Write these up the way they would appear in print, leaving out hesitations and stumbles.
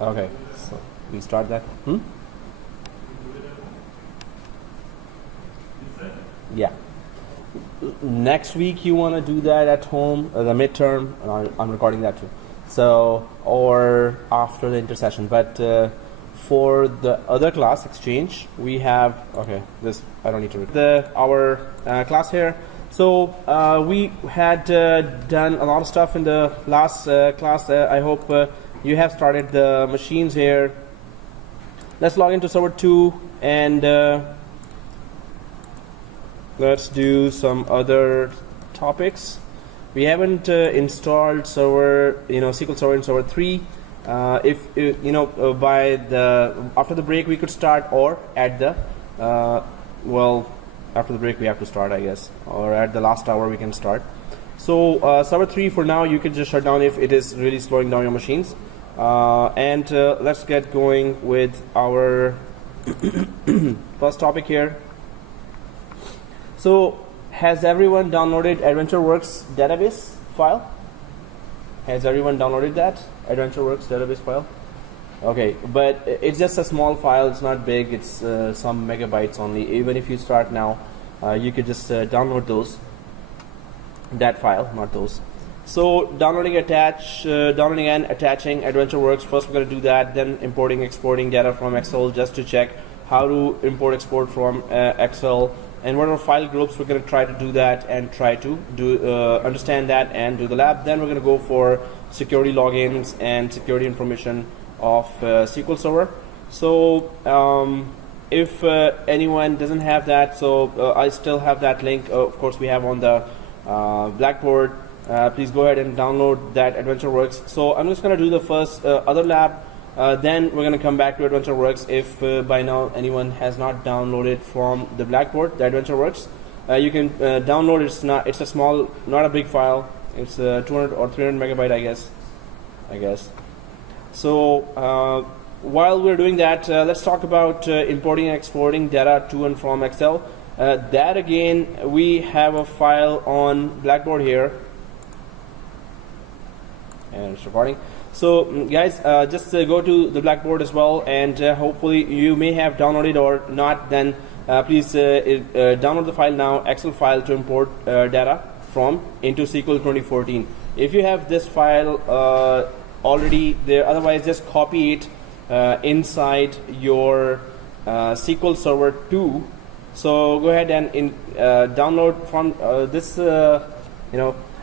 Okay, so we start that. Yeah. Next week you want to do that at home, the midterm, and I'm recording that too. So, or after the intersession. But for the other class exchange, we have, okay, this, I don't need to read our class here. So we had done a lot of stuff in the last class. I hope you have started the machines here. Let's log into server 2 and let's do some other topics. We haven't installed server, SQL Server in server 3. If by the after the break we could start, or at the after the break we have to start, I guess, or at the last hour we can start. So server 3 for now you can just shut down if it is really slowing down your machines. And let's get going with our first topic here. So has everyone downloaded Adventureworks database file? Has everyone downloaded that Adventureworks database file? Okay, but it's just a small file. It's not big. It's some megabytes only. Even if you start now, you could just download that file, not those. So downloading and attaching Adventureworks. First we're going to do that. Then importing, exporting data from Excel, just to check how to import, export from Excel. And what are file groups? We're going to try to do that and try to do understand that and do the lab. Then we're going to go for security logins and security information of SQL Server. So if anyone doesn't have that, so I still have that link. Of course, we have on the Blackboard. Please go ahead and download that Adventureworks. So I'm just going to do the first other lab. Then we're going to come back to Adventureworks. If by now anyone has not downloaded from the Blackboard, the Adventureworks, you can download it. It's a small, not a big file. It's 200 or 300 megabyte, I guess. So while we're doing that, let's talk about importing and exporting data to and from Excel. That again, we have a file on Blackboard here, and it's recording. So guys, just go to the Blackboard as well, and hopefully you may have downloaded or not. Then please download the file now, Excel file to import data from into SQL 2014. If you have this file already there, otherwise just copy it inside your SQL Server 2. So go ahead and download from this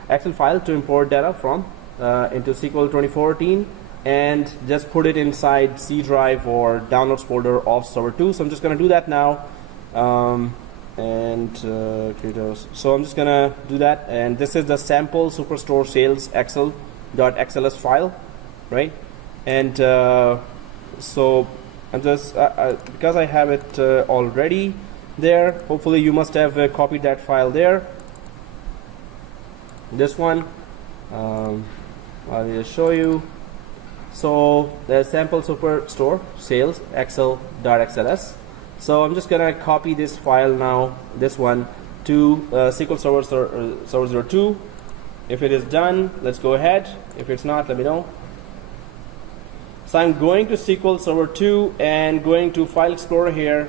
Excel file to import data from into SQL 2014, and just put it inside C drive or downloads folder of server 2. So I'm just going to do that now. So I'm just going to do that, and this is the sample superstore sales excel.xls file, right? And so I'm just because I have it already there, hopefully you must have copied that file there, this one. I'll just show you. So the sample superstore sales excel.xls. So I'm just gonna copy this file now, this one, to SQL Server 02. If it is done, let's go ahead. If it's not, let me know. So I'm going to SQL Server 2 and going to File Explorer here,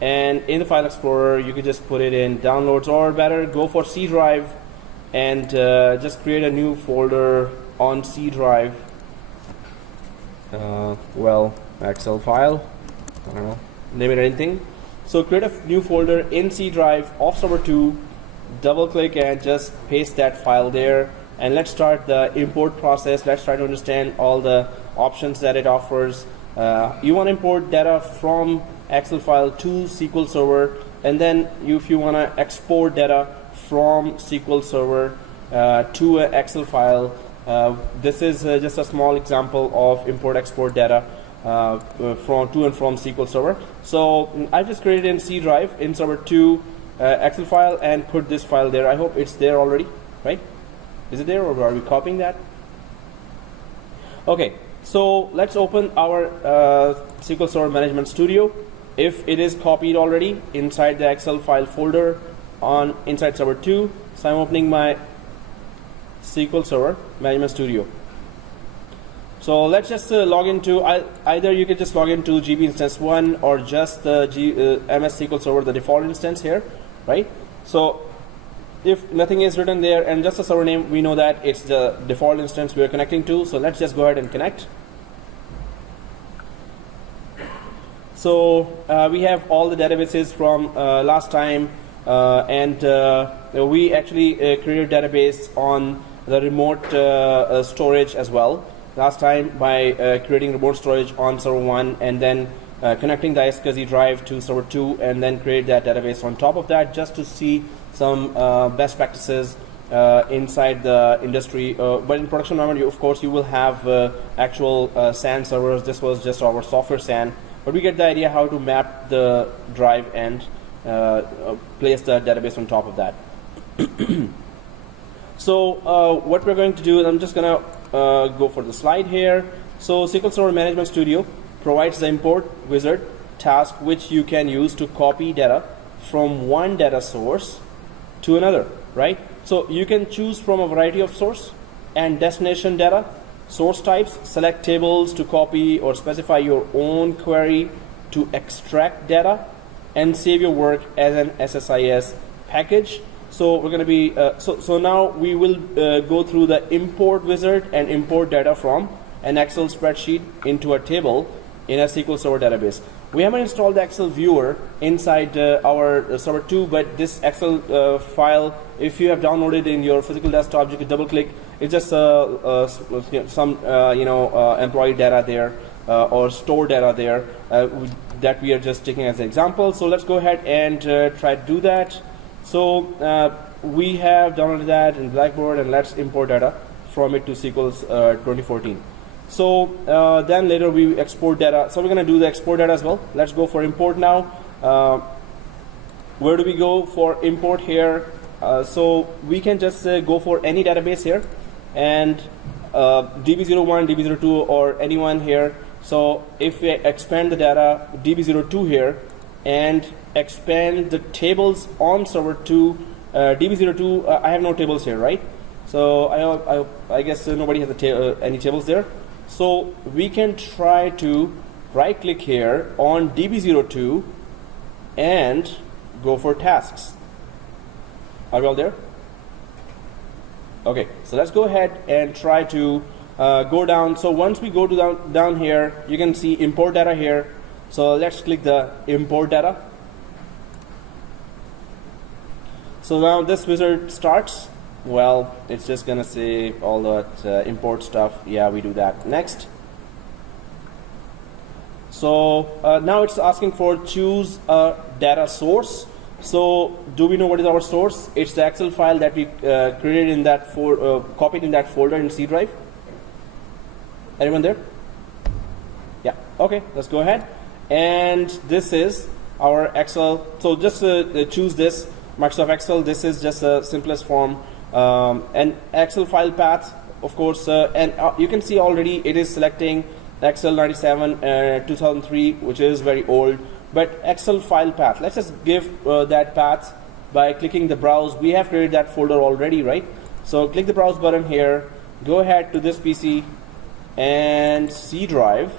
and in the File Explorer you could just put it in downloads, or better go for C drive and just create a new folder on C drive. Excel file, I don't know, name it anything. So create a new folder in C drive of server 2, double click and just paste that file there, and let's start the import process. Let's try to understand all the options that it offers. You want to import data from Excel file to SQL Server, and then if you want to export data from SQL Server to an Excel file. This is just a small example of import-export data from to and from SQL Server. So I just created in C drive in server 2 Excel file and put this file there. I hope it's there already, right? Is it there, or are we copying that? Okay, so let's open our SQL Server Management Studio. If it is copied already inside the Excel file folder inside server 2, so I'm opening my SQL Server Management Studio. So let's just log into, either you can just log into GB instance 1 or just the MS SQL Server, the default instance here, right? So if nothing is written there and just a server name, we know that it's the default instance we are connecting to. So let's just go ahead and connect. So we have all the databases from last time, and we actually created a database on the remote storage as well last time by creating remote storage on server 1 and then connecting the iSCSI drive to server 2 and then create that database on top of that, just to see some best practices inside the industry. But in production environment, of course, you will have actual SAN servers. This was just our software SAN, but we get the idea how to map the drive and place the database on top of that. So what we're going to do, and I'm just going to go for the slide here. So SQL Server Management Studio provides the import wizard task which you can use to copy data from one data source to another, right? So you can choose from a variety of source and destination data, source types, select tables to copy or specify your own query to extract data, and save your work as an SSIS package. So we're going to be, so now we will go through the import wizard and import data from an Excel spreadsheet into a table in a SQL Server database. We haven't installed the Excel viewer inside our server 2, but this Excel file, if you have downloaded in your physical desktop, you can double click. It's just some employee data there or store data there that we are just taking as an example. So let's go ahead and try to do that. So we have downloaded that in Blackboard, and let's import data from it to SQL 2014. So then later we export data. So we're going to do the export data as well. Let's go for import now. Where do we go for import here? So we can just go for any database here, and DB01, DB02, or anyone here. So if we expand the data, DB02 here, and expand the tables on server 2, DB02, I have no tables here, right? So I guess nobody has any tables there. So we can try to right click here on DB02 and go for tasks. Are we all there? Okay, so let's go ahead and try to go down. So once we go to down here, you can see import data here. So let's click the import data. So now this wizard starts. Well, it's just gonna say all that import stuff. Yeah, we do that. Next. So now it's asking for choose a data source. So do we know what is our source? It's the Excel file that we created in that copied in that folder in C drive. Anyone there? Yeah. Okay. Let's go ahead. And this is our Excel. So just choose this Microsoft Excel. This is just the simplest form. An Excel file path, of course, and you can see already it is selecting Excel 97 2003, which is very old, but Excel file path. Let's just give that path by clicking the browse. We have created that folder already, right? So click the browse button here, go ahead to this PC and C drive,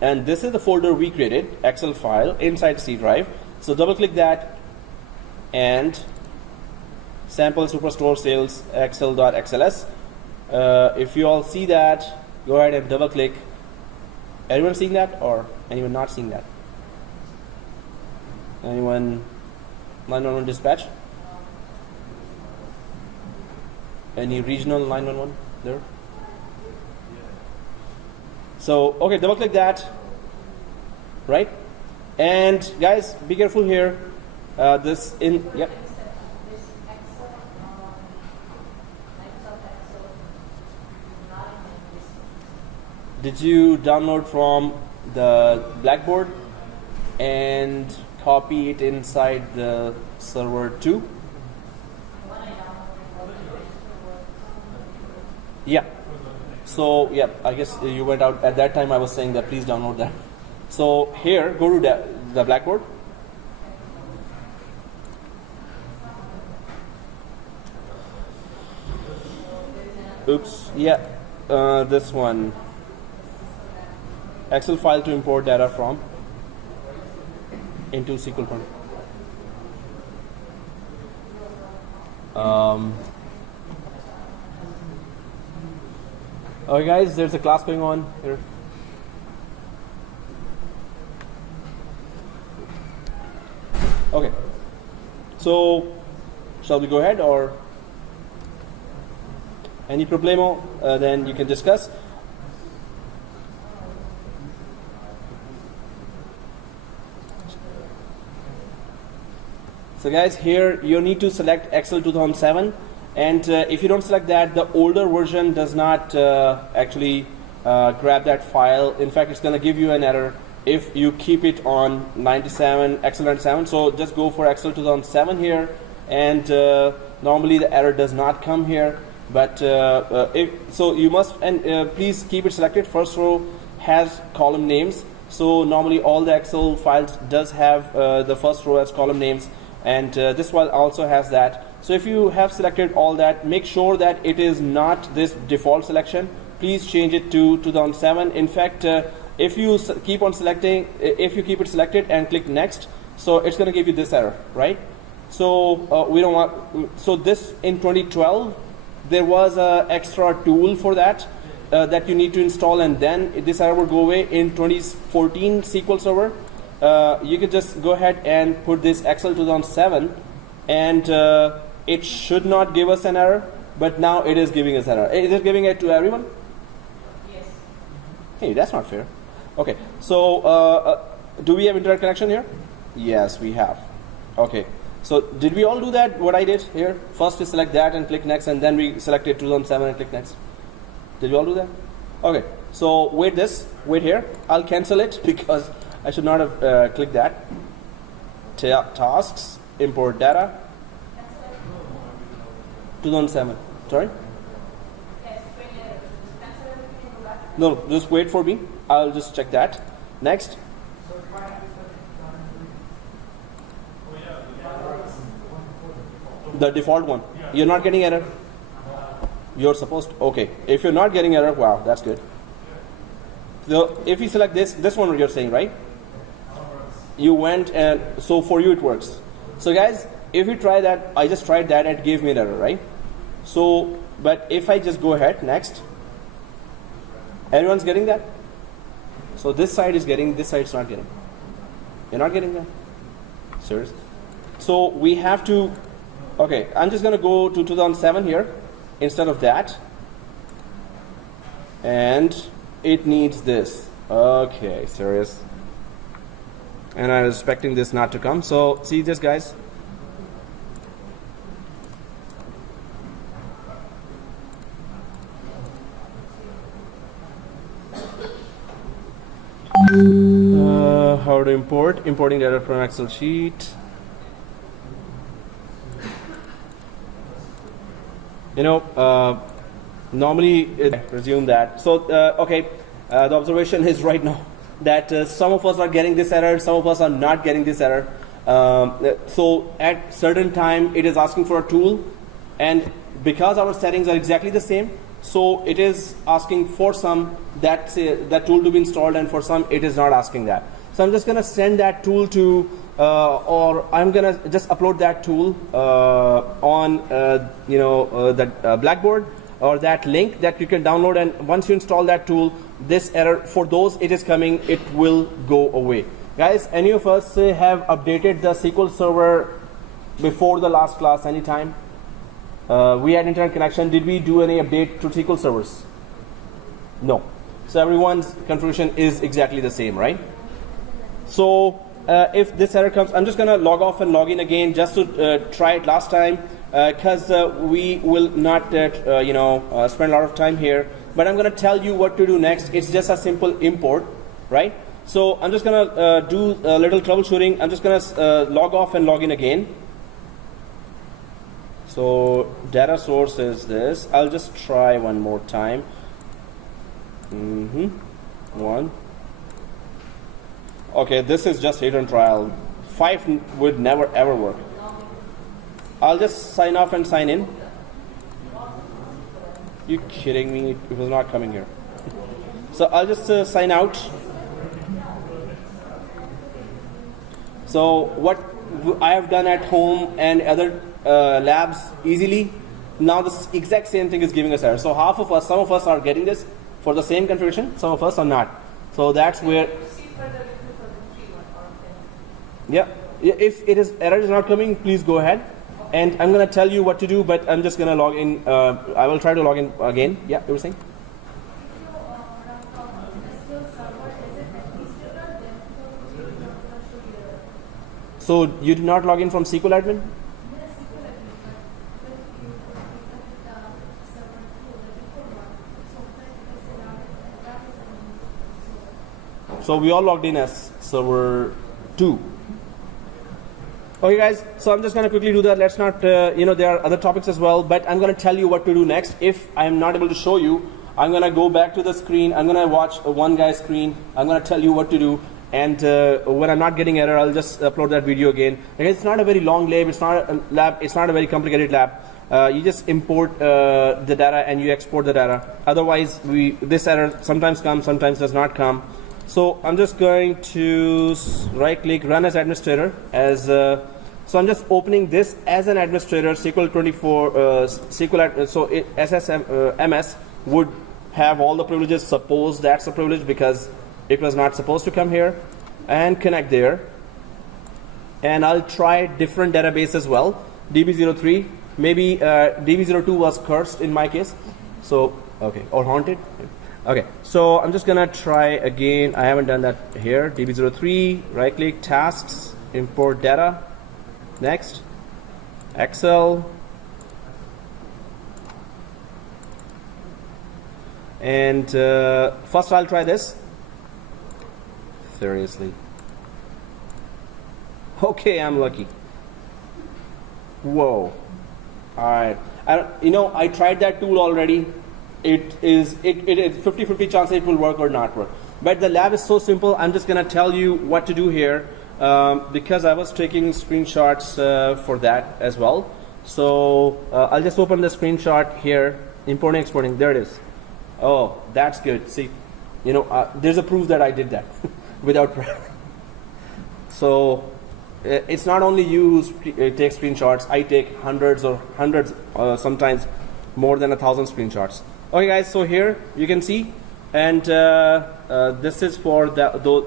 and this is the folder we created, Excel file inside C drive. So double click that and sample superstore sales excel.xls. If you all see that, go ahead and double click. Anyone seeing that, or anyone not seeing that? Anyone 911 dispatch? Any regional 911 there? So okay, double click that, right? And guys, be careful here. Yep. Did you download from the Blackboard and copy it inside the server 2? Yeah. So yeah, I guess you went out at that time. I was saying that please download that. So here, go to the Blackboard. Oops. Yeah. This one. Excel file to import data from into SQL Query. Okay guys, there's a class going on here. Okay, so shall we go ahead, or any problemo? Then you can discuss. So guys, here you need to select Excel 2007, and if you don't select that, the older version does not actually grab that file. In fact, it's going to give you an error if you keep it on 97, Excel 97. So just go for Excel 2007 here, and normally the error does not come here. But so you must, and please keep it selected. First row has column names. So normally all the Excel files does have the first row as column names. And this one also has that. So if you have selected all that, make sure that it is not this default selection. Please change it to 2007. In fact, if you keep on selecting, if you keep it selected and click next, so it's going to give you this error, right? So we don't want. So this in 2012, there was an extra tool for that that you need to install, and then this error will go away. In 2014 SQL Server, you can just go ahead and put this Excel 2007, and it should not give us an error, but now it is giving us an error. Is it giving it to everyone? Yes. Hey, that's not fair. Okay, so do we have internet connection here? Yes, we have. Okay, so did we all do that, what I did here? First we select that and click next, and then we selected 2007 and click next. Did we all do that? Okay, so wait here. I'll cancel it because I should not have clicked that. Tasks, import data. 2007. Sorry? No, just wait for me. I'll just check that. Next. The default one. You're not getting error? You're supposed to. Okay. If you're not getting error, wow, that's good. So if you select this one you're saying, right? You went, and so for you it works. So guys, if you try that, I just tried that and it gave me an error, right? So, but if I just go ahead, next. Everyone's getting that? So this side is getting, this side's not getting. You're not getting that? Serious? So we have to, okay, I'm just going to go to 2007 here instead of that. And it needs this. Okay, serious. And I was expecting this not to come. So see this, guys. How to importing data from Excel sheet. You know, normally resume that. So okay, the observation is right now that some of us are getting this error, some of us are not getting this error. So at certain time it is asking for a tool, and because our settings are exactly the same, so it is asking for some that tool to be installed, and for some it is not asking that. So I'm just going to send that tool to, or I'm going to just upload that tool on that Blackboard, or that link that you can download, and once you install that tool, this error, for those it is coming, it will go away. Guys, any of us have updated the SQL Server before the last class anytime? We had internet connection. Did we do any update to SQL servers? No. So everyone's configuration is exactly the same, right? So if this error comes, I'm just going to log off and log in again just to try it last time, because we will not spend a lot of time here. But I'm going to tell you what to do next. It's just a simple import, right? So I'm just going to do a little troubleshooting. I'm just going to log off and log in again. So data source is this. I'll just try one more time. One. Okay, this is just hit and trial. 5 would never ever work. I'll just sign off and sign in. You kidding me? It was not coming here. So I'll just sign out So what I have done at home and other labs easily, now this exact same thing is giving us error. So half of us, some of us are getting this for the same configuration, some of us are not. So that's where, yeah, if it is error is not coming, please go ahead. And I'm going to tell you what to do, but I'm just going to log in. I will try to log in again. Yeah, you were saying? So you did not log in from SQL admin? So we all logged in as server 2. Okay guys, so I'm just going to quickly do that. Let's not, there are other topics as well, but I'm going to tell you what to do next. If I'm not able to show you, I'm going to go back to the screen. I'm going to watch one guy's screen. I'm going to tell you what to do. And when I'm not getting error, I'll just upload that video again. Okay, it's not a very long lab. It's not a lab. It's not a very complicated lab. You just import the data and you export the data. Otherwise, this error sometimes comes, sometimes does not come. So I'm just going to right-click, run as administrator. So I'm just opening this as an administrator. SQL 24, so SSMS would have all the privileges. Suppose that's a privilege because it was not supposed to come here, and connect there. And I'll try different database as well. DB03, maybe DB02 was cursed in my case. So okay, or haunted. Okay, so I'm just gonna try again. I haven't done that here. DB03, right click, tasks, import data. Next, Excel. And first I'll try this. Seriously. Okay, I'm lucky. Whoa. Alright. I tried that tool already. It is 50-50 chance it will work or not work. But the lab is so simple. I'm just gonna tell you what to do here because I was taking screenshots for that as well. So I'll just open the screenshot here. Importing, exporting. There it is. Oh, that's good. See, there's a proof that I did that without. So it's not only you who take screenshots. I take hundreds, sometimes more than 1,000 screenshots. Okay guys, so here you can see, and this is for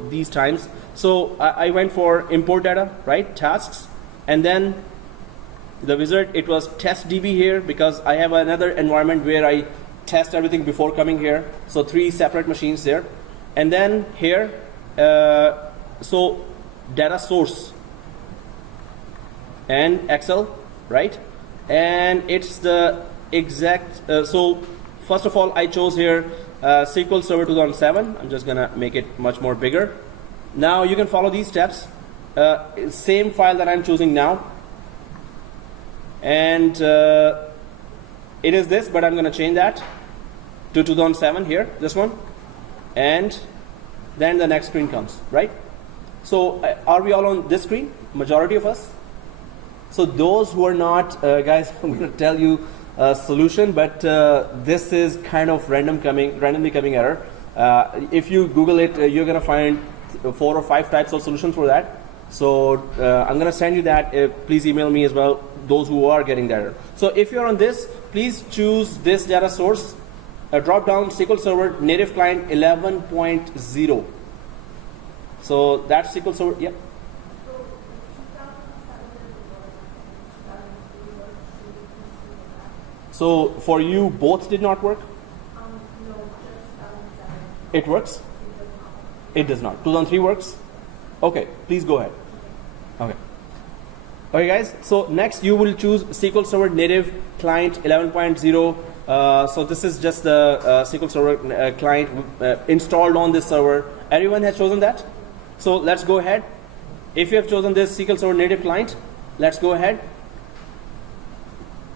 these times. So I went for import data, right, tasks, and then the wizard, it was test DB here because I have another environment where I test everything before coming here. So 3 separate machines there. And then here, so data source and Excel, right? And it's the exact, so first of all, I chose here SQL Server 2007. I'm just gonna make it much more bigger. Now you can follow these steps. Same file that I'm choosing now. And it is this, but I'm gonna change that to 2007 here, this one. And then the next screen comes, right? So are we all on this screen? Majority of us? So those who are not, guys, I'm going to tell you a solution, but this is kind of randomly coming error. If you Google it, you're going to find 4 or 5 types of solutions for that. So I'm going to send you that. Please email me as well, those who are getting that error. So if you're on this, please choose this data source. Drop down SQL Server native client 11.0. So that's SQL Server. Yep. So for you, both did not work? No, just 2007. It works? It does not. 2003 works? Okay, please go ahead. Okay. Okay guys, so next you will choose SQL Server native client 11.0. So this is just the SQL Server client installed on this server. Everyone has chosen that? So let's go ahead. If you have chosen this SQL Server native client, let's go ahead.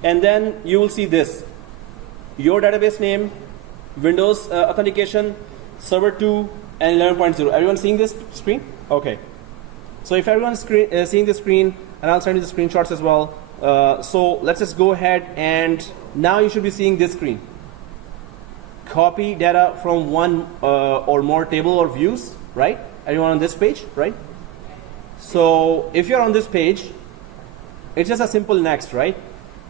And then you will see this. Your database name, Windows authentication, server 2, and 11.0. Everyone seeing this screen? Okay. So if everyone's seeing the screen, and I'll send you the screenshots as well. So let's just go ahead, and now you should be seeing this screen. Copy data from one or more table or views, right? Everyone on this page, right? So if you're on this page, it's just a simple next, right?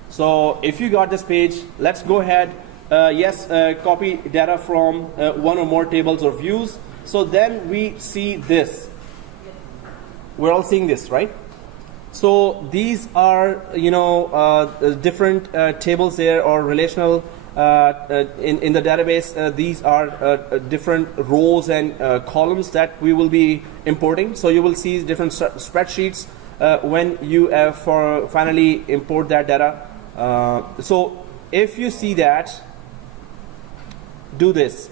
So if you got this page, let's go ahead, copy data from one or more tables or views. So then we see this. We're all seeing this, right? So these are, different tables there or relational in the database. These are different rows and columns that we will be importing. So you will see different spreadsheets when you finally import that data. So if you see that, do this.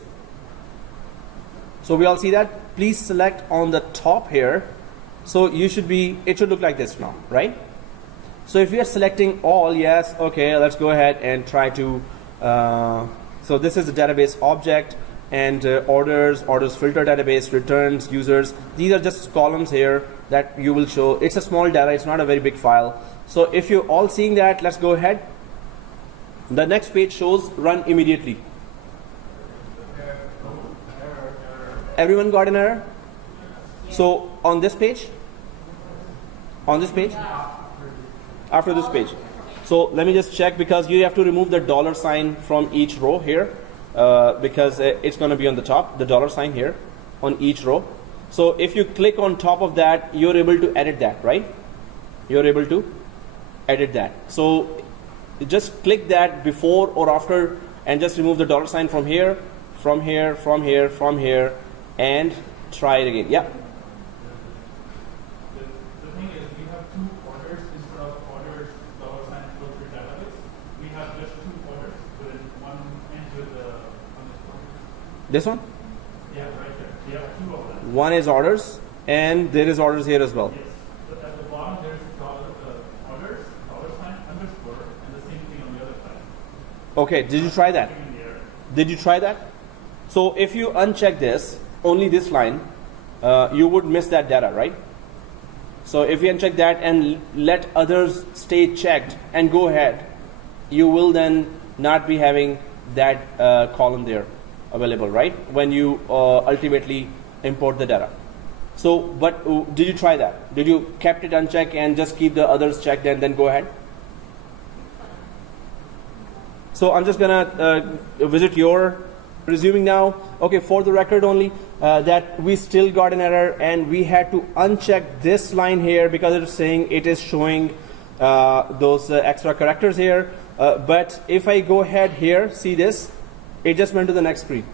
So we all see that. Please select on the top here. So it should look like this now, right? So if we are selecting all, yes, okay, let's go ahead and try to, so this is the database object and orders filter database, returns, users. These are just columns here that you will show. It's a small data, it's not a very big file. So if you're all seeing that, let's go ahead. The next page shows run immediately. Everyone got an error? So on this page, after this page. So let me just check, because you have to remove the $sign from each row here, because it's going to be on the top, the $sign here on each row. So if you click on top of that, you're able to edit that, right? You're able to edit that. So just click that before or after and just remove the $sign from here, from here, from here, from here, and try it again. Yeah. The thing is, we have two orders instead of orders $sign filter database. We have just two orders, but one ends with this one? Yeah, right there. We have two of them. One is orders, and there is orders here as well. Yes, but at the bottom there's orders $sign underscore, and the same thing on the other side. Okay, did you try that? Did you try that? So if you uncheck this, only this line, you would miss that data, right? So if you uncheck that and let others stay checked and go ahead, you will then not be having that column there available, right? When you ultimately import the data. So, but did you try that? Did you kept it unchecked and just keep the others checked and then go ahead? So I'm just gonna visit your resuming now. Okay, for the record only, that we still got an error and we had to uncheck this line here because it is saying it is showing those extra characters here. But if I go ahead here, see this, it just went to the next screen.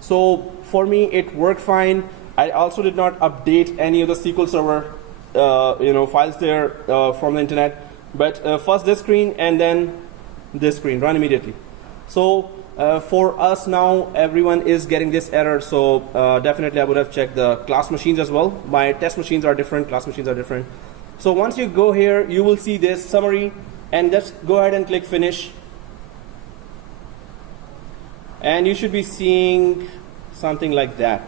So for me, it worked fine. I also did not update any of the SQL Server files there from the internet. But first this screen and then this screen, run immediately. So for us now, everyone is getting this error. So definitely I would have checked the class machines as well. My test machines are different, class machines are different. So once you go here, you will see this summary, and just go ahead and click finish. And you should be seeing something like that.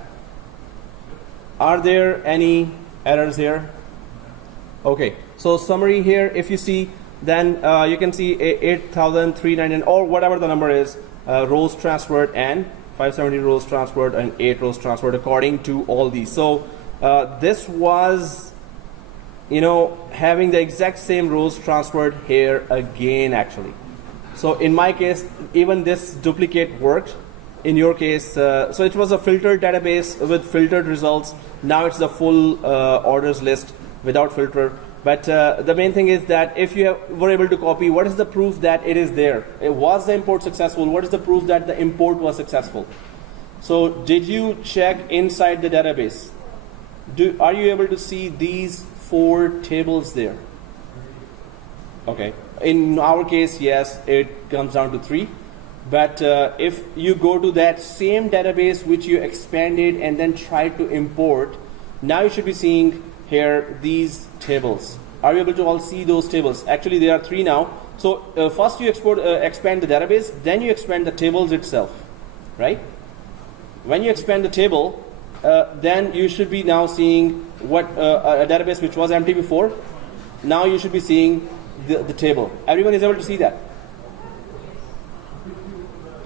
Are there any errors here? Okay, so summary here, if you see, then you can see 8,399 or whatever the number is, rows transferred, and 570 rows transferred and 8 rows transferred according to all these. So this was, having the exact same rows transferred here again actually. So in my case, even this duplicate worked. In your case, so it was a filtered database with filtered results. Now it's the full orders list without filter. But the main thing is that if you were able to copy, what is the proof that it is there? Was the import successful? What is the proof that the import was successful? So did you check inside the database? Are you able to see these 4 tables there? Okay. In our case, yes, it comes down to 3. But if you go to that same database which you expanded and then tried to import, now you should be seeing here these tables. Are you able to all see those tables? Actually, there are 3 now. So first you expand the database, then you expand the tables itself, right? When you expand the table, then you should be now seeing what a database which was empty before. Now you should be seeing the table. Everyone is able to see that?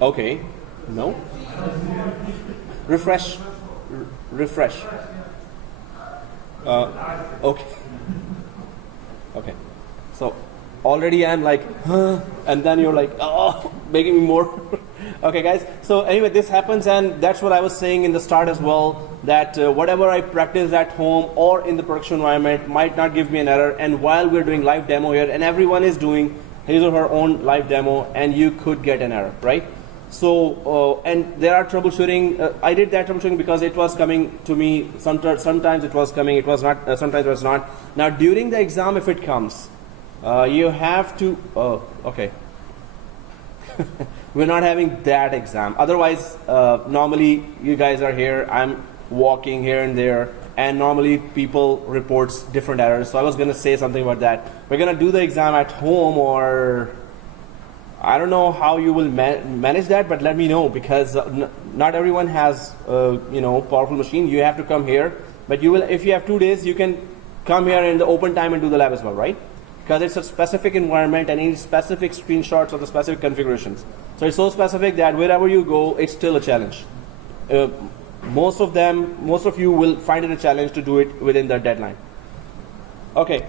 Okay. No? Refresh. Refresh. Okay. Okay. So already I'm like, huh, and then you're like, oh, making me more. Okay, guys. So anyway, this happens, and that's what I was saying in the start as well, that whatever I practice at home or in the production environment might not give me an error. And while we're doing live demo here, and everyone is doing his or her own live demo, and you could get an error, right? So, and there are troubleshooting. I did that troubleshooting because it was coming to me. Sometimes it was coming, it was not, sometimes it was not. Now, during the exam, if it comes, you have to, okay. We're not having that exam. Otherwise, normally you guys are here, I'm walking here and there, and normally people reports different errors. So I was going to say something about that. We're going to do the exam at home, or I don't know how you will manage that, but let me know, because not everyone has powerful machine. You have to come here, but you will, if you have 2 days, you can come here in the open time and do the lab as well, right? Because it's a specific environment and need specific screenshots of the specific configurations. So it's so specific that wherever you go, it's still a challenge. Most of you will find it a challenge to do it within the deadline. Okay,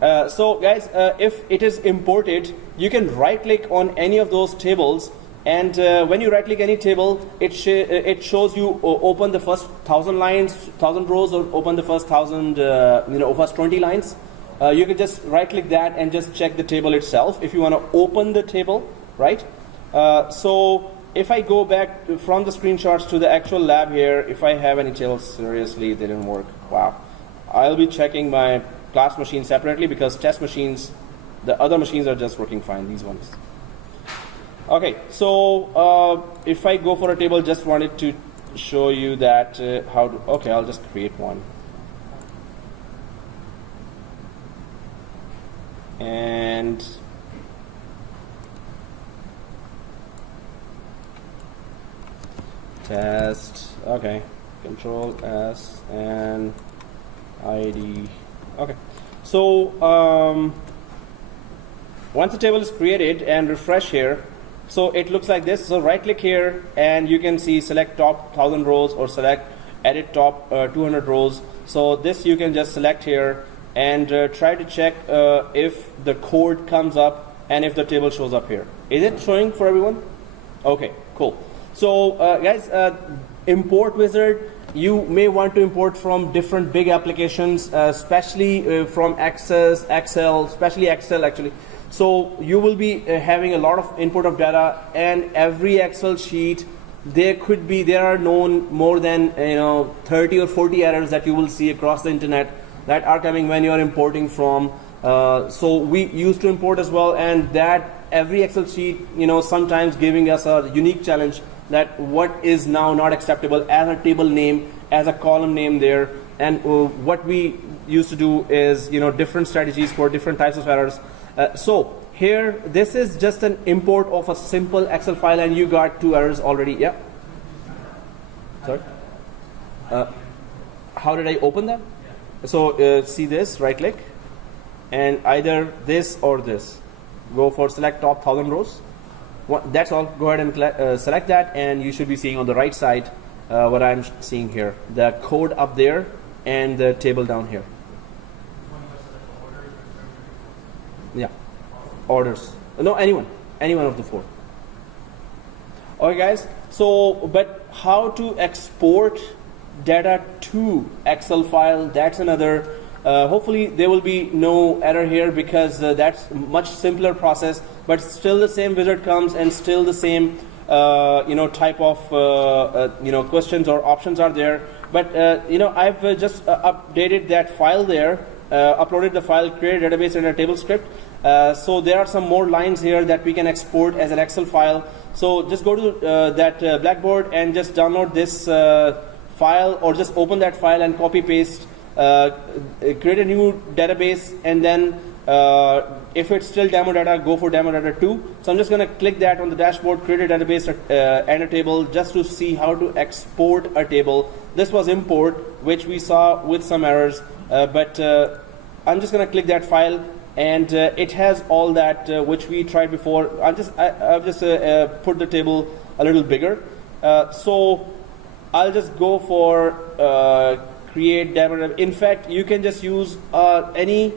so guys, if it is imported, you can right click on any of those tables, and when you right click any table, it shows you open the first 1,000 lines, 1,000 rows, or open the first 1,000, first 20 lines. You can just right click that and just check the table itself if you want to open the table, right? So if I go back from the screenshots to the actual lab here, if I have any tables, seriously, they didn't work. Wow. I'll be checking my class machine separately, because test machines, the other machines are just working fine, these ones. Okay, so if I go for a table, just wanted to show you that okay, I'll just create one. And test, okay, Control S and ID. Okay, so once the table is created and refresh here, so it looks like this. So right click here and you can see select top 1,000 rows or select edit top 200 rows. So this you can just select here and try to check if the code comes up and if the table shows up here. Is it showing for everyone? Okay, cool. So guys, import wizard, you may want to import from different big applications, especially from Access, Excel, especially Excel actually. So you will be having a lot of input of data, and every Excel sheet, there are known more than 30 or 40 errors that you will see across the internet that are coming when you are importing from. So we used to import as well, and that every Excel sheet, sometimes giving us a unique challenge that what is now not acceptable as a table name, as a column name there. And what we used to do is, different strategies for different types of errors. So here, this is just an import of a simple Excel file, and you got 2 errors already. Yeah. Sorry. How did I open them? So see this, right click, and either this or this. Go for select top 1,000 rows. That's all. Go ahead and select that, and you should be seeing on the right side what I'm seeing here. The code up there and the table down here. Yeah. Orders. No, anyone of the 4. Okay, guys. So, but how to export data to Excel file, that's another. Hopefully there will be no error here, because that's much simpler process, but still the same wizard comes and still the same type of questions or options are there. But I've just updated that file there, uploaded the file, created a database and a table script. So there are some more lines here that we can export as an Excel file. So just go to that Blackboard and just download this file, or just open that file and copy paste. Create a new database, and then if it's still demo data, go for demo data 2. So I'm just going to click that on the dashboard, create a database and a table, just to see how to export a table. This was import, which we saw with some errors, but I'm just going to click that file, and it has all that which we tried before. I've just put the table a little bigger. So I'll just go for create demo database. In fact, you can just use any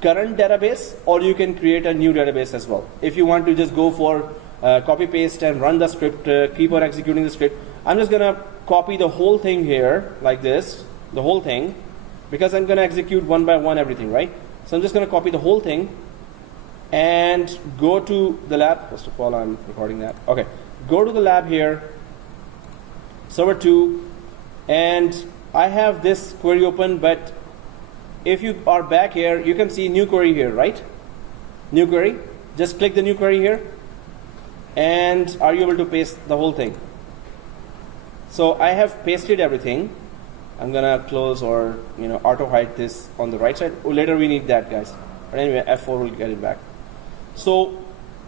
current database, or you can create a new database as well. If you want to just go for copy paste and run the script, keep on executing the script. I'm just gonna copy the whole thing here like this, the whole thing, because I'm gonna execute one by one everything, right? So I'm just gonna copy the whole thing and go to the lab. First of all, I'm recording that. Okay, go to the lab here, server 2, and I have this query open, but if you are back here, you can see new query here, right? New query. Just click the new query here, and are you able to paste the whole thing? So I have pasted everything. I'm gonna close or auto hide this on the right side. Oh, later we need that, guys. But anyway, F4 will get it back. So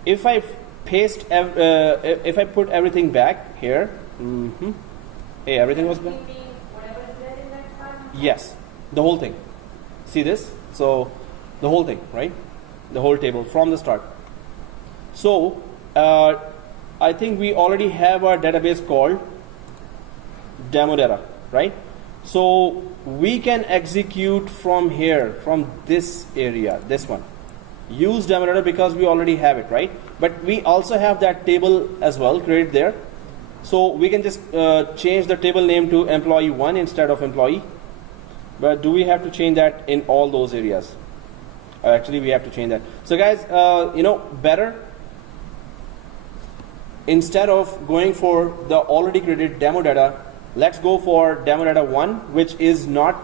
if I paste, if I put everything back here, hey, everything was back. Whatever is there in that file? Yes, the whole thing. See this? So the whole thing, right? The whole table from the start. So I think we already have our database called demo data, right? So we can execute from here, from this area, this one. Use demo data because we already have it, right? But we also have that table as well created there. So we can just change the table name to employee 1 instead of employee. But do we have to change that in all those areas? Actually, we have to change that. So guys, better, instead of going for the already created demo data, let's go for demo data 1, which is not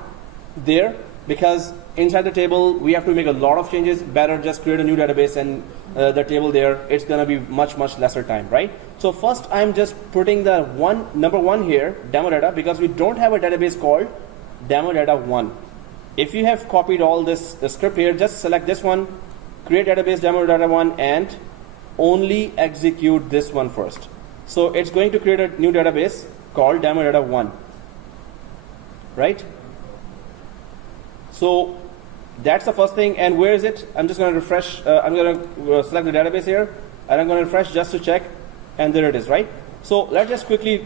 there, because inside the table we have to make a lot of changes. Better just create a new database and the table there. It's gonna be much lesser time, right? So first I'm just putting the number 1 here, demo data, because we don't have a database called demo data 1. If you have copied all the script here, just select this one, create database demo data 1, and only execute this one first. So it's going to create a new database called demo data 1, right? So that's the first thing. And where is it? I'm just going to refresh. I'm going to select the database here, and I'm going to refresh just to check, and there it is, right? So let's just quickly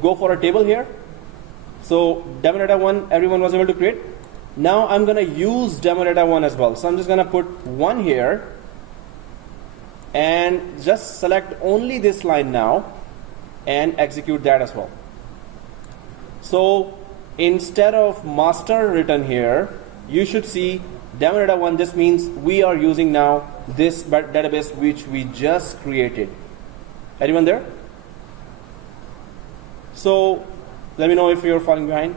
go for a table here. So demo data 1, everyone was able to create. Now I'm going to use demo data 1 as well. So I'm just going to put 1 here and just select only this line now and execute that as well. So instead of master written here, you should see demo data 1. This means we are using now this database which we just created. Anyone there? So let me know if you're falling behind.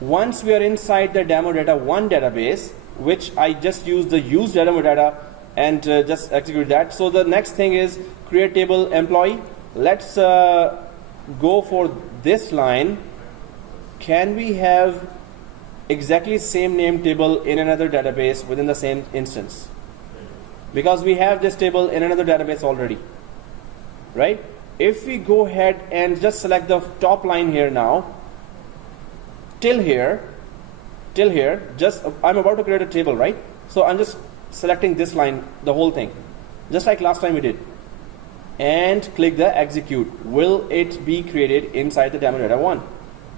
Once we are inside the demo data 1 database, which I just used the use demo data and just execute that. So the next thing is create table employee. Let's go for this line. Can we have exactly same name table in another database within the same instance? Because we have this table in another database already, right? If we go ahead and just select the top line here now, till here, just I'm about to create a table, right? So I'm just selecting this line, the whole thing, just like last time we did, and click the execute. Will it be created inside the demo data 1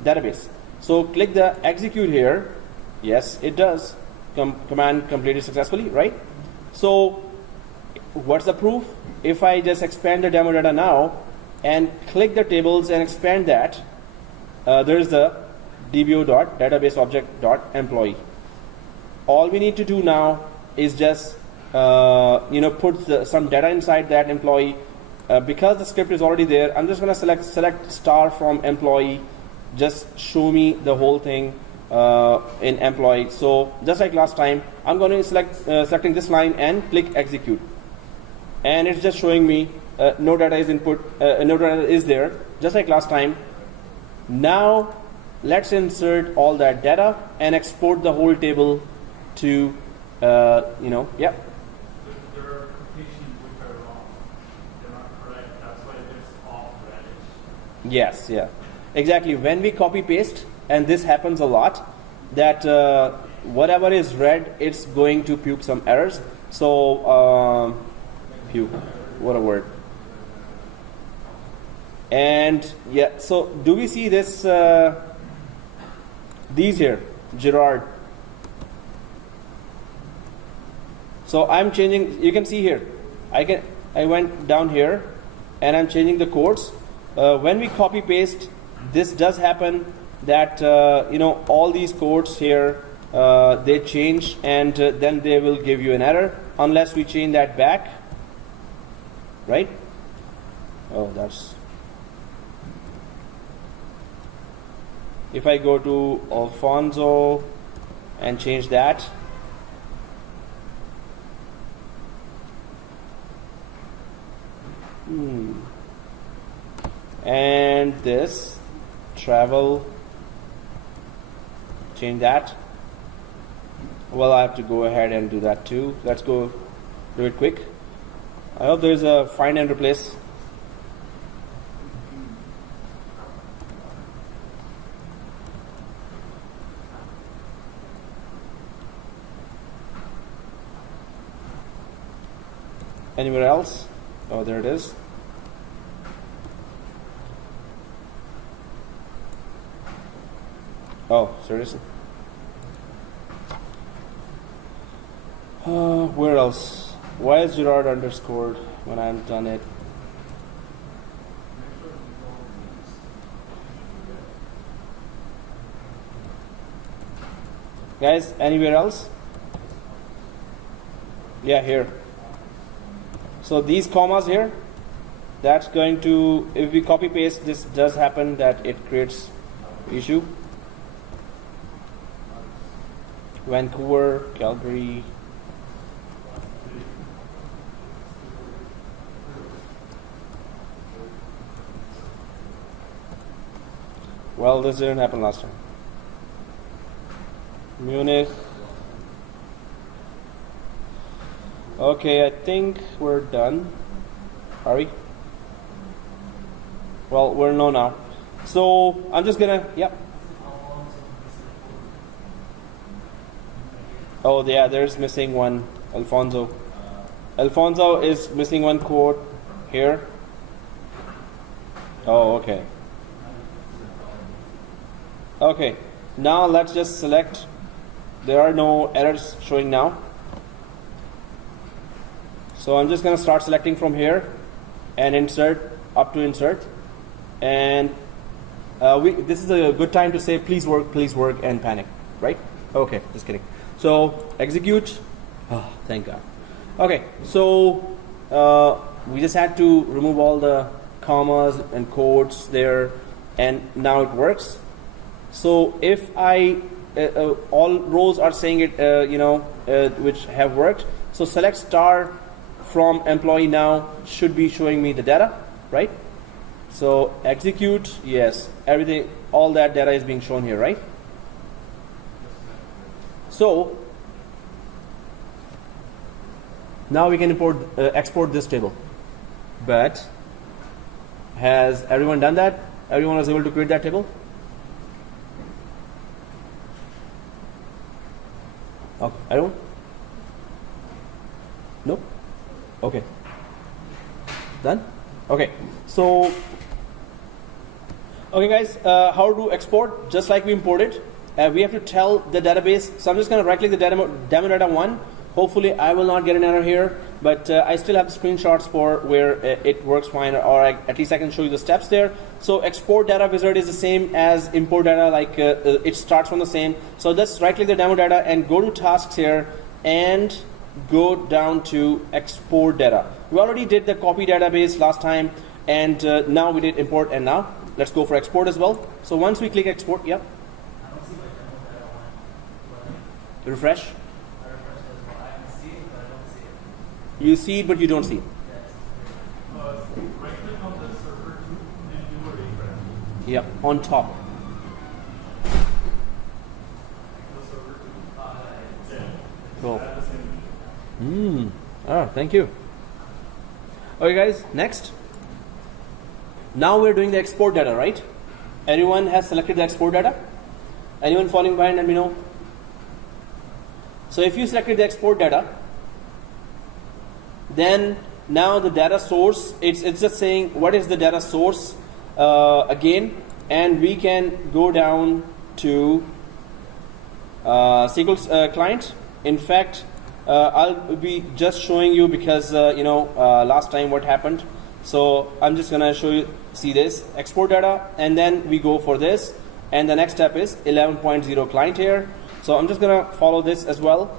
database? So click the execute here. Yes, it does. Command completed successfully, right? So what's the proof? If I just expand the demo data now and click the tables and expand that, there's the dbo.databaseObject.employee. All we need to do now is just put some data inside that employee. Because the script is already there, I'm just going to select star from employee. Just show me the whole thing in employee. So just like last time, I'm going to selecting this line and click execute, and it's just showing me no data is input, no data is there, just like last time. Now let's insert all that data and export the whole table to There are completions which are wrong. They're not correct. That's why it's off reddish. Yes, yeah, exactly. When we copy paste, and this happens a lot, that whatever is red, it's going to puke some errors. So puke, what a word. And yeah, so do we see this? These here, Gerard. So I'm changing. You can see here. I went down here, and I'm changing the codes. When we copy paste, this does happen. That all these codes here they change, and then they will give you an error unless we change that back. Right? Oh, that's. If I go to Alfonso and change that, and this travel, change that. Well, I have to go ahead and do that too. Let's go do it quick. I hope there's a find and replace. Anywhere else? Oh, there it is. Oh, seriously? Where else? Why is Gerard underscored when I've done it? Guys, anywhere else? Yeah, here. So these commas here, that's going to, if we copy paste, this does happen that it creates issue. Vancouver, Calgary. Well, this didn't happen last time. Munich. Okay, I think we're done. Are we? Well, we're no now. So I'm just gonna, yep. Oh yeah, there's missing one. Alfonso. Alfonso is missing one quote here. Oh, okay. Okay, now let's just select. There are no errors showing now. So I'm just going to start selecting from here and insert up to insert. And this is a good time to say please work, and panic, right? Okay, just kidding. So execute. Oh, thank God. Okay, so we just had to remove all the commas and quotes there, and now it works. So if I all rows are saying it, which have worked. So select star from employee now should be showing me the data, right? So execute, yes, everything, all that data is being shown here, right? So now we can export this table. But has everyone done that? Everyone was able to create that table? Okay, everyone? Nope. Okay. Done? Okay. So, okay guys, how to export? Just like we imported, we have to tell the database. So I'm just going to right click the demo data 1. Hopefully I will not get an error here, but I still have the screenshots for where it works fine, or at least I can show you the steps there. So export data wizard is the same as import data, like it starts from the same. So just right click the demo data and go to tasks here and go down to export data. We already did the copy database last time, and now we did import, and now let's go for export as well. So once we click export, yeah. I don't see my demo data one. Refresh. I refresh as well. I can see it, but I don't see it. You see it, but you don't see it. Right click on the server and do a refresh. Yeah, on top. The server to yeah. Cool. Add the same. Thank you. Okay guys, next. Now we're doing the export data, right? Everyone has selected the export data? Anyone falling behind, let me know. So if you selected the export data, then now the data source, it's just saying what is the data source. again, and we can go down to SQL client. In fact, I'll be just showing you because last time what happened. So I'm just gonna show you. See this export data, and then we go for this, and the next step is 11.0 client here. So I'm just gonna follow this as well.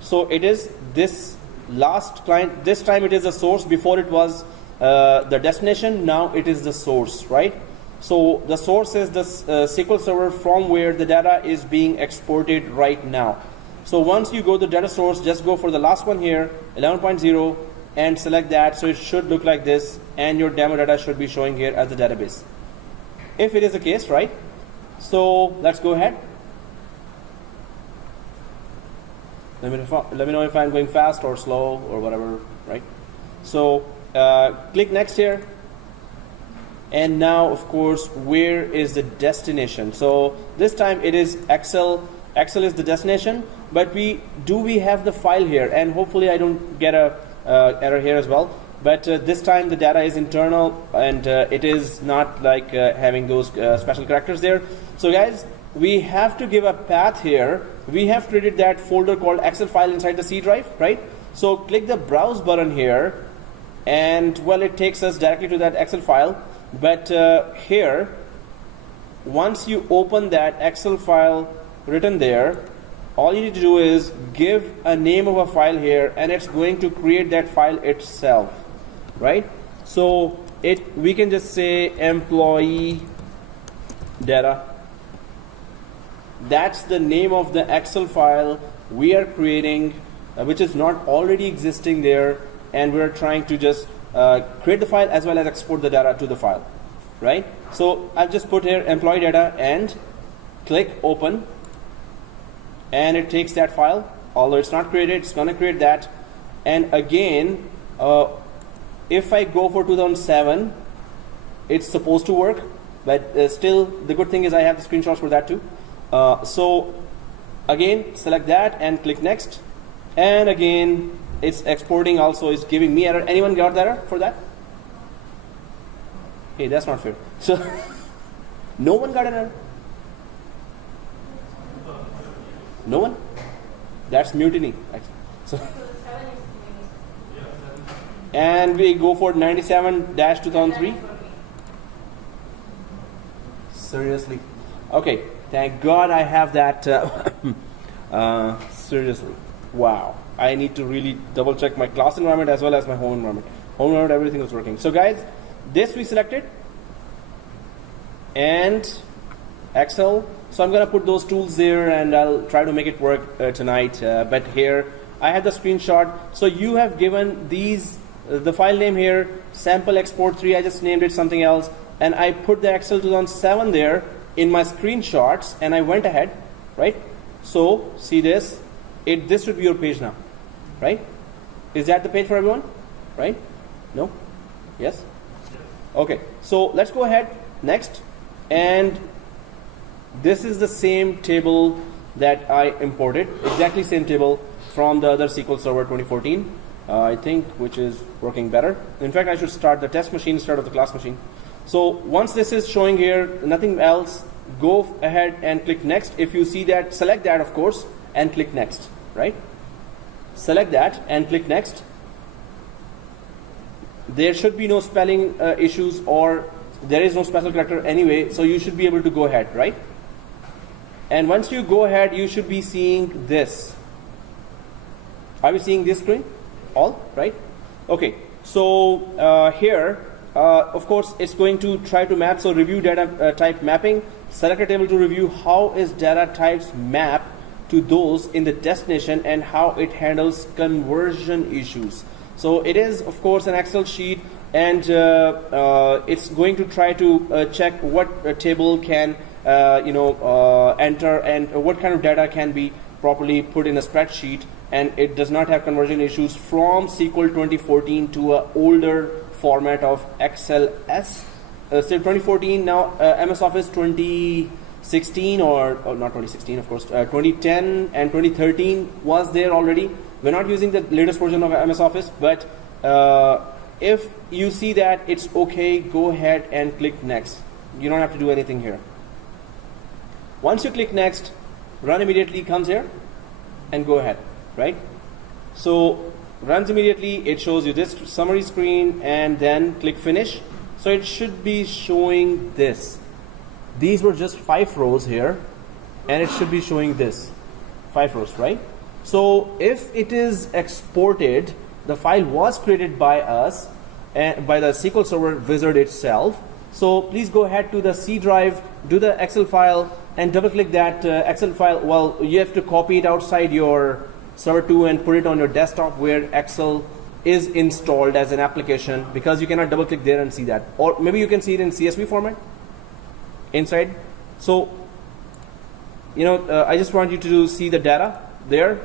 So it is this last client. This time it is the source. Before it was the destination. Now it is the source, right? So the source is the SQL server from where the data is being exported right now. So once you go to data source, just go for the last one here, 11.0, and select that. So it should look like this, and your demo data should be showing here as the database. If it is the case, right? So let's go ahead. Let me know if I'm going fast or slow or whatever, right? So click next here. And now, of course, where is the destination? So this time it is Excel. Excel is the destination, but we have the file here, and hopefully I don't get a error here as well. But this time the data is internal, and it is not like having those special characters there. So guys, we have to give a path here. We have created that folder called Excel file inside the C drive, right? So click the browse button here, and well, it takes us directly to that Excel file. But here, once you open that Excel file written there, all you need to do is give a name of a file here, and it's going to create that file itself, right? So we can just say employee data. That's the name of the Excel file we are creating, which is not already existing there, and we're trying to just create the file as well as export the data to the file, right? So I've just put here employee data and click open, and it takes that file. Although it's not created, it's going to create that. And again, if I go for 2007, it's supposed to work, but still the good thing is I have the screenshots for that too. So again, select that and click next, and again it's exporting. Also is giving me error. Anyone got the error for that? Hey, that's not fair. So no one got an error? No one? That's mutiny. So and we go for 97-2003. Seriously? Okay, thank God I have that. Seriously, wow. I need to really double check my class environment as well as my home environment. Home environment, everything was working. So guys, this we selected, and Excel. So I'm gonna put those tools there, and I'll try to make it work tonight. But here I have the screenshot. So you have given these the file name here, sample export 3. I just named it something else, and I put the Excel 2007 there in my screenshots, and I went ahead, right? So see this, this should be your page now, right? Is that the page for everyone, right? No? Yes? Okay, so let's go ahead next, and this is the same table that I imported, exactly same table from the other SQL Server 2014, I think, which is working better. In fact, I should start the test machine instead of the class machine. So once this is showing here, nothing else, go ahead and click next. If you see that, select that, of course, and click next, right? Select that and click next. There should be no spelling issues, or there is no special character anyway, so you should be able to go ahead, right? And once you go ahead, you should be seeing this. Are we seeing this screen? All right? Okay, so here, of course, it's going to try to map. So review data type mapping. Select a table to review how is data types map to those in the destination and how it handles conversion issues. So it is, of course, an Excel sheet, and it's going to try to check what table can enter, and what kind of data can be properly put in a spreadsheet, and it does not have conversion issues from SQL 2014 to an older format of XLS. So 2014, now MS Office 2016, or not 2016, of course, 2010 and 2013 was there already. We're not using the latest version of MS Office, but if you see that it's okay, go ahead and click next. You don't have to do anything here. Once you click next, run immediately comes here and go ahead, right? So runs immediately, it shows you this summary screen and then click finish. So it should be showing this. These were just 5 rows here and it should be showing this 5 rows, right? So if it is exported, the file was created by us and by the SQL Server wizard itself. So please go ahead to the C drive, do the Excel file and double click that Excel file. Well, you have to copy it outside your server 2 and put it on your desktop where Excel is installed as an application, because you cannot double click there and see that. Or maybe you can see it in CSV format inside. So I just want you to see the data there.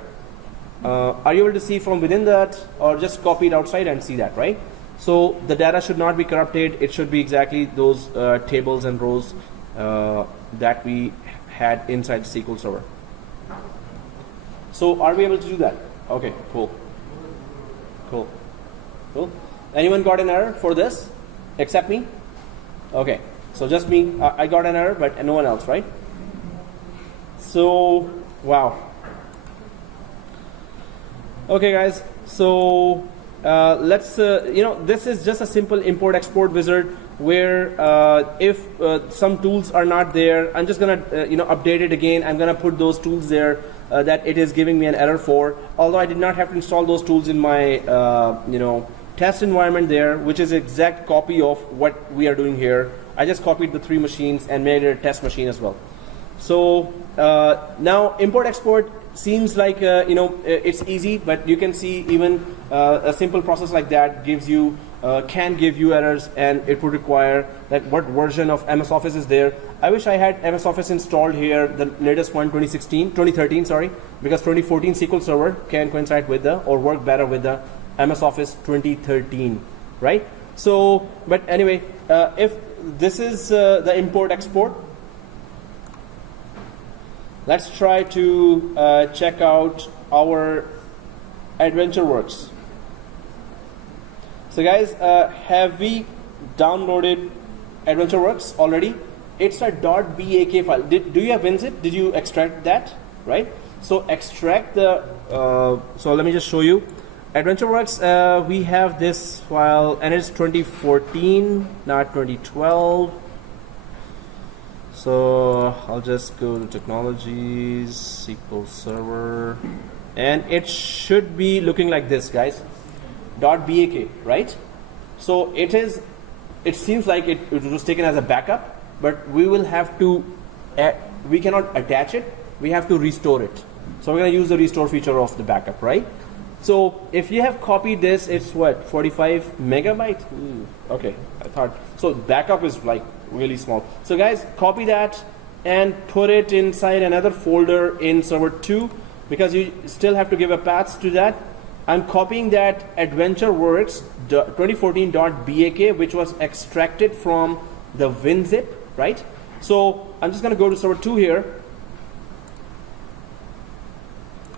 Are you able to see from within that, or just copy it outside and see that, right? So the data should not be corrupted. It should be exactly those tables and rows that we had inside the SQL Server. So are we able to do that? Okay, cool. Anyone got an error for this except me? Okay, so just me. I got an error, but no one else, right? So, wow. Okay, guys. So let's this is just a simple import export wizard where if some tools are not there, I'm just gonna update it again. I'm gonna put those tools there that it is giving me an error for, although I did not have to install those tools in my test environment there, which is exact copy of what we are doing here. I just copied the 3 machines and made it a test machine as well. So now import export seems like it's easy, but you can see even a simple process like that gives you can give you errors, and it would require that what version of MS Office is there. I wish I had MS Office installed here, the latest one, 2013, sorry, because 2014 SQL Server can coincide with the or work better with the MS Office 2013, right? So, but anyway, if this is the import export, let's try to check out our Adventureworks. So guys, have we downloaded Adventureworks already? It's a .bak file. Do you have WinZip? Did you extract that? Right? So extract the, so let me just show you. Adventureworks, we have this file and it's 2014, not 2012. So I'll just go to Technologies, SQL Server, and it should be looking like this, guys. .bak, right? So it seems like it was taken as a backup, but we will have to, we cannot attach it, we have to restore it. So we're going to use the restore feature of the backup, right? So if you have copied this, it's what, 45 megabyte? Okay, I thought, so backup is like really small. So guys, copy that and put it inside another folder in server 2, because you still have to give a path to that. I'm copying that Adventureworks 2014.bak, which was extracted from the WinZip, right? So I'm just going to go to server 2 here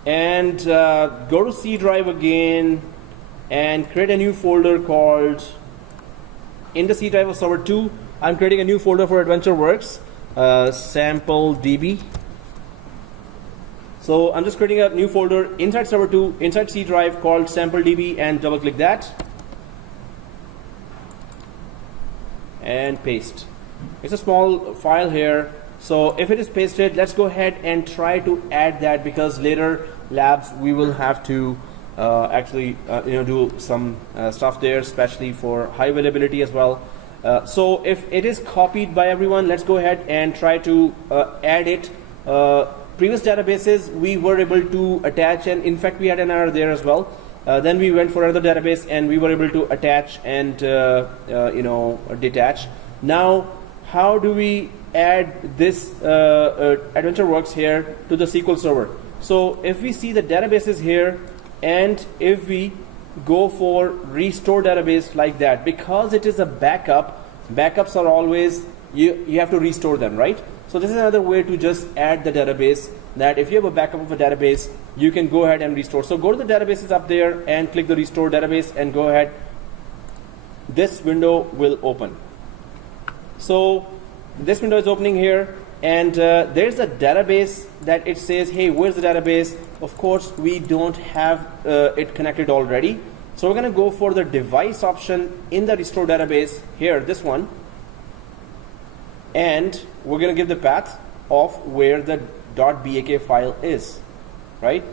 and go to C drive again and create a new folder called, in the C drive of server 2, I'm creating a new folder for Adventureworks, sample DB. So I'm just creating a new folder inside server 2, inside C drive, called sample DB, and double click that and paste. It's a small file here. So if it is pasted, let's go ahead and try to add that, because later labs we will have to actually do some stuff there, especially for high availability as well. So if it is copied by everyone, let's go ahead and try to add it. Previous databases we were able to attach, and in fact we had an error there as well. Then we went for another database and we were able to attach and detach. Now how do we add this Adventureworks here to the SQL Server? So if we see the databases here, and if we go for restore database like that, because it is a backup, backups are always, you have to restore them, right? So this is another way to just add the database, that if you have a backup of a database, you can go ahead and restore. So go to the databases up there and click the restore database and go ahead this window will open. So this window is opening here, and there's a database that it says, hey, where's the database? Of course, we don't have it connected already. So we're going to go for the device option in the restore database here, this one. And we're going to give the path of where the .bak file is, right?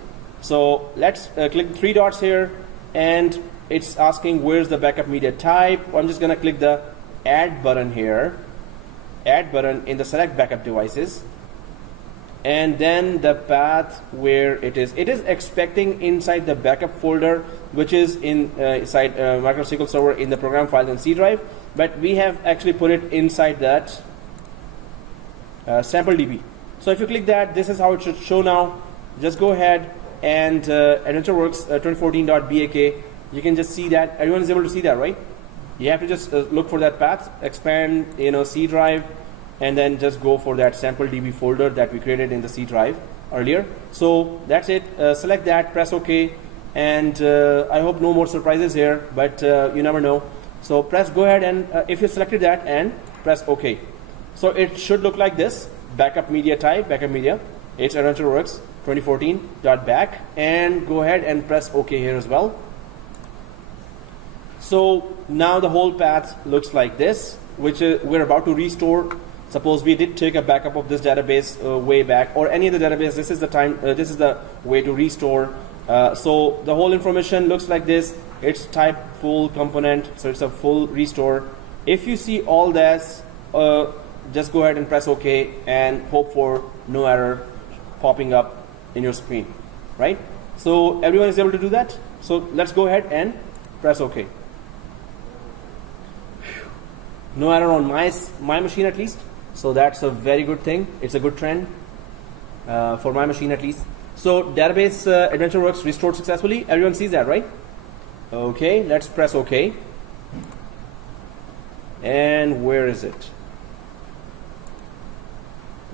So let's click the three dots here, and it's asking where's the backup media type. I'm just going to click the add button here, add button in the select backup devices, and then the path where it is expecting inside the backup folder, which is inside Microsoft SQL Server in the program files and C drive, but we have actually put it inside that sample DB. So if you click that, this is how it should show now. Just go ahead and Adventureworks 2014.bak, you can just see that. Everyone is able to see that, right? You have to just look for that path, expand, C drive, and then just go for that sample DB folder that we created in the C drive earlier. So that's it. Select that, press OK, and I hope no more surprises here, but you never know. So go ahead and if you selected that, and press OK. So it should look like this. Backup media type, backup media. It's Adventureworks 2014.back, and go ahead and press OK here as well. So now the whole path looks like this, which we're about to restore. Suppose we did take a backup of this database way back, or any other database. This is the time. This is the way to restore. So the whole information looks like this. It's type full component, so it's a full restore. If you see all this, just go ahead and press OK and hope for no error popping up in your screen, right? So everyone is able to do that. So let's go ahead and press OK. No error on my machine at least. So that's a very good thing. It's a good trend for my machine at least. So database Adventureworks restored successfully. Everyone sees that, right? Okay, let's press OK. And where is it?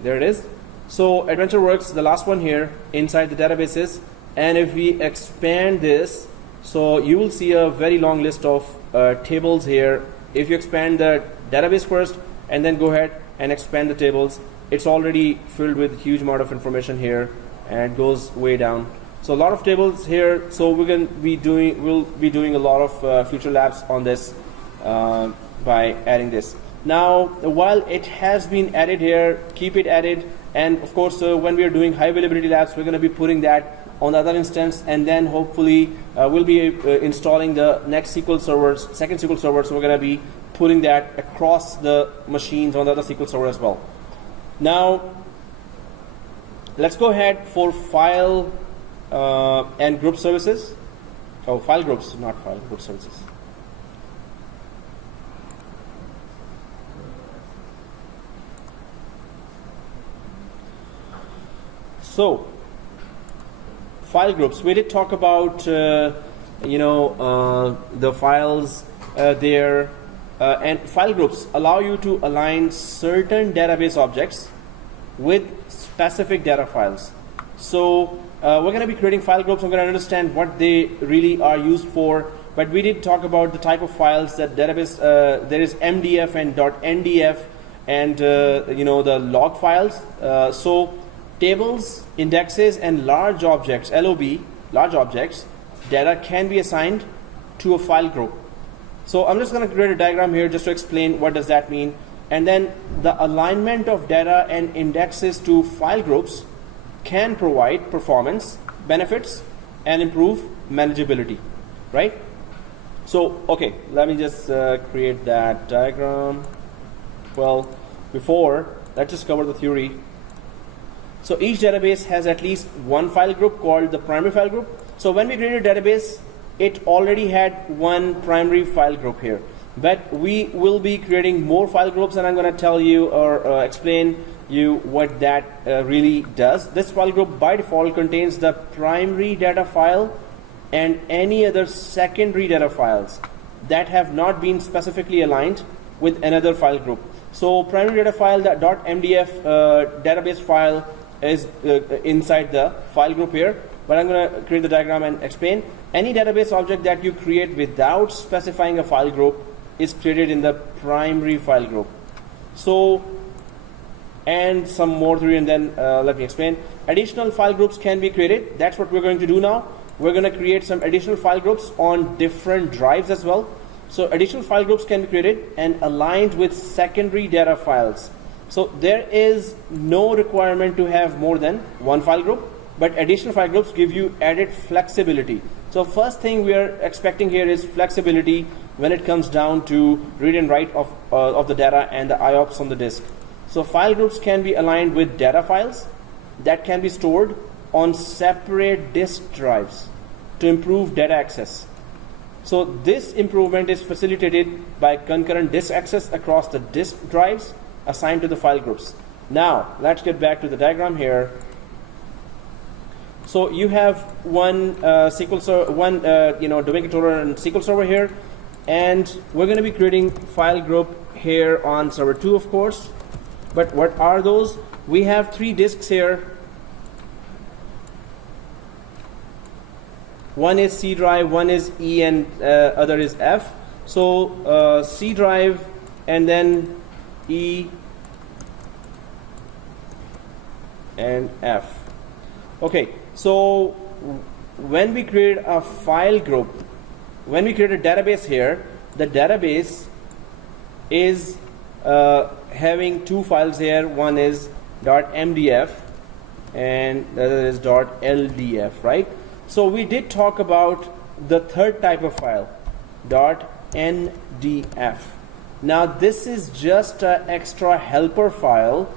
There it is. So Adventureworks, the last one here inside the databases, and if we expand this, so you will see a very long list of tables here. If you expand the database first and then go ahead and expand the tables, it's already filled with a huge amount of information here, and it goes way down. So a lot of tables here. So we'll be doing a lot of future labs on this by adding this. Now, while it has been added here, keep it added, and of course when we are doing high availability labs, we're going to be putting that on the other instance, and then hopefully we'll be installing the next SQL servers, second SQL server, so we're going to be putting that across the machines on the other SQL server as well. Now, let's go ahead for file and group services. Oh, file groups, not file group services. So, file groups. We did talk about the files there, and file groups allow you to align certain database objects with specific data files. So we're going to be creating file groups. I'm going to understand what they really are used for. But we did talk about the type of files that database. There is MDF and .ndf, and the log files. So tables, indexes, and large objects, LOB, large objects, data can be assigned to a file group. So I'm just going to create a diagram here just to explain what does that mean. And then the alignment of data and indexes to file groups can provide performance benefits and improve manageability, right? So, okay, let me just create that diagram. Well, before, let's just cover the theory. So each database has at least one file group called the primary file group. So when we created a database, it already had one primary file group here. But we will be creating more file groups, and I'm going to tell you or explain you what that really does. This file group by default contains the primary data file and any other secondary data files that have not been specifically aligned with another file group. So primary data file, that .mdf database file is inside the file group here, but I'm going to create the diagram and explain. Any database object that you create without specifying a file group is created in the primary file group. So, and some more theory, and then let me explain. Additional file groups can be created. That's what we're going to do now. We're going to create some additional file groups on different drives as well. So additional file groups can be created and aligned with secondary data files. So there is no requirement to have more than one file group, but additional file groups give you added flexibility. So first thing we are expecting here is flexibility when it comes down to read and write of the data and the IOPS on the disk. So file groups can be aligned with data files that can be stored on separate disk drives to improve data access. So this improvement is facilitated by concurrent disk access across the disk drives assigned to the file groups. Now let's get back to the diagram here. So you have one SQL server, one domain controller and SQL server here, and we're going to be creating file group here on server 2, of course. But what are those? We have 3 disks here. One is C drive, one is E, and other is F. So C drive and then E and F. Okay, so when we create a file group, when we create a database here, the database is having 2 files here. One is .mdf and the other is .ldf, right? So we did talk about the third type of file, .ndf. Now this is just an extra helper file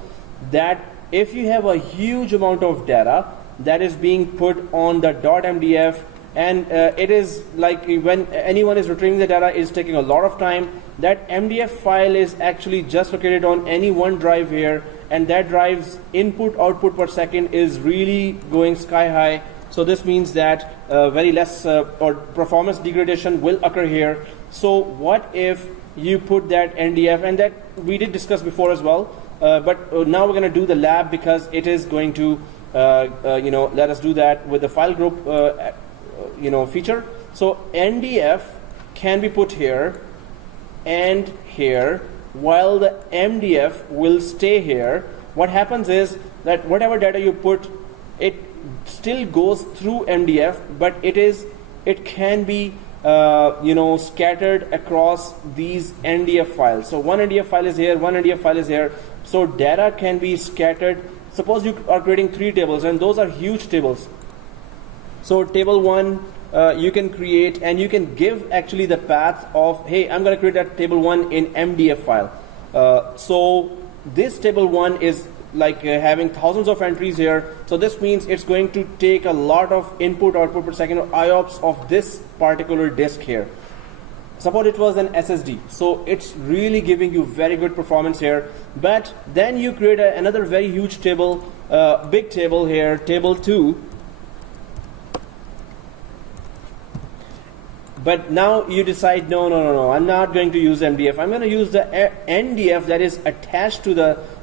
that if you have a huge amount of data that is being put on the .mdf, and it is like when anyone is retrieving the data is taking a lot of time, that MDF file is actually just located on any one drive here, and that drive's input output per second is really going sky high. So this means that very less or performance degradation will occur here. So what if you put that NDF, and that we did discuss before as well, but now we're going to do the lab because it is going to let us do that with the file group feature. So NDF can be put here and here, while the MDF will stay here. What happens is that whatever data you put, it still goes through MDF, but it can be scattered across these NDF files. So one NDF file is here, one NDF file is here. So data can be scattered. Suppose you are creating 3 tables, and those are huge tables. So table 1 you can create, and you can give actually the path of, hey, I'm going to create that table 1 in MDF file. So this table 1 is like having thousands of entries here. So this means it's going to take a lot of input output per second, or IOPS of this particular disk here. Suppose it was an SSD, so it's really giving you very good performance here. But then you create another very huge table, big table here, table 2. But now you decide, no, I'm not going to use MDF. I'm going to use the NDF that is attached to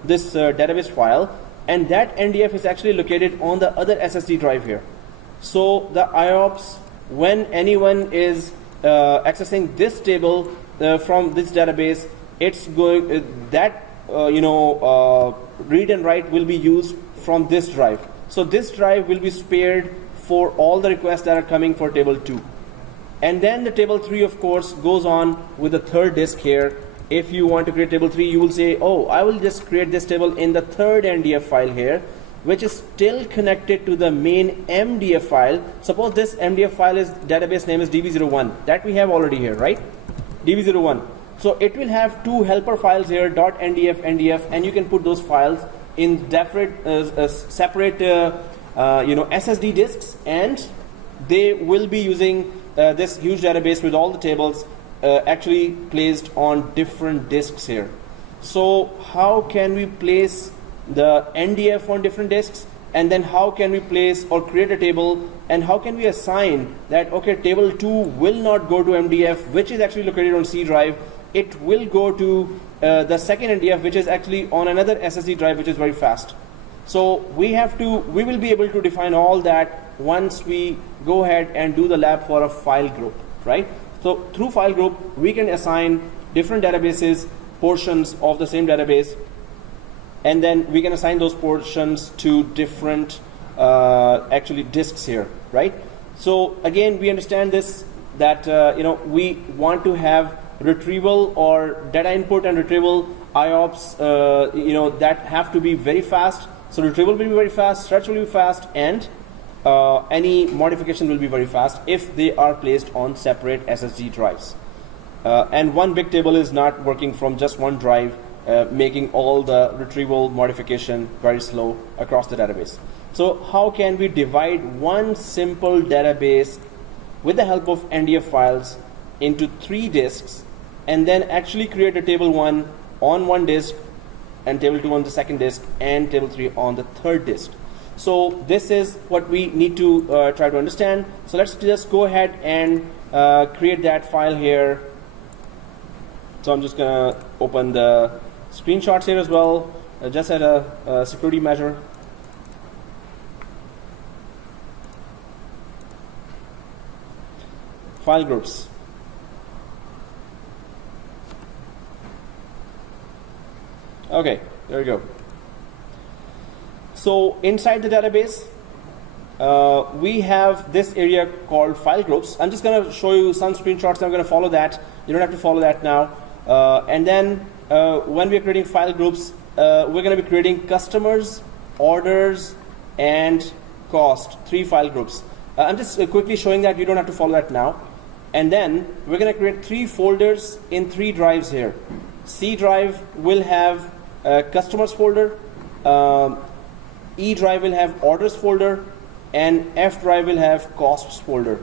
this database file, and that NDF is actually located on the other SSD drive here. So the IOPS, when anyone is accessing this table from this database, it's going read and write will be used from this drive. So this drive will be spared for all the requests that are coming for table 2. And then the table 3, of course, goes on with the third disk here. If you want to create table 3, you will say, oh, I will just create this table in the third NDF file here, which is still connected to the main MDF file. Suppose this MDF file is database name is db01. That we have already here, right? db01. So it will have 2 helper files here, .ndf, ndf, and you can put those files in separate SSD disks, and they will be using this huge database with all the tables actually placed on different disks here. So how can we place the NDF on different disks, and then how can we place or create a table, and how can we assign that, okay, table 2 will not go to MDF, which is actually located on C drive. It will go to the second NDF, which is actually on another SSD drive, which is very fast. So we will be able to define all that once we go ahead and do the lab for a file group, right? So through file group, we can assign different databases, portions of the same database, and then we can assign those portions to different actually disks here, right? So again, we understand this, that we want to have retrieval or data input and retrieval IOPS that have to be very fast. So retrieval will be very fast, search will be fast, and any modification will be very fast if they are placed on separate SSD drives. And one big table is not working from just one drive, making all the retrieval modification very slow across the database. So how can we divide one simple database with the help of NDF files into 3 disks, and then actually create a table 1 on one disk, and table 2 on the second disk, and table 3 on the third disk? So this is what we need to try to understand. So let's just go ahead and create that file here. So I'm just going to open the screenshots here as well, just at a security measure. File groups. Okay, there we go. So inside the database, we have this area called file groups. I'm just going to show you some screenshots. I'm going to follow that. You don't have to follow that now. And then when we're creating file groups, we're going to be creating customers, orders, and cost, 3 file groups. I'm just quickly showing that. You don't have to follow that now. And then we're going to create 3 folders in 3 drives here. C drive will have customers folder, E drive will have orders folder, and F drive will have costs folder.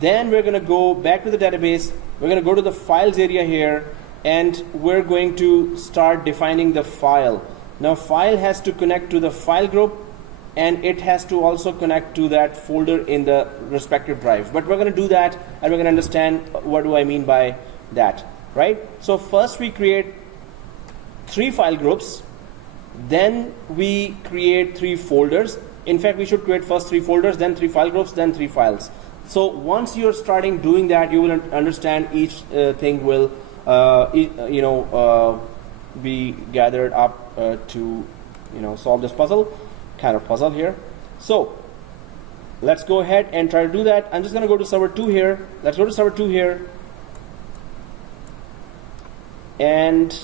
Then we're going to go back to the database. We're going to go to the files area here, and we're going to start defining the file. Now file has to connect to the file group, and it has to also connect to that folder in the respective drive. But we're going to do that, and we're going to understand what do I mean by that, right? So first we create 3 file groups, then we create 3 folders. In fact, we should create first 3 folders, then 3 file groups, then 3 files. So once you're starting doing that, you will understand each thing will be gathered up to solve this kind of puzzle here. So let's go ahead and try to do that. I'm just going to go to server 2 here. Let's go to server 2 here, and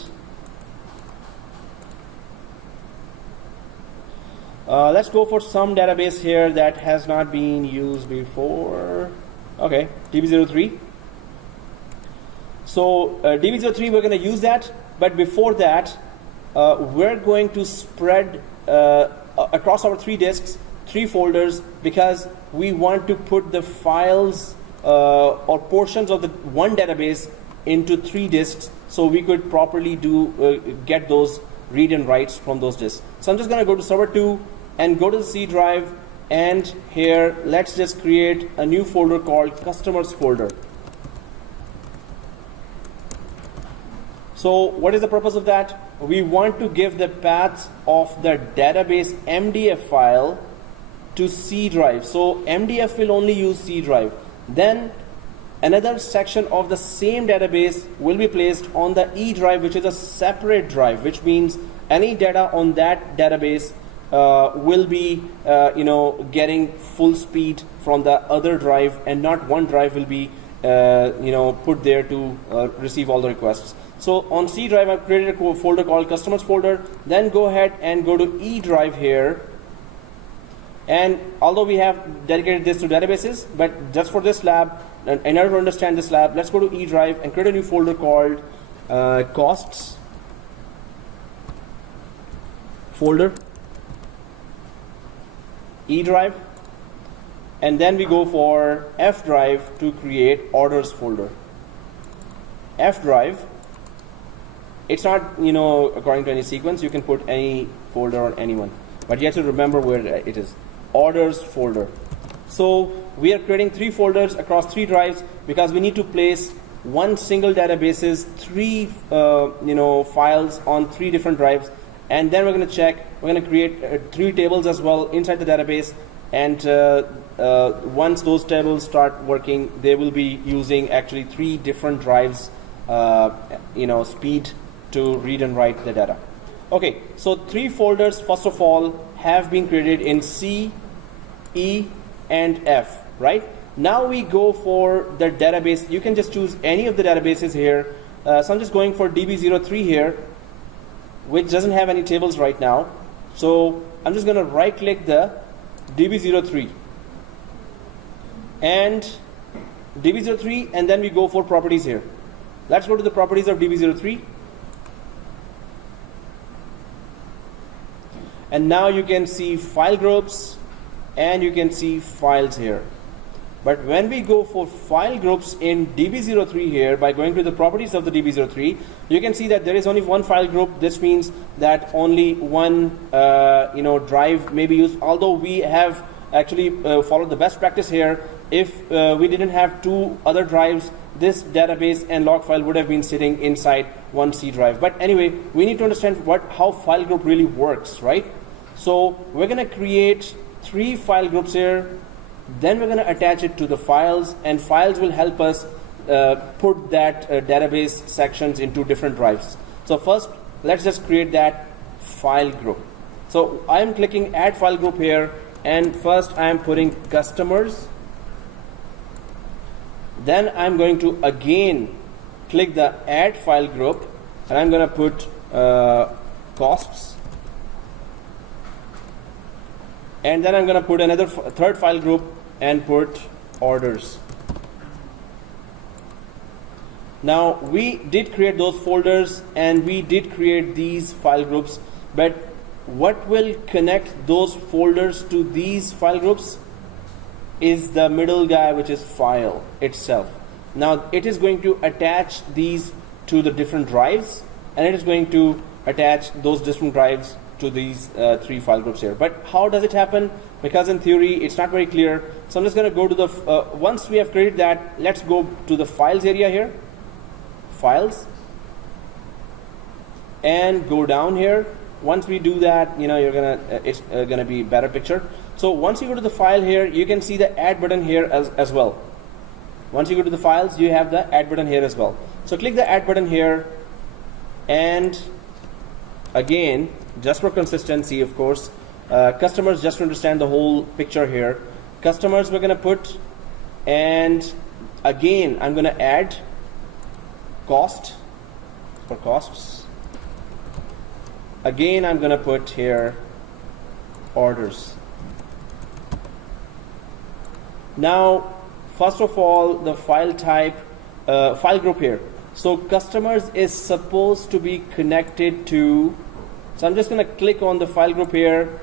let's go for some database here that has not been used before. Okay, DB03. So DB03, we're going to use that, but before that, we're going to spread across our 3 disks, 3 folders, because we want to put the files or portions of the one database into 3 disks, so we could properly get those read and writes from those disks. So I'm just going to go to server 2 and go to the C drive, and here let's just create a new folder called customers folder. So what is the purpose of that? We want to give the path of the database MDF file to C drive. So MDF will only use C drive. Then another section of the same database will be placed on the E drive, which is a separate drive, which means any data on that database will be getting full speed from the other drive, and not one drive will be put there to receive all the requests. So on C drive, I've created a folder called customers folder. Then go ahead and go to E drive here. And although we have dedicated this to databases, but just for this lab, and in order to understand this lab, let's go to E drive and create a new folder called costs folder, E drive, and then we go for F drive to create orders folder. F drive, it's not according to any sequence. You can put any folder on anyone, but you have to remember where it is. Orders folder. So we are creating 3 folders across 3 drives, because we need to place one single database's 3 files on 3 different drives. And then we're going to check. We're going to create 3 tables as well inside the database, and once those tables start working, they will be using actually 3 different drives speed to read and write the data. Okay, so 3 folders first of all have been created in C, E, and F, right? Now we go for the database. You can just choose any of the databases here. So I'm just going for DB03 here, which doesn't have any tables right now. So I'm just going to right click the DB03 and DB03, and then we go for properties here. Let's go to the properties of DB03. And now you can see file groups and you can see files here. But when we go for file groups in DB03 here, by going to the properties of the DB03, you can see that there is only one file group. This means that only one drive may be used. Although we have actually followed the best practice here, if we didn't have 2 other drives, this database and log file would have been sitting inside one C drive. But anyway, we need to understand how file group really works, right? So we're going to create 3 file groups here. Then we're going to attach it to the files, and files will help us put that database sections into different drives. So first, let's just create that file group. So I'm clicking add file group here, and first I'm putting customers. Then I'm going to again click the add file group, and I'm going to put costs. And then I'm going to put another third file group and put orders. Now we did create those folders and we did create these file groups, but what will connect those folders to these file groups is the middle guy, which is file itself. Now it is going to attach these to the different drives, and it is going to attach those different drives to these 3 file groups here. But how does it happen? Because in theory it's not very clear. So I'm just going to go to the once we have created that, let's go to the files area here, files, and go down here. Once we do that, it's gonna be better picture. So once you go to the file here, you can see the add button here as well. Once you go to the files, you have the add button here as well. So click the add button here, and again, just for consistency, of course, customers, just to understand the whole picture here, customers we're going to put, and again I'm going to add cost for costs. Again I'm going to put here orders. Now first of all, the file type, file group here. So customers is supposed to be connected to, so I'm just going to click on the file group here,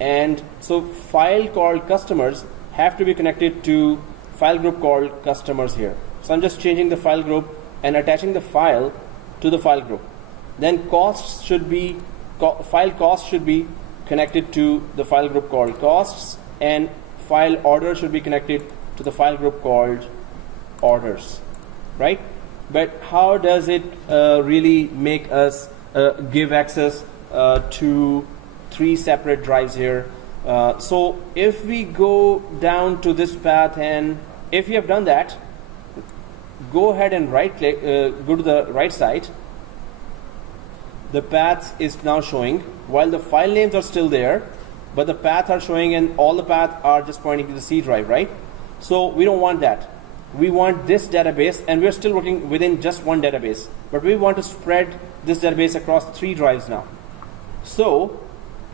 and so file called customers have to be connected to file group called customers here. So I'm just changing the file group and attaching the file to the file group. Then costs should be, file cost should be connected to the file group called costs, and file order should be connected to the file group called orders, right? But how does it really make us give access to 3 separate drives here? So if we go down to this path, and if you have done that, go ahead and right click, go to the right side. The path is now showing, while the file names are still there, but the paths are showing, and all the paths are just pointing to the C drive, right? So we don't want that. We want this database, and we're still working within just one database, but we want to spread this database across 3 drives now. So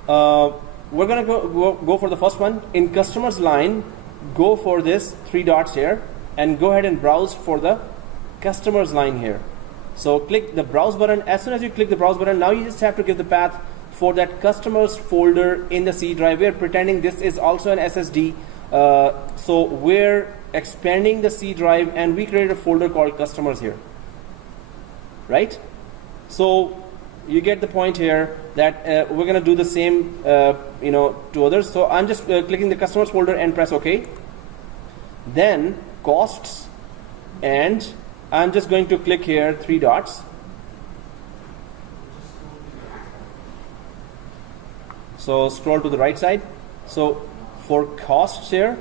we're going to go for the first one. In customers line, go for this 3 dots here, and go ahead and browse for the customers line here. So click the browse button. As soon as you click the browse button, now you just have to give the path for that customers folder in the C drive. We're pretending this is also an SSD. So we're expanding the C drive, and we created a folder called customers here, right? So you get the point here that we're going to do the same to others. So I'm just clicking the customers folder and press OK. Then costs, and I'm just going to click here 3 dots. So scroll to the right side. So for costs here,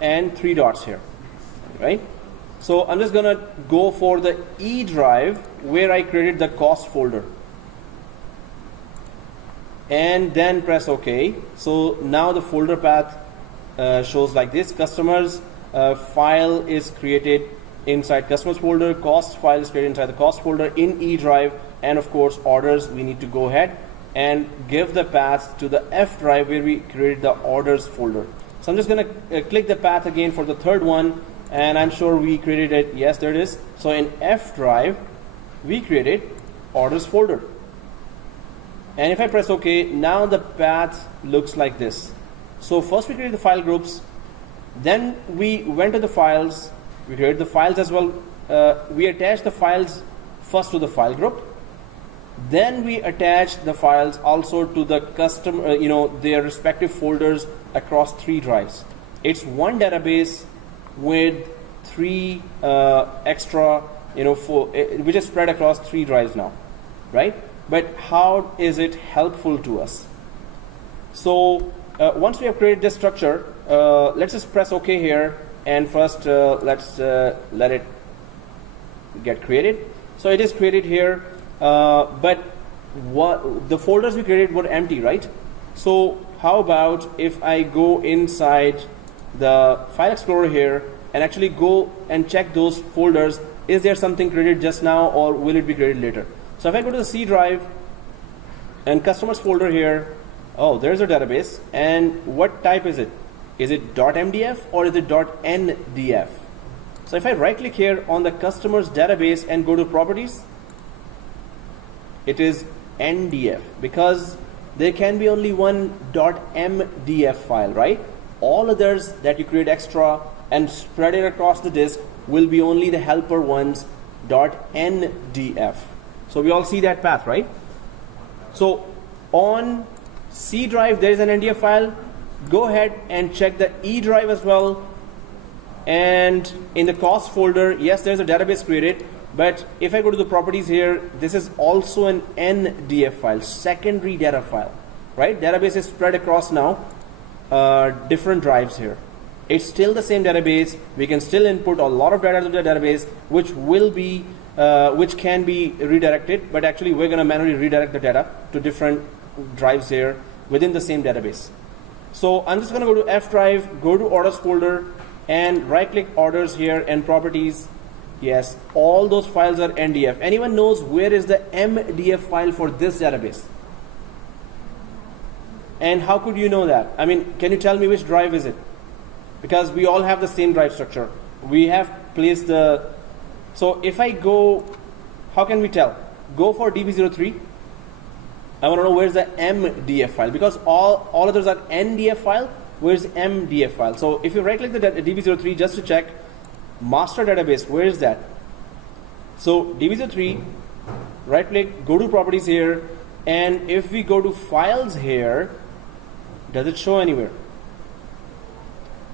and 3 dots here, right? So I'm just gonna go for the E drive where I created the cost folder, and then press OK. So now the folder path shows like this. Customers file is created inside customers folder, cost file is created inside the cost folder in E drive, and of course orders, we need to go ahead and give the path to the F drive where we created the orders folder. So I'm just going to click the path again for the third one, and I'm sure we created it. Yes, there it is. So in F drive we created orders folder, and if I press OK, now the path looks like this. So first we created the file groups, then we went to the files, we created the files as well. We attached the files first to the file group, then we attached the files also to the custom, their respective folders across 3 drives. It's one database with 3 extra, which is spread across 3 drives now, right? But how is it helpful to us? So once we have created this structure, let's just press OK here, and first let's let it get created. So it is created here, but what the folders we created were empty, right? So how about if I go inside the File Explorer here and actually go and check those folders? Is there something created just now, or will it be created later? So if I go to the C drive and customers folder here, oh, there's a database, and what type is it? Is it .mdf or is it .ndf? So if I right click here on the customers database and go to properties, it is ndf, because there can be only one .mdf file, right? All others that you create extra and spread it across the disk will be only the helper ones .ndf. So we all see that path, right? So on C drive there is an NDF file. Go ahead and check the E drive as well, and in the cost folder, yes, there's a database created, but if I go to the properties here, this is also an NDF file, secondary data file, right? Database is spread across now different drives here. It's still the same database. We can still input a lot of data to the database, which will be which can be redirected, but actually we're going to manually redirect the data to different drives here within the same database. So I'm just going to go to F drive, go to orders folder, and right click orders here and properties. Yes, all those files are NDF. Anyone knows where is the MDF file for this database? And how could you know that? I mean, can you tell me which drive is it? Because we all have the same drive structure. We have placed the, so if I go, how can we tell? Go for DB03. I want to know where's the MDF file, because all others are NDF file. Where's MDF file? So if you right click the DB03 just to check master database, where is that? So DB03, right click, go to properties here, and if we go to files here, does it show anywhere?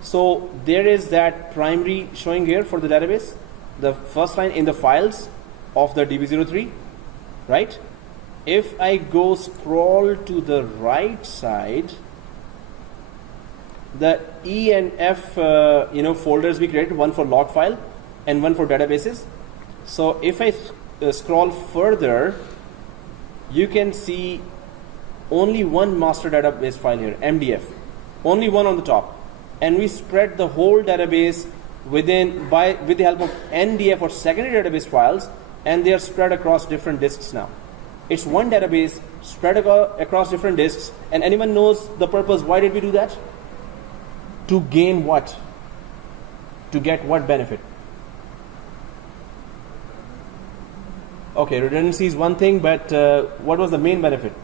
So there is that primary showing here for the database, the first line in the files of the DB03, right? If I go scroll to the right side, the E and F folders we created, one for log file and one for databases. So if I scroll further, you can see only one master database file here, MDF, only one on the top, and we spread the whole database with the help of NDF or secondary database files, and they are spread across different disks now. It's one database spread across different disks, and anyone knows the purpose? Why did we do that? To gain what? To get what benefit? Okay, redundancy is one thing, but what was the main benefit?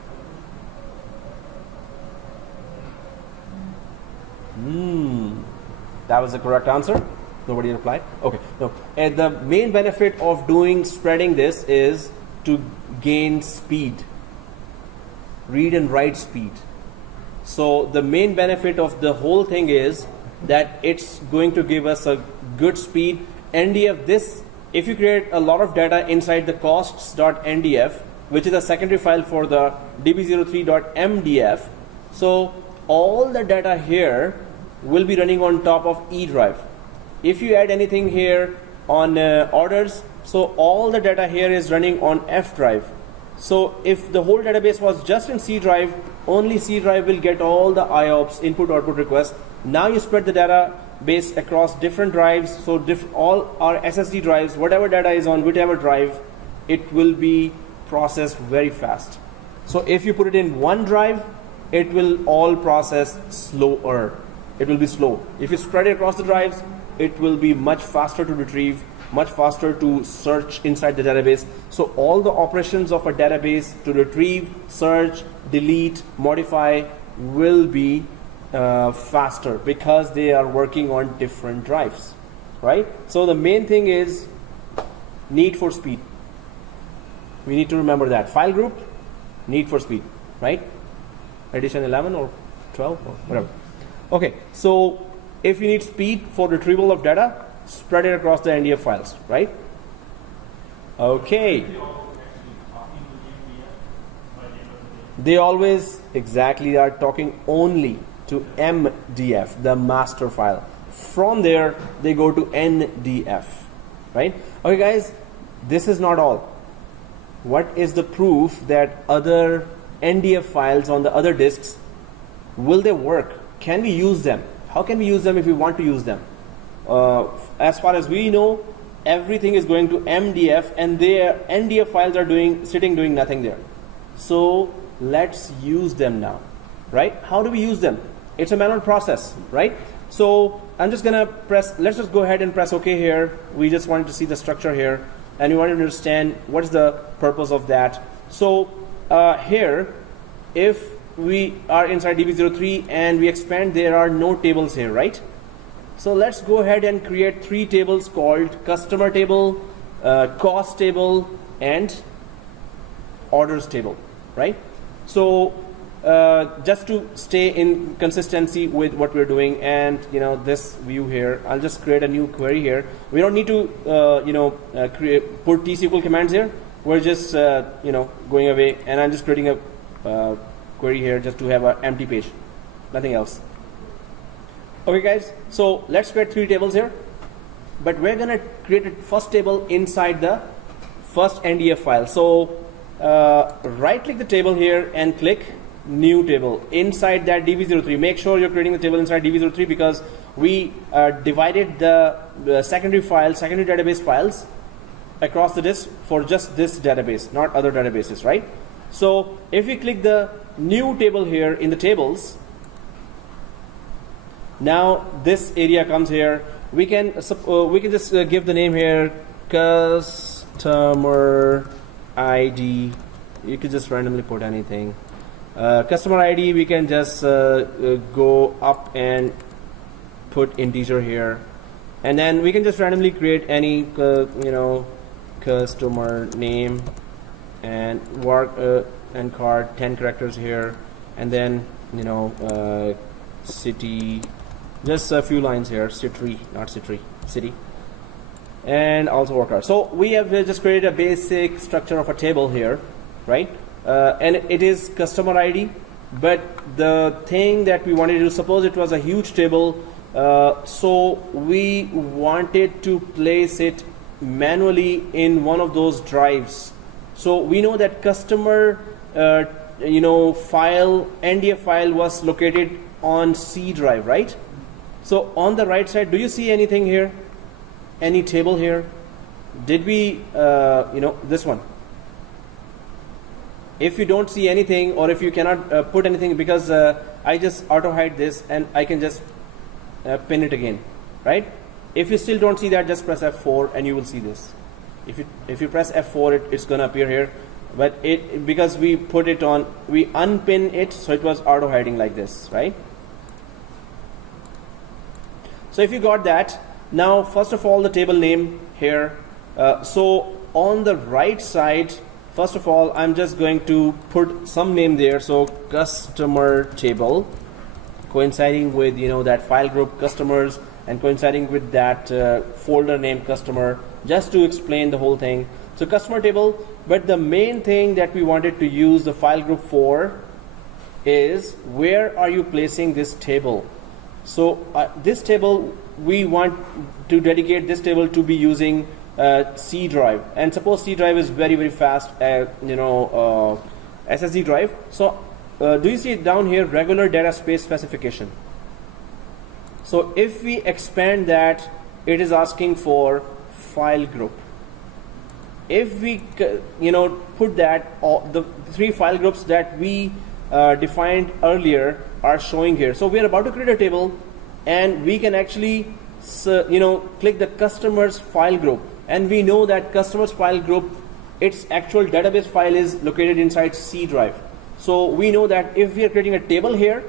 That was the correct answer. Nobody replied. Okay, no. And the main benefit of spreading this is to gain speed, read and write speed. So the main benefit of the whole thing is that it's going to give us a good speed. NDF, this, if you create a lot of data inside the costs.ndf, which is a secondary file for the db03.mdf, so all the data here will be running on top of E drive. If you add anything here, on orders. So all the data here is running on F drive. So if the whole database was just in C drive, only C drive will get all the IOPS, input output requests. Now you spread the database across different drives. So all our SSD drives, whatever data is on whichever drive, it will be processed very fast. So if you put it in one drive, it will all process slower. It will be slow. If you spread it across the drives, it will be much faster to retrieve, much faster to search inside the database. So all the operations of a database to retrieve, search, delete, modify will be faster because they are working on different drives, right? So the main thing is need for speed. We need to remember that. File group, need for speed, right? Edition 11 or 12 or whatever. Okay, so if you need speed for retrieval of data, spread it across the NDF files, right? Okay. They always exactly are talking only to MDF, the master file. From there, they go to NDF, right? Okay, guys, this is not all. What is the proof that other NDF files on the other disks, will they work? Can we use them? How can we use them if we want to use them? As far as we know, everything is going to MDF, and their NDF files are doing nothing there. So let's use them now, right? How do we use them? It's a manual process, right? So I'm just gonna let's just go ahead and press OK here. We just wanted to see the structure here, and we wanted to understand what is the purpose of that. So here, if we are inside DB03 and we expand, there are no tables here, right? So let's go ahead and create 3 tables called customer table, cost table, and orders table, right? So just to stay in consistency with what we're doing, and this view here, I'll just create a new query here. We don't need to put T-SQL commands here. We're just going away, and I'm just creating a query here just to have an empty page, nothing else. Okay, guys, so let's create 3 tables here, but we're gonna create a first table inside the first NDF file. So right click the table here and click new table inside that DB03. Make sure you're creating the table inside DB03 because we divided the secondary database files across the disk for just this database, not other databases, right? So if we click the new table here in the tables, now this area comes here. We can just give the name here customer ID. You could just randomly put anything. Customer ID, we can just go up and put integer here, and then we can just randomly create any customer name and work and card, 10 characters here, and then city, just a few lines here, city, and also work card. So we have just created a basic structure of a table here, right? And it is customer ID, but the thing that we wanted to do, suppose it was a huge table, so we wanted to place it manually in one of those drives. So we know that customer file, NDF file was located on C drive, right? So on the right side, do you see anything here? Any table here? Did we, this one? If you don't see anything, or if you cannot put anything, because I just auto hide this and I can just pin it again, right? If you still don't see that, just press F4 and you will see this. If you press F4, it's gonna appear here, but because we put it on, we unpin it, so it was auto hiding like this, right? So if you got that, now first of all the table name here. So on the right side, first of all, I'm just going to put some name there. So customer table, coinciding with that file group customers, and coinciding with that folder name customer, just to explain the whole thing. So customer table, but the main thing that we wanted to use the file group for is where are you placing this table. So this table, we want to dedicate this table to be using C drive, and suppose C drive is very, very fast, SSD drive. So do you see it down here, regular data space specification? So if we expand that, it is asking for file group. If we put that, the three file groups that we defined earlier are showing here. So we are about to create a table, and we can actually click the customers file group, and we know that customers file group, its actual database file is located inside C drive. So we know that if we are creating a table here,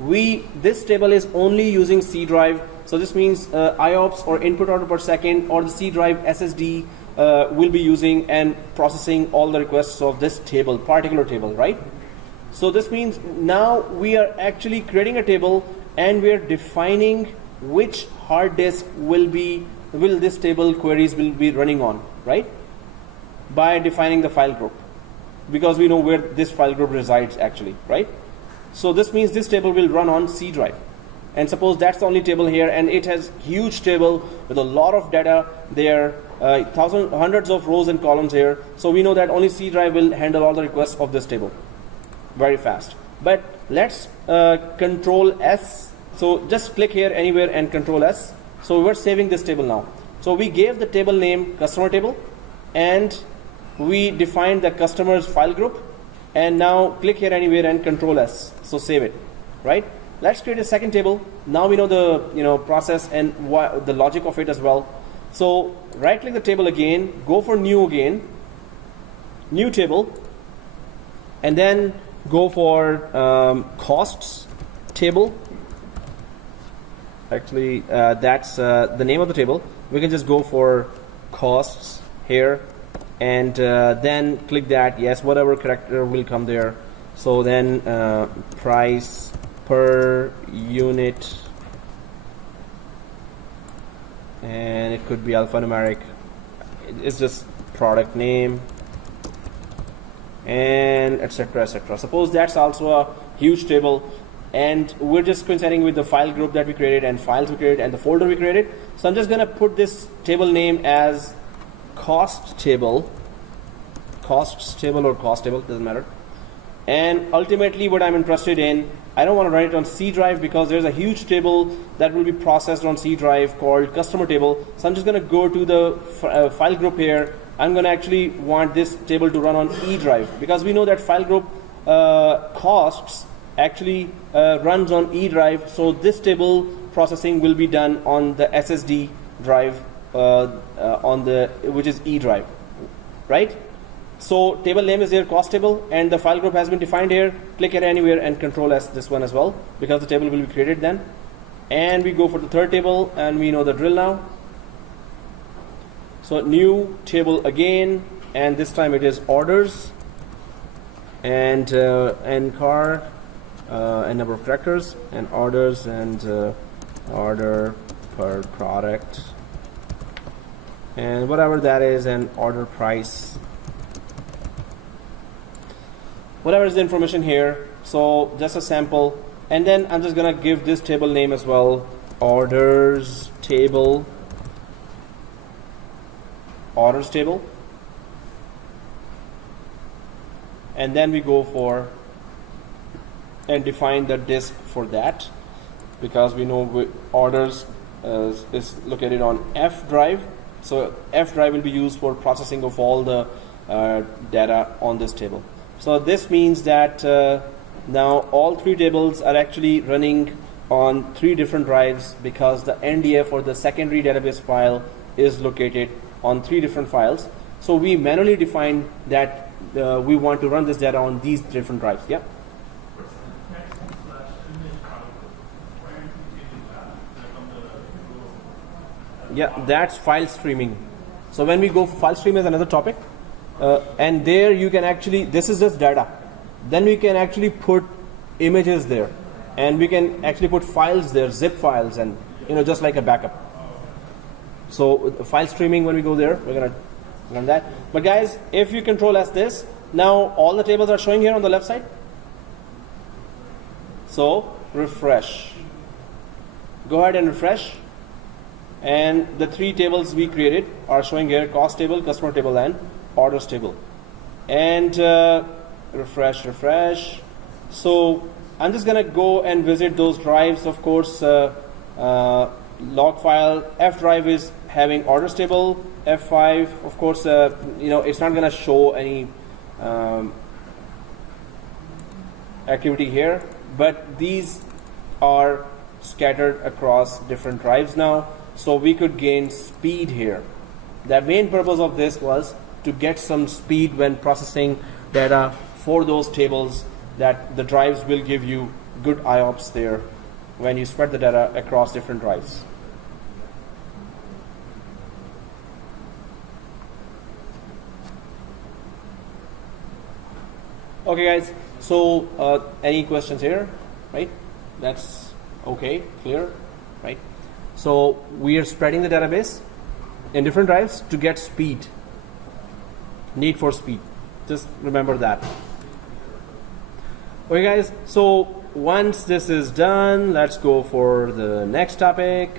this table is only using C drive. So this means IOPS or input order per second or the C drive SSD will be using and processing all the requests of this table, particular table, right? So this means now we are actually creating a table, and we are defining which hard disk will this table queries will be running on, right? By defining the file group, because we know where this file group resides actually, right? So this means this table will run on C drive. And suppose that's the only table here, and it has huge table with a lot of data there, hundreds of rows and columns here. So we know that only C drive will handle all the requests of this table very fast. But let's Control S. So just click here anywhere and Control S. So we're saving this table now. So we gave the table name customer table, and we defined the customer's file group, and now click here anywhere and Control S. So save it, right? Let's create a second table. Now we know the process and the logic of it as well. So right click the table again, go for new again, new table, and then go for costs table. Actually, that's the name of the table. We can just go for costs here, and then click that. Yes, whatever character will come there. So then price per unit, and it could be alphanumeric. It's just product name, and etc, etc. Suppose that's also a huge table, and we're just coinciding with the file group that we created and files we created and the folder we created. So I'm just gonna put this table name as cost table, costs table or cost table, doesn't matter. And ultimately what I'm interested in, I don't want to run it on C drive because there's a huge table that will be processed on C drive called customer table. So I'm just going to go to the file group here. I'm going to actually want this table to run on E drive, because we know that file group costs actually runs on E drive. So this table processing will be done on the SSD drive which is E drive, right? So table name is here, cost table, and the file group has been defined here. Click it anywhere and Control S this one as well, because the table will be created then. And we go for the third table, and we know the drill now. So new table again, and this time it is orders and car and number of characters, and orders and order per product, and whatever that is, and order price, whatever is the information here. So just a sample, and then I'm just gonna give this table name as well, orders table, orders table, and then we go for and define the disk for that, because we know orders is located on F drive. So F drive will be used for processing of all the data on this table. So this means that now all three tables are actually running on three different drives, because the NDF or the secondary database file is located on three different files. So we manually define that we want to run this data on these different drives. Yeah. Yeah, that's file streaming. So when we go for file stream is another topic, and there you can actually, this is just data. Then we can actually put images there, and we can actually put files there, zip files, and just like a backup. So file streaming, when we go there, we're gonna run that. But guys, if you Control S this, now all the tables are showing here on the left side. So refresh. Go ahead and refresh. And the three tables we created are showing here: cost table, customer table, and orders table. And refresh. So I'm just gonna go and visit those drives. Of course, log file F drive is having orders table. F5, of course, it's not gonna show any activity here, but these are scattered across different drives now, so we could gain speed here. The main purpose of this was to get some speed when processing data for those tables, that the drives will give you good IOPS there when you spread the data across different drives. Okay guys, so any questions here, right? That's okay, clear, right? So we are spreading the database in different drives to get speed, need for speed. Just remember that. Okay guys, so once this is done, let's go for the next topic.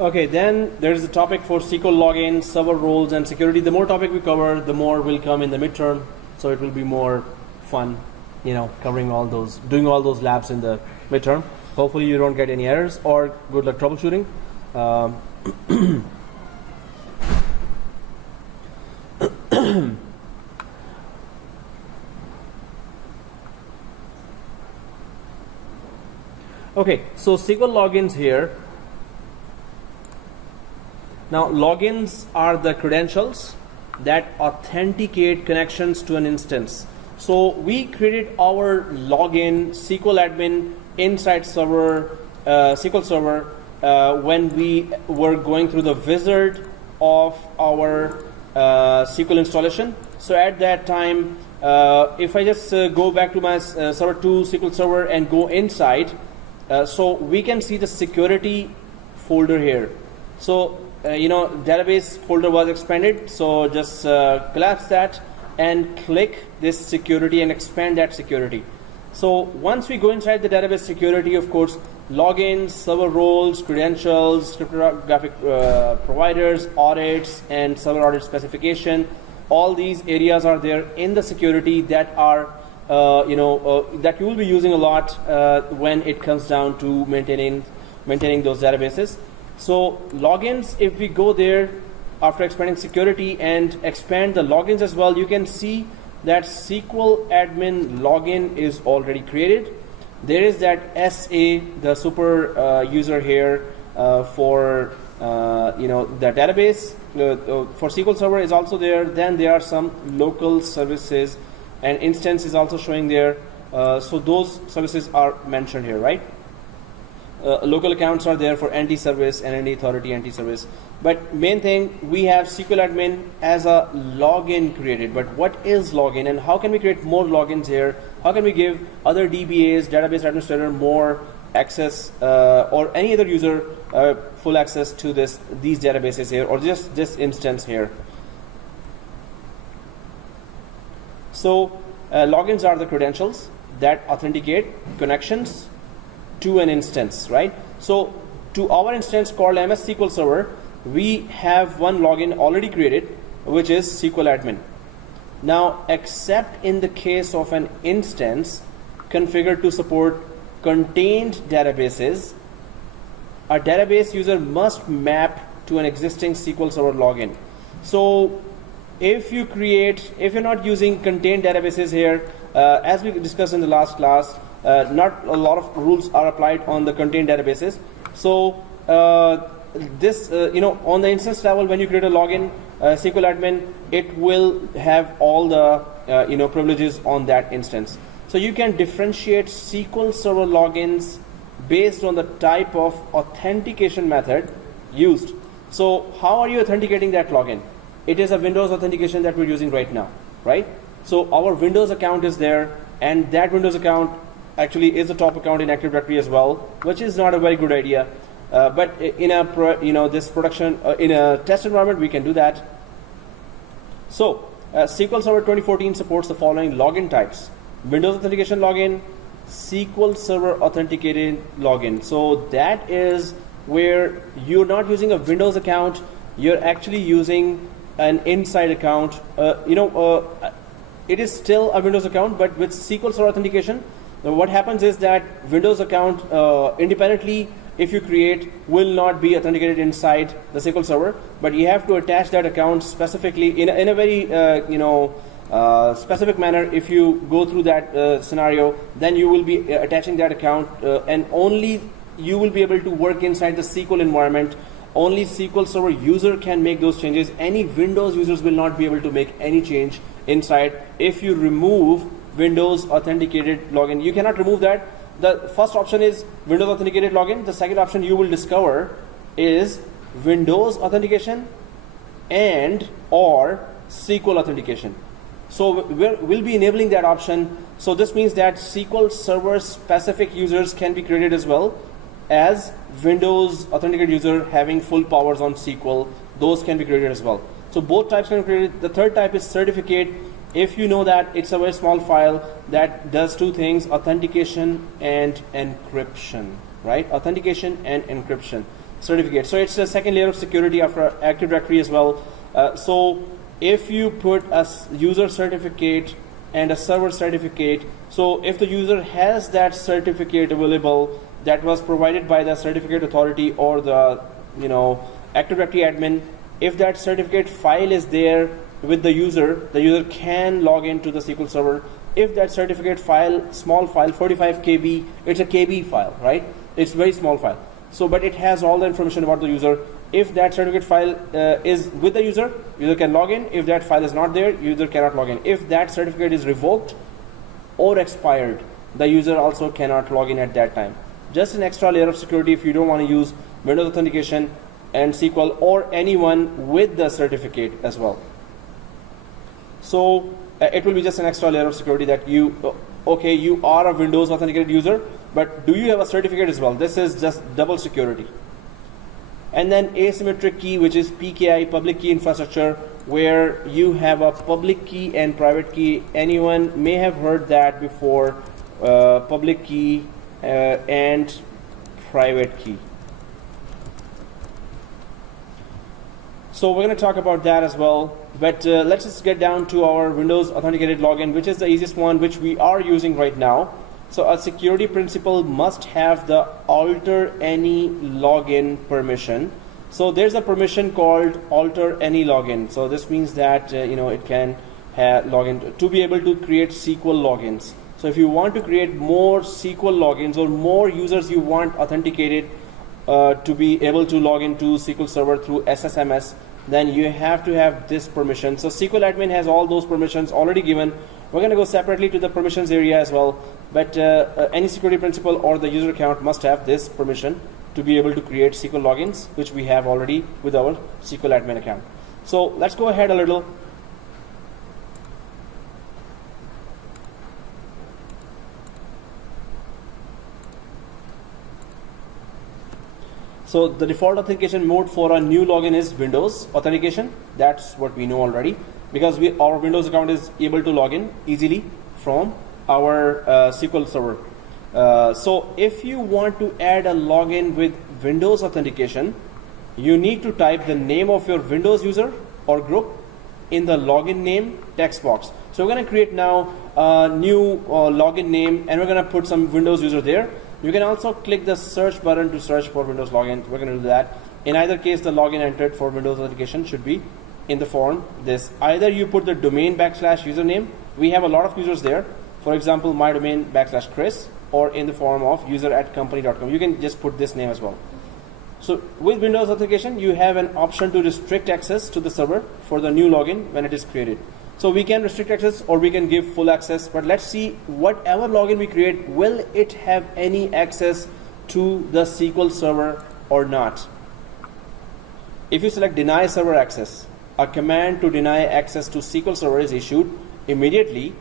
Okay, then there is a topic for SQL login, server roles, and security. The more topic we cover, the more will come in the midterm, so it will be more fun, covering all those, doing all those labs in the midterm. Hopefully you don't get any errors, or good luck troubleshooting. Okay, so SQL logins here. Now, logins are the credentials that authenticate connections to an instance. So we created our login SQL admin inside server, SQL Server, when we were going through the wizard of our SQL installation. So at that time, if I just go back to my server 2 SQL Server and go inside, so we can see the security folder here. So database folder was expanded, so just collapse that and click this security and expand that security. So once we go inside the database security, of course, logins, server roles, credentials, cryptographic providers, audits, and server audit specification, all these areas are there in the security that are that you will be using a lot when it comes down to maintaining those databases. So logins, if we go there after expanding security and expand the logins as well, you can see that SQL admin login is already created. There is that SA, the super user here for the database. For SQL Server is also there. Then there are some local services and instance is also showing there. So those services are mentioned here, right? Local accounts are there for anti-service and anti-authority anti-service. But main thing, we have SQL admin as a login created. But what is login and how can we create more logins here? How can we give other DBAs, database administrator, more access or any other user full access to these databases here, or just this instance here? So logins are the credentials that authenticate connections to an instance, right? So to our instance called MS SQL Server, we have one login already created, which is SQL admin. Now, except in the case of an instance configured to support contained databases, a database user must map to an existing SQL Server login. So if you're not using contained databases here, as we discussed in the last class, not a lot of rules are applied on the contained databases. So this, on the instance level, when you create a login, SQL admin, it will have all the privileges on that instance. So you can differentiate SQL Server logins based on the type of authentication method used. So how are you authenticating that login? It is a Windows authentication that we're using right now, right? So our Windows account is there, and that Windows account actually is the top account in Active Directory as well, which is not a very good idea. But in a in a test environment, we can do that. So SQL Server 2014 supports the following login types: Windows authentication login, SQL Server authenticated login. So that is where you're not using a Windows account, you're actually using an inside account. It is still a Windows account, but with SQL Server authentication, what happens is that Windows account independently, if you create, will not be authenticated inside the SQL Server, but you have to attach that account specifically in a very specific manner. If you go through that scenario, then you will be attaching that account, and only you will be able to work inside the SQL environment. Only SQL Server user can make those changes. Any Windows users will not be able to make any change inside. If you remove Windows authenticated login, you cannot remove that. The first option is Windows authenticated login. The second option you will discover is Windows authentication and or SQL authentication. So we'll be enabling that option. So this means that SQL Server specific users can be created as well as Windows authenticated user having full powers on SQL. Those can be created as well. So both types can be created. The third type is certificate. If you know that it's a very small file that does two things: authentication and encryption, right? Authentication and encryption. Certificate. So it's a second layer of security after Active Directory as well. So if you put a user certificate and a server certificate, so if the user has that certificate available that was provided by the certificate authority or the Active Directory admin, if that certificate file is there with the user can log into the SQL Server. If that certificate file, small file, 45 KB, it's a KB file, right? It's a very small file. So, but it has all the information about the user. If that certificate file is with the user can log in. If that file is not there, user cannot log in. If that certificate is revoked or expired, the user also cannot log in at that time. Just an extra layer of security if you don't want to use Windows authentication and SQL or anyone with the certificate as well. So it will be just an extra layer of security that you are a Windows authenticated user, but do you have a certificate as well? This is just double security. And then asymmetric key, which is PKI, public key infrastructure, where you have a public key and private key. Anyone may have heard that before, public key and private key. So we're going to talk about that as well, but let's just get down to our Windows authenticated login, which is the easiest one, which we are using right now. So a security principal must have the alter any login permission. So there's a permission called alter any login. So this means that it can log in to be able to create SQL logins. So if you want to create more SQL logins or more users you want authenticated to be able to log into SQL Server through SSMS, then you have to have this permission. So SQL admin has all those permissions already given. We're going to go separately to the permissions area as well, but any security principal or the user account must have this permission to be able to create SQL logins, which we have already with our SQL admin account. So let's go ahead a little. So the default authentication mode for a new login is Windows authentication. That's what we know already, because our Windows account is able to log in easily from our SQL Server. So if you want to add a login with Windows authentication, you need to type the name of your Windows user or group in the login name text box. So we're going to create now a new login name, and we're going to put some Windows user there. You can also click the search button to search for Windows login. We're going to do that. In either case, the login entered for Windows authentication should be in the form this. Either you put the domain / username. We have a lot of users there. For example, my domain / Chris, or in the form of user@company.com. You can just put this name as well. So with Windows authentication, you have an option to restrict access to the server for the new login when it is created. So we can restrict access or we can give full access, but let's see whatever login we create, will it have any access to the SQL server or not? If you select deny server access, a command to deny access to SQL server is issued immediately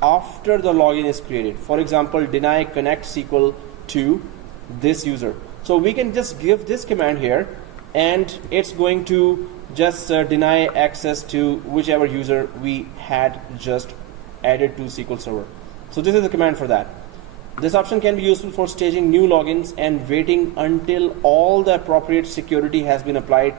after the login is created. For example, deny connect SQL to this user. So we can just give this command here and it's going to just deny access to whichever user we had just added to SQL Server. So this is the command for that. This option can be useful for staging new logins and waiting until all the appropriate security has been applied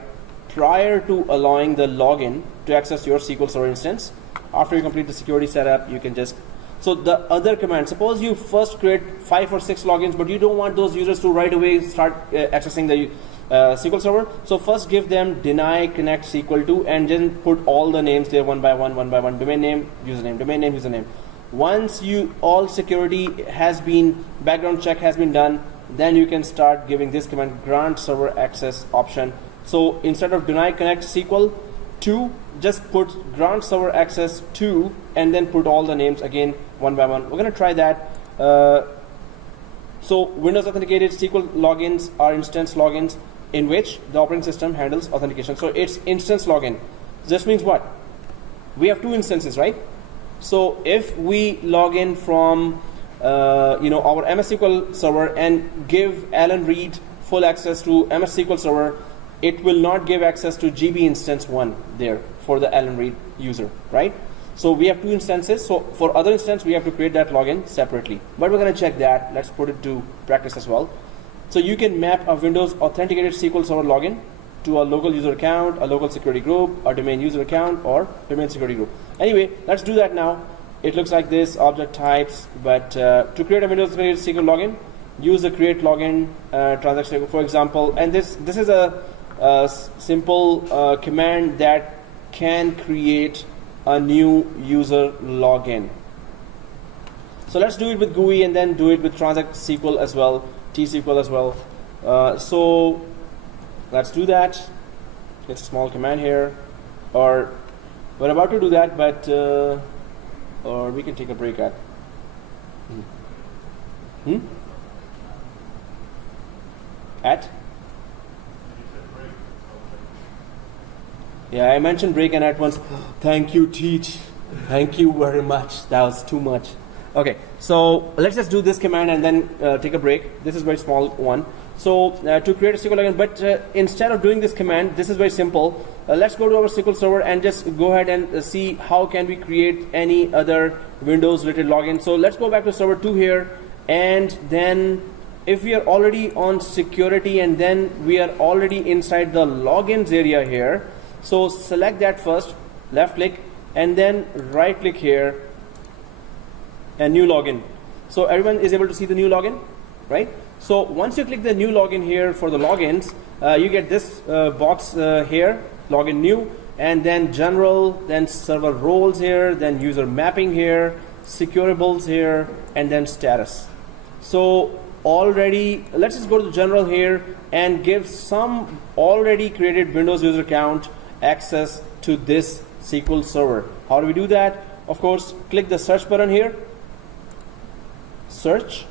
prior to allowing the login to access your SQL Server instance. After you complete the security setup, you can just... So the other command, suppose you first create 5 or 6 logins, but you don't want those users to right away start accessing the SQL Server. So first give them deny connect SQL to, and then put all the names there one by one, domain name, username. Once all security has been, background check has been done, then you can start giving this command, grant server access option. So instead of deny connect SQL to, just put grant server access to, and then put all the names again one by one. We're going to try that. So Windows authenticated SQL logins are instance logins in which the operating system handles authentication. So it's instance login. This means what? We have 2 instances, right? So if we log in from our MS SQL server and give Alan Reed full access to MS SQL server, it will not give access to GB instance 1 there for the Alan Reed user, right? So we have 2 instances. So for other instance, we have to create that login separately. But we're going to check that. Let's put it to practice as well. So you can map a Windows authenticated SQL Server login to a local user account, a local security group, a domain user account, or domain security group. Anyway, let's do that now. It looks like this, object types. But to create a Windows authenticated SQL login, use the create login transaction, for example. And this is a simple command that can create a new user login. So let's do it with GUI and then do it with transact SQL as well, T-SQL as well. So let's do that. It's a small command here, or we're about to do that, but or we can take a break at. At? Yeah, I mentioned break and at once. Thank you, Teach. Thank you very much. That was too much. Okay, so let's just do this command and then take a break. This is a very small one. So to create a SQL login, but instead of doing this command, this is very simple. Let's go to our SQL server and just go ahead and see how can we create any other Windows related login. So let's go back to server 2 here, and then if we are already on security and then we are already inside the logins area here, so select that first, left click, and then right click here, and new login. So everyone is able to see the new login, right? So once you click the new login here for the logins, you get this box here, login new, and then general, then server roles here, then user mapping here, securables here, and then status. So already, let's just go to the general here and give some already created Windows user account access to this SQL server. How do we do that? Of course, click the search button here, search.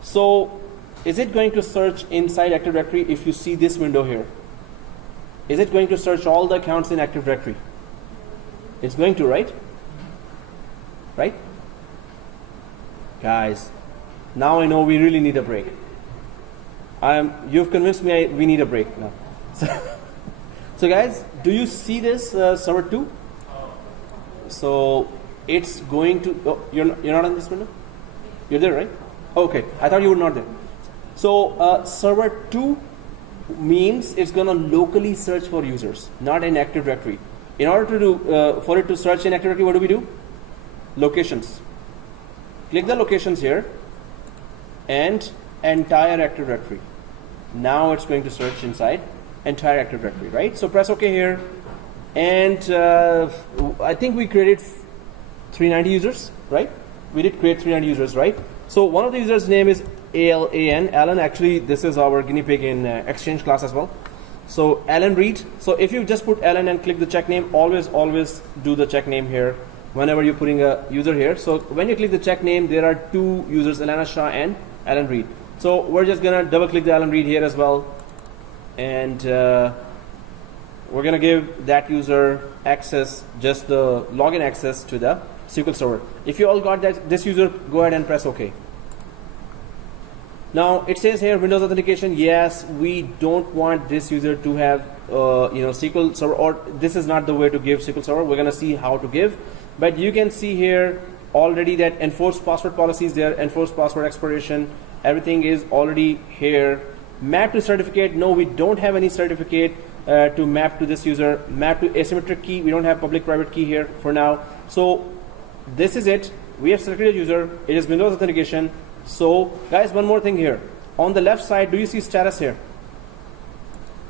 So is it going to search inside Active Directory? If you see this window here, is it going to search all the accounts in Active Directory? It's going to, right? Right? Guys, now I know we really need a break. You've convinced me we need a break now. So guys, do you see this server 2? So it's going to, oh, you're not in this window? You're there, right? Okay, I thought you were not there. So server 2 means it's going to locally search for users, not in Active Directory. In order to do, for it to search in Active Directory, what do we do? Locations. Click the locations here and entire Active Directory. Now it's going to search inside entire Active Directory, right? So press OK here, and I think we created 390 users, right? We did create 390 users, right? So one of the users' name is Alan. Alan, actually, this is our guinea pig in Exchange class as well. So Alan Reed. So if you just put Alan and click the check name, always do the check name here whenever you're putting a user here. So when you click the check name, there are two users, Alana Shah and Alan Reed. So we're just gonna double click the Alan Reed here as well, and we're gonna give that user access, just the login access to the SQL Server. If you all got that, this user, go ahead and press OK. Now it says here Windows authentication. Yes, we don't want this user to have SQL Server, or this is not the way to give SQL Server. We're gonna see how to give, but you can see here already that enforced password policies there, enforced password expiration, everything is already here. Map to certificate, no, we don't have any certificate to map to this user. Map to asymmetric key, we don't have public private key here for now. So this is it. We have selected a user. It is Windows authentication. So guys, one more thing here. On the left side, do you see status here?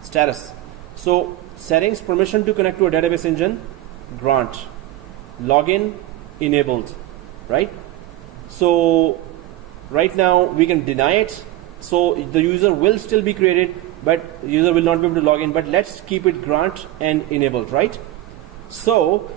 Status. So settings, permission to connect to a database engine, grant. Login, enabled, right? So right now we can deny it. So the user will still be created, but the user will not be able to log in. But let's keep it grant and enabled, right? So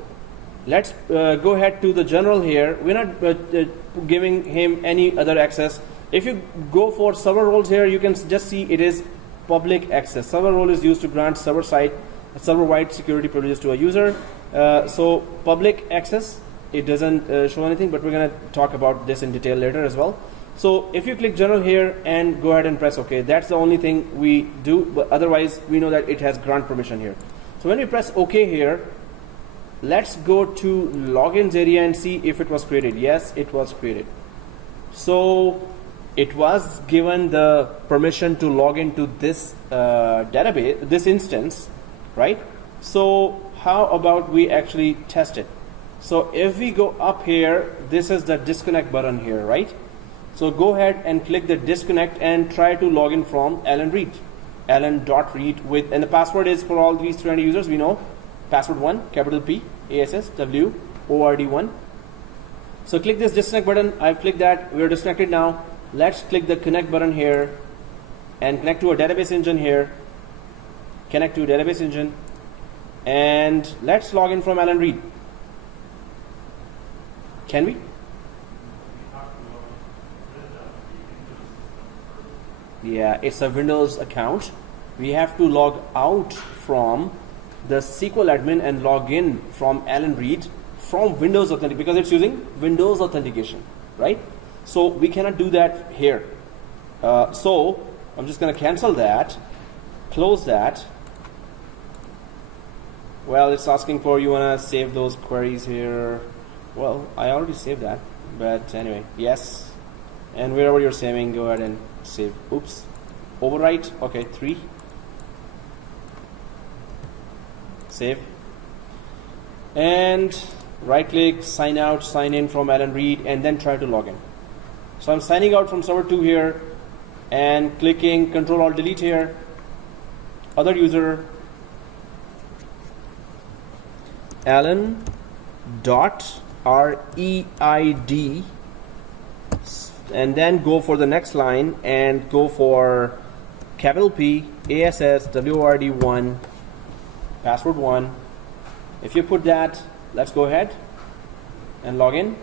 let's go ahead to the general here. We're not giving him any other access. If you go for server roles here, you can just see it is public access. Server role is used to grant server-wide security privileges to a user. So public access, it doesn't show anything, but we're going to talk about this in detail later as well. So if you click general here and go ahead and press OK, that's the only thing we do, but otherwise we know that it has grant permission here. So when we press OK here, let's go to logins area and see if it was created. Yes, it was created. So it was given the permission to log into this database, this instance, right? So how about we actually test it? So if we go up here, this is the disconnect button here, right? So go ahead and click the disconnect and try to log in from Alan Reed. Alan.reed with, and the password is for all these 300 users, we know. Password 1, capital P, ASS, W, ORD1. So click this disconnect button. I've clicked that. We're disconnected now. Let's click the connect button here and connect to a database engine here. Connect to a database engine. And let's log in from Alan Reed. Can we? Yeah, it's a Windows account. We have to log out from the SQL admin and log in from Alan Reed from Windows Authentication, because it's using Windows authentication, right? So we cannot do that here. So I'm just going to cancel that, close that. Well, it's asking for, you want to save those queries here. Well, I already saved that, but anyway, yes. And wherever you're saving, go ahead and save. Oops, overwrite. Okay, 3. Save. And right click, sign out, sign in from Alan Reed, and then try to log in. So I'm signing out from server 2 here and clicking Control Alt Delete here. Other user, Alan dot REID, and then go for the next line and go for capital P, ASS, WORD1, password 1. If you put that, let's go ahead and log in.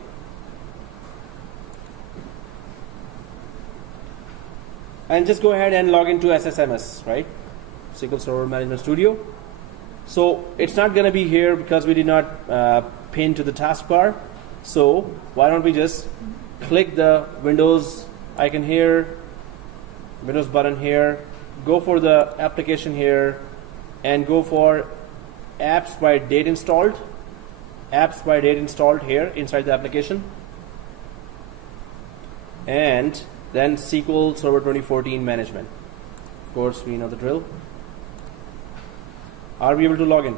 And just go ahead and log into SSMS, right? SQL Server Management Studio. So it's not going to be here because we did not pin to the taskbar. So why don't we just click the Windows icon here, Windows button here, go for the application here, and go for apps by date installed. Apps by date installed here inside the application. And then SQL Server 2014 management. Of course, we know the drill. Are we able to log in?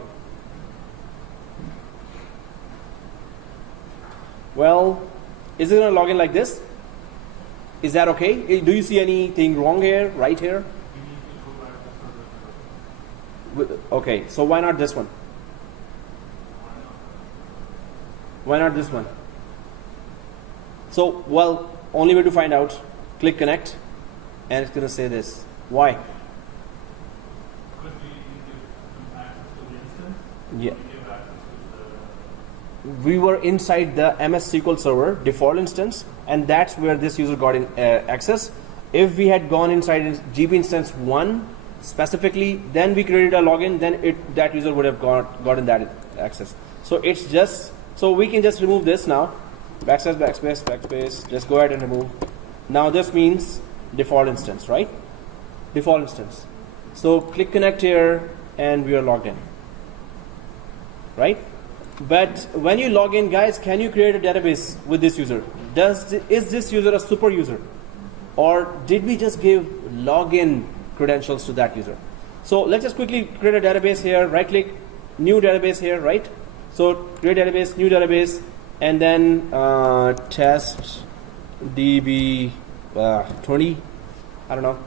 Well, is it going to log in like this? Is that okay? Do you see anything wrong here, right here? Okay, so why not this one? Why not this one? So, well, only way to find out click connect, and it's going to say this. Why? Could we give them access to the instance? Yeah. We give access to the We were inside the MS SQL Server default instance, and that's where this user got in access. If we had gone inside GB instance 1 specifically, then we created a login, then that user would have gotten that access. So it's just, so we can just remove this now. Backslash, backspace, backspace. Just go ahead and remove. Now this means default instance, right? Default instance. So click connect here, and we are logged in, right? But when you log in, guys, can you create a database with this user? Is this user a super user? Or did we just give login credentials to that user? So let's just quickly create a database here. Right click, new database here, right? So create database, new database, and then test DB 20. I don't know.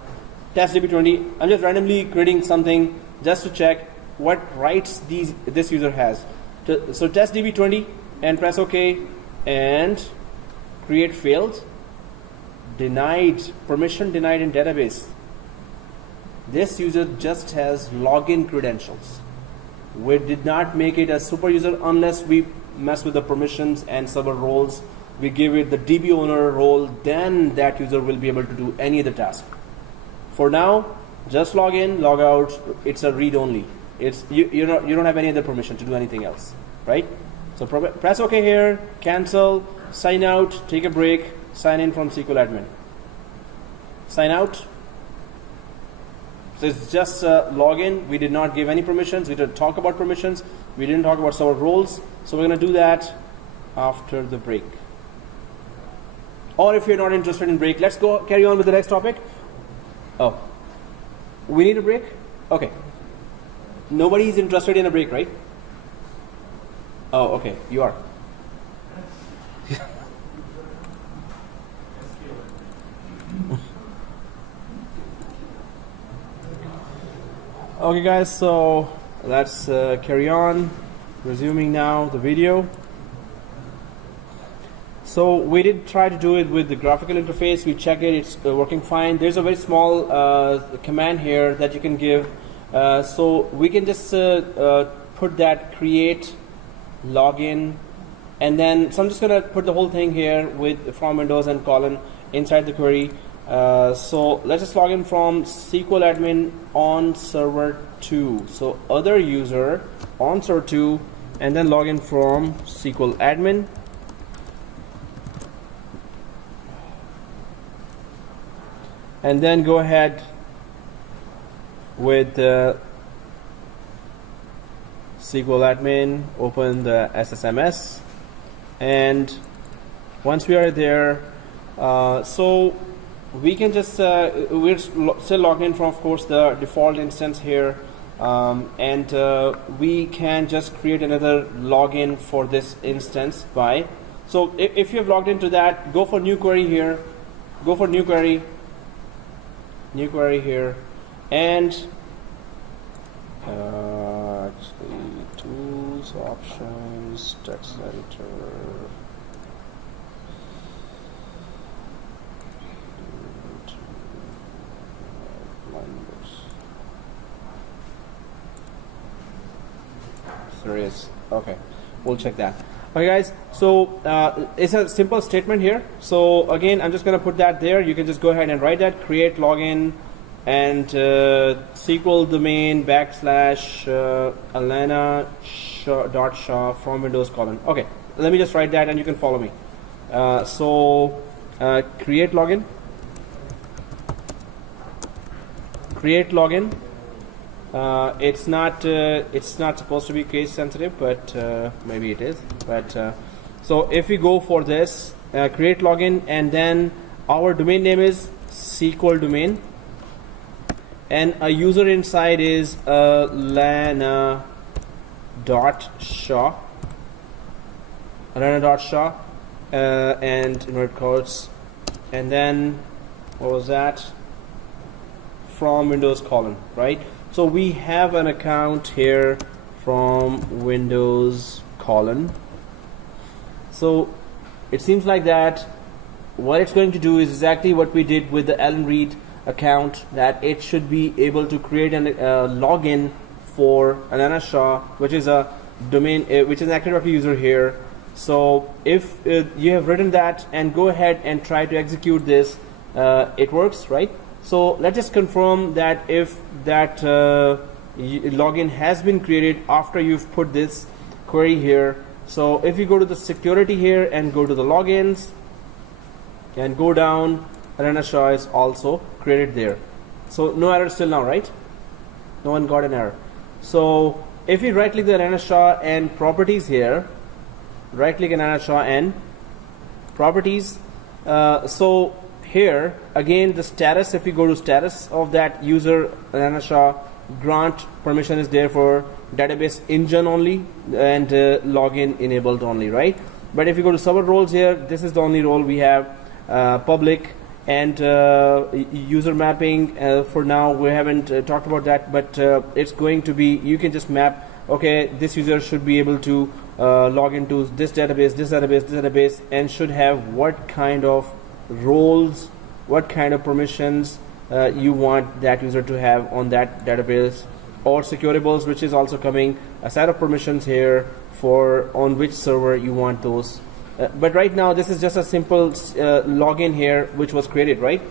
Test DB 20. I'm just randomly creating something just to check what rights this user has. So test DB 20 and press OK, and create failed. Denied, permission denied in database. This user just has login credentials. We did not make it a super user unless we mess with the permissions and server roles. We give it the DB owner role, then that user will be able to do any other task. For now, just log in, log out. It's a read only. It's you don't have any other permission to do anything else, right? So press OK here, cancel, sign out, take a break, sign in from SQL admin. Sign out. So it's just login. We did not give any permissions. We didn't talk about permissions. We didn't talk about server roles. So we're going to do that after the break. Or if you're not interested in break, let's go carry on with the next topic. Oh, we need a break? Okay. Nobody is interested in a break, right? Oh, okay. You are. Okay guys, so let's carry on. Resuming now the video. So we did try to do it with the graphical interface. We checked it, it's working fine. There's a very small command here that you can give. So we can just put that create login, and then so I'm just gonna put the whole thing here with from Windows and colon inside the query. So let's just log in from SQL admin on server 2. So other user on server 2, and then log in from SQL admin. And then go ahead with SQL admin, open the SSMS, and once we are there, so we can just we're still logged in from, of course, the default instance here, and we can just create another login for this instance by, so if you have logged into that, go for new query here, go for new query here, and actually tools, options, text editor. There is. Okay, we'll check that. Okay guys, so it's a simple statement here. So again, I'm just going to put that there. You can just go ahead and write that, create login, and SQL domain / Alana.Shaw from Windows colon. Okay, let me just write that and you can follow me. Create login. Create login. It's not supposed to be case sensitive, but maybe it is. But so if we go for this, create login, and then our domain name is SQL domain, and a user inside is Alana.Shaw, and inverted quotes, and then what was that? From Windows colon, right? So we have an account here from Windows colon. So it seems like that what it's going to do is exactly what we did with the Alan Reed account, that it should be able to create an login for Anana Shah, which is a domain, which is an Active Directory user here. So if you have written that and go ahead and try to execute this, it works, right? So let's just confirm that if that login has been created after you've put this query here. So if you go to the security here and go to the logins and go down, Anana Shah is also created there. So no error still now, right? No one got an error. So if you right click the Anana Shah and properties here, right click Anana Shah and properties, so here again the status, if you go to status of that user Anana Shah, grant permission is there for database engine only and login enabled only, right? But if you go to server roles here, this is the only role we have, public and user mapping. For now we haven't talked about that, but it's going to be, you can just map, okay, this user should be able to log into this database, this database, this database, and should have what kind of roles, what kind of permissions you want that user to have on that database, or securables, which is also coming, a set of permissions here for on which server you want those. But right now this is just a simple login here which was created, right?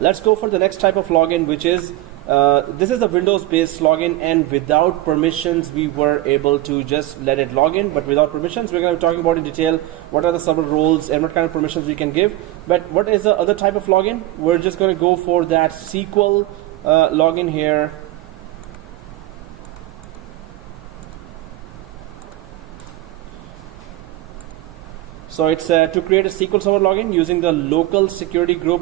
Let's go for the next type of login, which is this is a Windows based login, and without permissions we were able to just let it log in, but without permissions we're going to be talking about in detail what are the server roles and what kind of permissions we can give. But what is the other type of login? We're just going to go for that SQL login here. So it's to create a SQL Server login using the local security group,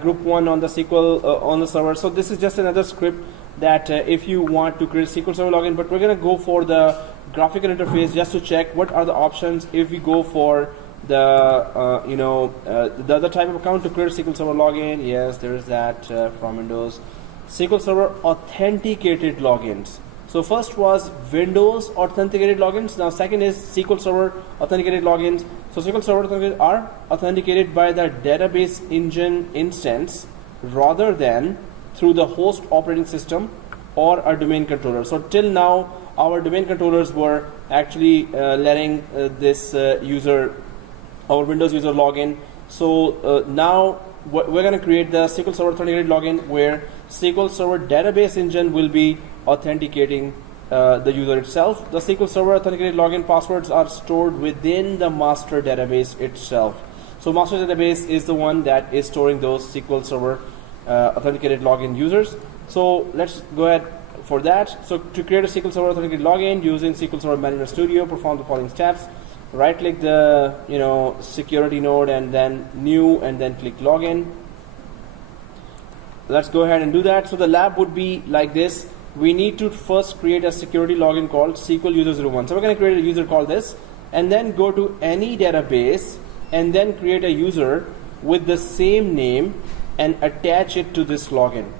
group 1 on the SQL on the server. So this is just another script that if you want to create a SQL Server login, but we're going to go for the graphical interface just to check what are the options if we go for the the other type of account to create a SQL Server login. Yes, there is that from Windows. SQL Server authenticated logins. So first was Windows authenticated logins. Now second is SQL Server authenticated logins. So SQL Server are authenticated by the database engine instance rather than through the host operating system or a domain controller. So till now our domain controllers were actually letting this user, our Windows user, login. So now we're going to create the SQL Server authenticated login where SQL Server database engine will be authenticating the user itself. The SQL Server authenticated login passwords are stored within the master database itself. So master database is the one that is storing those SQL Server authenticated login users. So let's go ahead for that. So to create a SQL Server authenticated login using SQL Server Management Studio, perform the following steps. Right click the security node and then new and then click login. Let's go ahead and do that. So the lab would be like this. We need to first create a security login called SQL user 01. So we're going to create a user called this and then go to any database and then create a user with the same name and attach it to this login.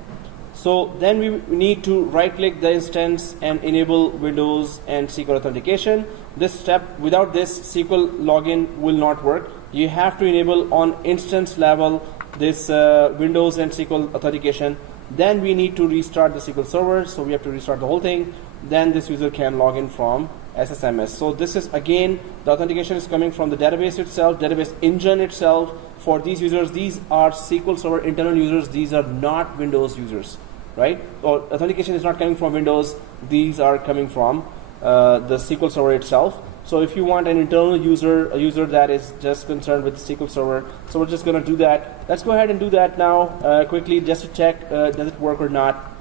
So then we need to right click the instance and enable Windows and SQL authentication. This step, without this SQL login will not work. You have to enable on instance level this Windows and SQL authentication. Then we need to restart the SQL server, so we have to restart the whole thing. Then this user can log in from SSMS. So this is again, the authentication is coming from the database itself, database engine itself. For these users, these are SQL Server internal users. These are not Windows users, right? Or authentication is not coming from Windows. These are coming from the SQL Server itself. So if you want an internal user, a user that is just concerned with SQL Server, so we're just going to do that. Let's go ahead and do that now quickly just to check does it work or not.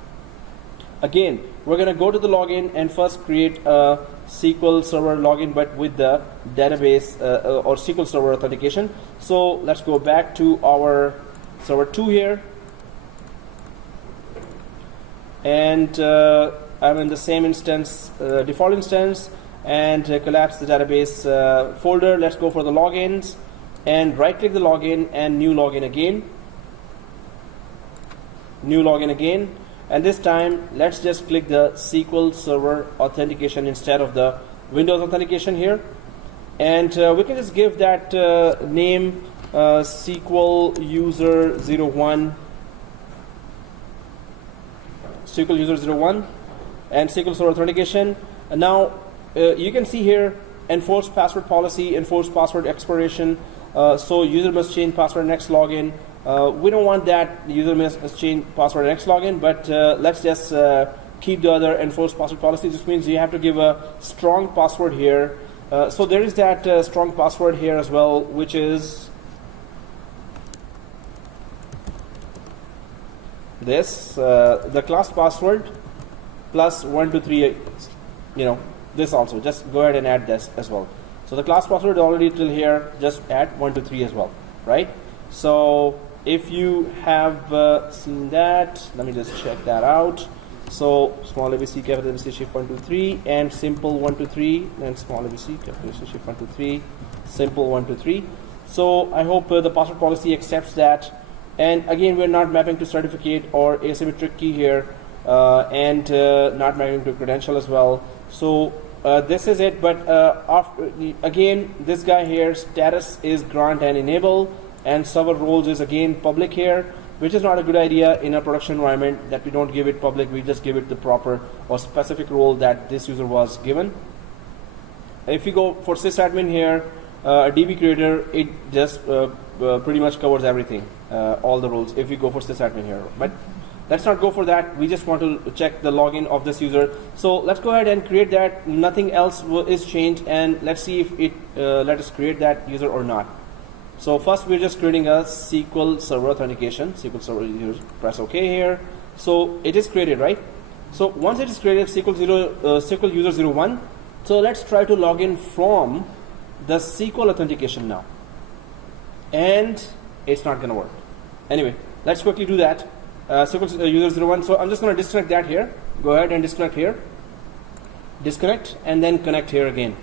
Again, we're going to go to the login and first create a SQL Server login, but with the database or SQL Server authentication. So let's go back to our server 2 here. And I'm in the same instance, default instance, and collapse the database folder. Let's go for the logins and right click the login and new login again. New login again. And this time let's just click the SQL Server authentication instead of the Windows authentication here. And we can just give that name SQL user 01, SQL user 01, and SQL Server authentication. And now you can see here enforced password policy, enforced password expiration. So user must change password next login. We don't want that. User must change password next login, but let's just keep the other enforced password policy. This means you have to give a strong password here. So there is that strong password here as well, which is this, the class password plus 123, this also. Just go ahead and add this as well. So the class password already till here, just add 123 as well, right? So if you have seen that, let me just check that out. So small ABC, capital ABC, shift 123, and simple 123, and small ABC, capital ABC, shift 123, simple 123. So I hope the password policy accepts that. And again, we're not mapping to certificate or asymmetric key here, and not mapping to credential as well. So this is it. But again, this guy here, status is grant and enable, and server roles is again public here, which is not a good idea in a production environment, that we don't give it public, we just give it the proper or specific role that this user was given. If you go for sysadmin here, DB creator, it just pretty much covers everything, all the roles, if you go for sysadmin here. But let's not go for that. We just want to check the login of this user. So let's go ahead and create that. Nothing else is changed, and let's see if it let us create that user or not. So first we're just creating a SQL Server authentication. SQL Server user, press OK here. So it is created, right? So once it is created, SQL user 01. So let's try to log in from the SQL authentication now. And it's not going to work. Anyway, let's quickly do that. SQL user 01. So I'm just going to disconnect that here. Go ahead and disconnect here. Disconnect and then connect here again.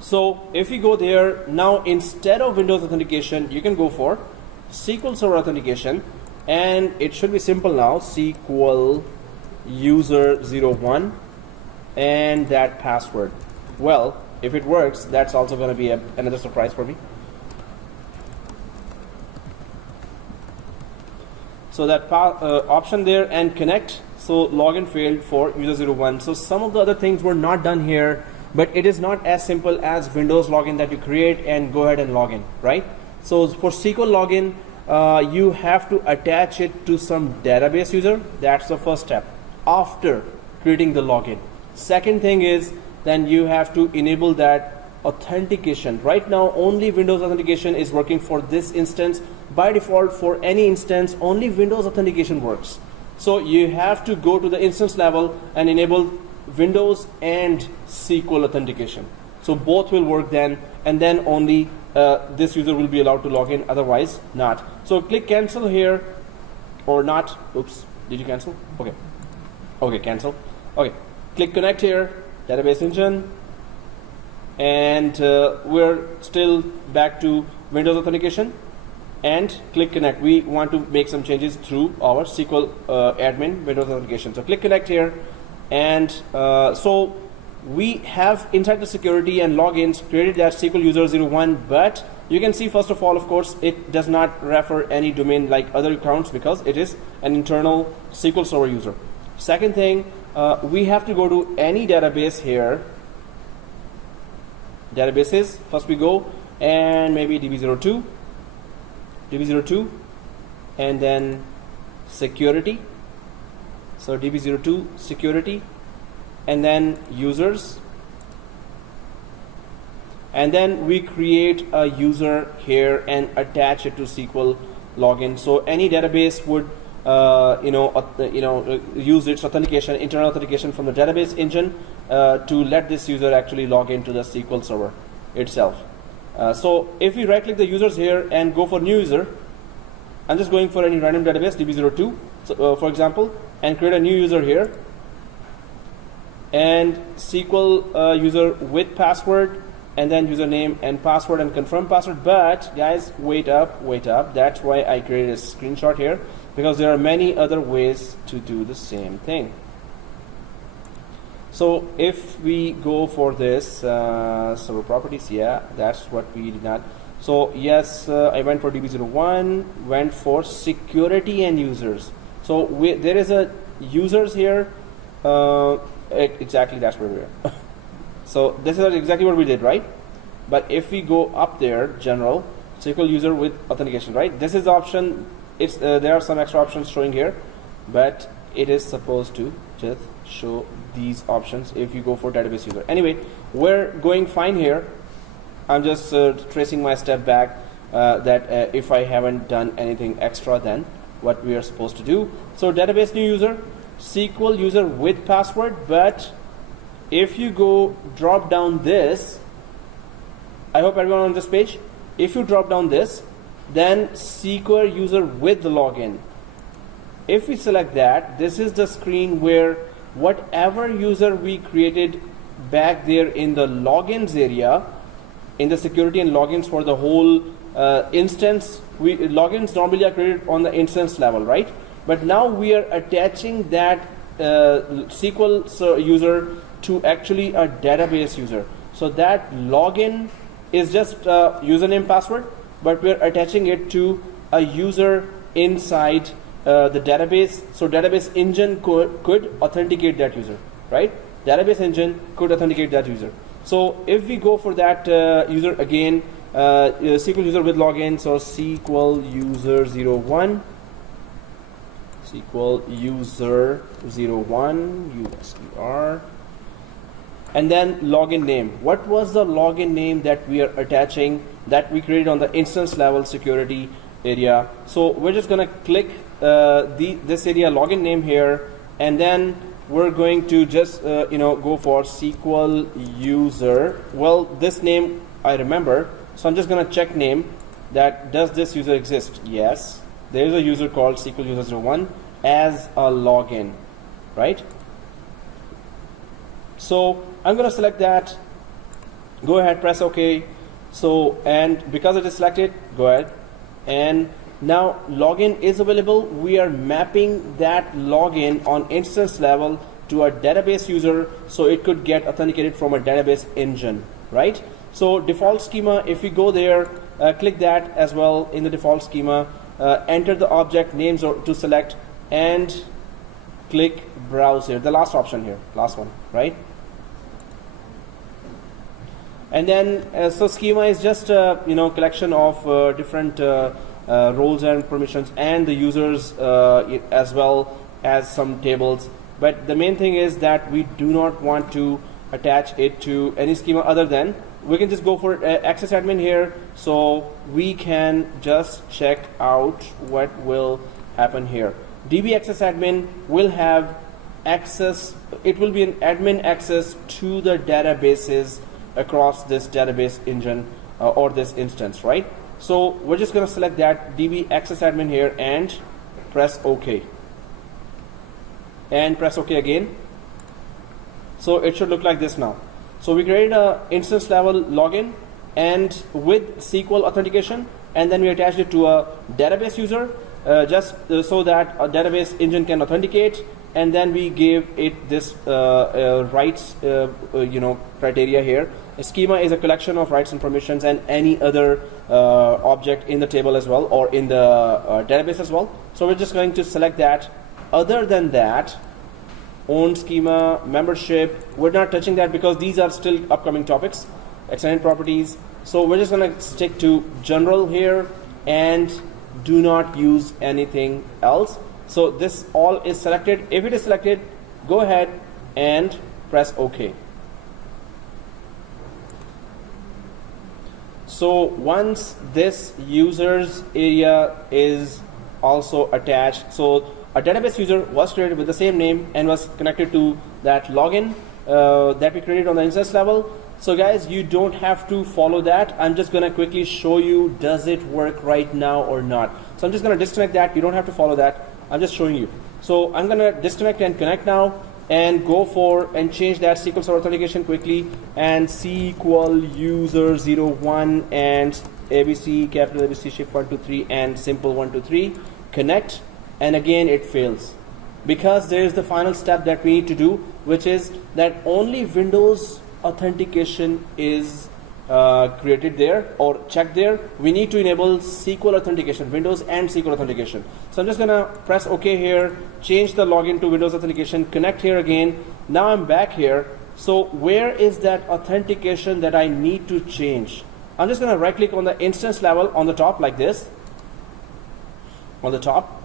So if you go there, now instead of Windows authentication, you can go for SQL Server authentication, and it should be simple now. SQL user 01 and that password. Well, if it works, that's also going to be another surprise for me. So that option there and connect. So login failed for user 01. So some of the other things were not done here, but it is not as simple as Windows login that you create and go ahead and log in, right? So for SQL login, you have to attach it to some database user. That's the first step after creating the login. Second thing is, then you have to enable that authentication. Right now, only Windows authentication is working for this instance. By default, for any instance, only Windows authentication works. So you have to go to the instance level and enable Windows and SQL authentication. So both will work then, and then only this user will be allowed to log in, otherwise not. So click cancel here, or not. Oops, did you cancel? Okay. Okay, cancel. Okay, click connect here, database engine, and we're still back to Windows authentication, and click connect. We want to make some changes through our SQL admin Windows authentication. So click connect here. And so we have inside the security and logins created that SQL user 01, but you can see first of all, of course, it does not refer any domain like other accounts because it is an internal SQL Server user. Second thing, we have to go to any database here. Databases, first we go, and maybe DB02, and then security. So DB02 security, and then users, and then we create a user here and attach it to SQL login. So any database would use its authentication, internal authentication from the database engine to let this user actually log into the SQL Server itself. So if we right click the users here and go for new user, I'm just going for any random database, DB02, so, for example, and create a new user here, and SQL user with password, and then username and password and confirm password. But guys, wait up. That's why I created a screenshot here, because there are many other ways to do the same thing. So if we go for this server properties, yeah, that's what we did not. So yes, I went for DB01, went for security and users. So there is a users here. Exactly, that's where we are. So this is exactly what we did, right? But if we go up there, general, SQL user with authentication, right? This is the option. It's there are some extra options showing here, but it is supposed to just show these options if you go for database user. Anyway, we're going fine here. I'm just tracing my step back that if I haven't done anything extra than what we are supposed to do. So database new user, SQL user with password, but if you go drop down this, I hope everyone on this page, if you drop down this, then SQL user with the login. If we select that, this is the screen where whatever user we created back there in the logins area, in the security and logins for the whole instance, logins normally are created on the instance level, right? But now we are attaching that SQL user to actually a database user. So that login is just username password, but we're attaching it to a user inside the database. So database engine could authenticate that user, right? Database engine could authenticate that user. So if we go for that user again, SQL user with login, so SQL user 01, SQL user 01 USER, and then login name. What was the login name that we are attaching, that we created on the instance level security area? So we're just gonna click this area login name here, and then we're going to just go for SQL user. Well, this name I remember, so I'm just gonna check name, that does this user exist? Yes, there is a user called SQL user 01 as a login, right? So I'm gonna select that, go ahead, press OK. So, and because it is selected, go ahead, and now login is available. We are mapping that login on instance level to a database user, so it could get authenticated from a database engine, right? So default schema, if we go there, click that as well in the default schema, enter the object names to select, and click browse here, the last option here, last one, right? And then so schema is just collection of different roles and permissions, and the users as well as some tables. But the main thing is that we do not want to attach it to any schema other than, we can just go for access admin here, so we can just check out what will happen here. DB access admin will have access, it will be an admin access to the databases across this database engine or this instance, right? So we're just going to select that DB access admin here and press OK, and press OK again. So it should look like this now. So we created a instance level login and with SQL authentication, and then we attached it to a database user just so that a database engine can authenticate, and then we gave it this rights criteria here. A schema is a collection of rights and permissions and any other object in the table as well, or in the database as well. So we're just going to select that. Other than that, own schema, membership, we're not touching that because these are still upcoming topics. Extended properties. So we're just going to stick to general here and do not use anything else. So this all is selected. If it is selected, go ahead and press OK. So once this users area is also attached, so a database user was created with the same name and was connected to that login that we created on the instance level. So guys, you don't have to follow that. I'm just going to quickly show you, does it work right now or not. So I'm just going to disconnect that. You don't have to follow that. I'm just showing you. So I'm going to disconnect and connect now, and go for and change that SQL Server authentication quickly, and SQL user 01 and ABC, capital ABC, shift 123 and simple 123, connect, and again it fails because there is the final step that we need to do, which is that only Windows authentication is created there or checked there, we need to enable SQL authentication, Windows and SQL authentication. So I'm just gonna press OK here, change the login to Windows authentication, connect here again. Now I'm back here. So where is that authentication that I need to change? I'm just gonna right click on the instance level on the top like this, on the top,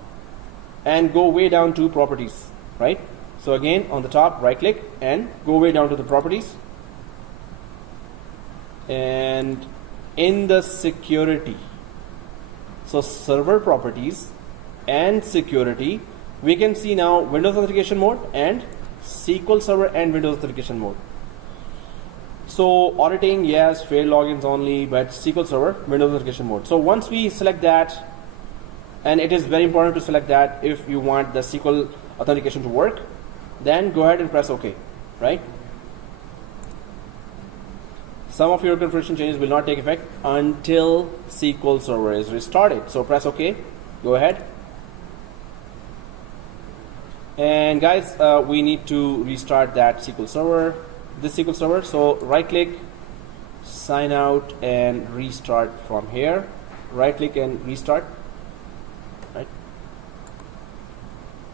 and go way down to properties, right? So again on the top, right click and go way down to the properties. And in the security, so server properties and security, we can see now Windows authentication mode and SQL Server and Windows authentication mode. So auditing, yes, failed logins only, but SQL Server, Windows authentication mode. So once we select that, and it is very important to select that if you want the SQL authentication to work, then go ahead and press OK, right? Some of your configuration changes will not take effect until SQL Server is restarted. So press OK, go ahead. And guys, we need to restart that SQL Server, this SQL Server. So right click, sign out and restart from here. Right click and restart, right?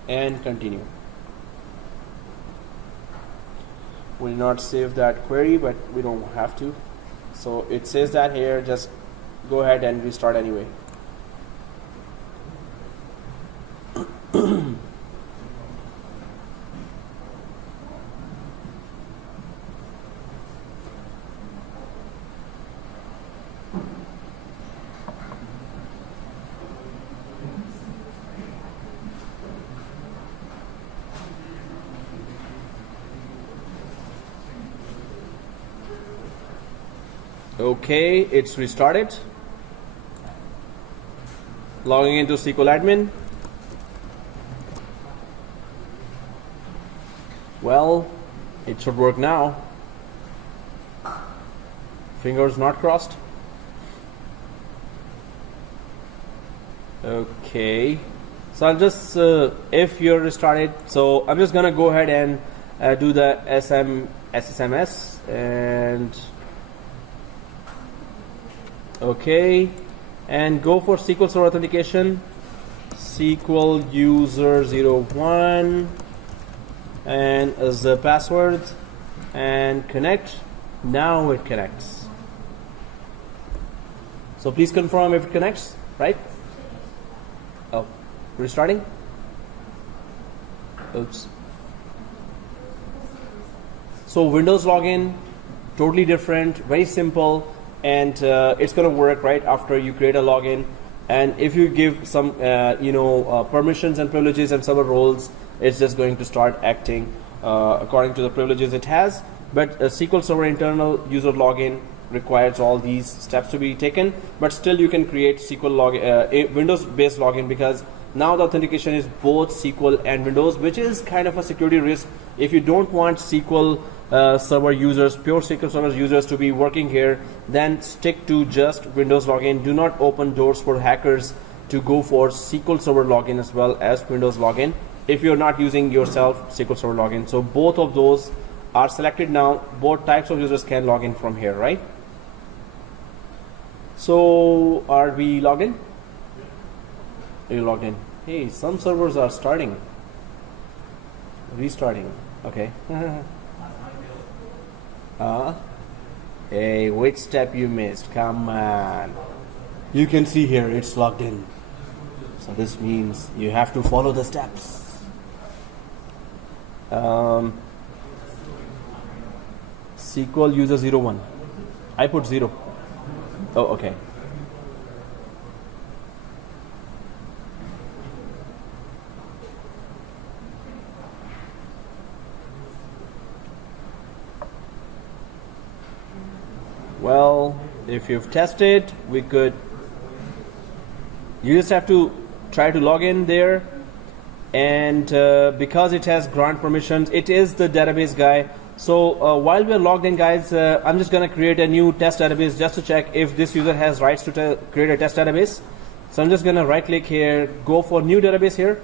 And continue. Will not save that query, but we don't have to. So it says that here, just go ahead and restart anyway. Okay, it's restarted. Logging into SQL admin. Well, it should work now. Fingers not crossed. Okay, so I'll just if you're restarted, so I'm just gonna go ahead and do the SSMS and okay, and go for SQL Server authentication, SQL user 01 and as the password, and connect. Now it connects. So please confirm if it connects, right? Oh, restarting. Oops. So Windows login, totally different, very simple. And it's going to work right after you create a login, and if you give some permissions and privileges and server roles, it's just going to start acting according to the privileges it has. But SQL Server internal user login requires all these steps to be taken, but still you can create SQL login, Windows based login, because now the authentication is both SQL and Windows, which is kind of a security risk. If you don't want SQL Server users, pure SQL Server users to be working here, then stick to just Windows login. Do not open doors for hackers to go for SQL Server login as well as Windows login if you're not using yourself SQL Server login. So both of those are selected now. Both types of users can log in from here, right? So are we logged in? Are you logged in? Hey, some servers are restarting. Okay. Hey, which step you missed? Come on. You can see here it's logged in. So this means you have to follow the steps. SQL user 01. I put 0. Oh, okay. Well, if you've tested, you just have to try to log in there, and because it has grant permissions, it is the database guy. So while we're logged in, guys, I'm just going to create a new test database just to check if this user has rights to create a test database. So I'm just going to right click here, go for new database here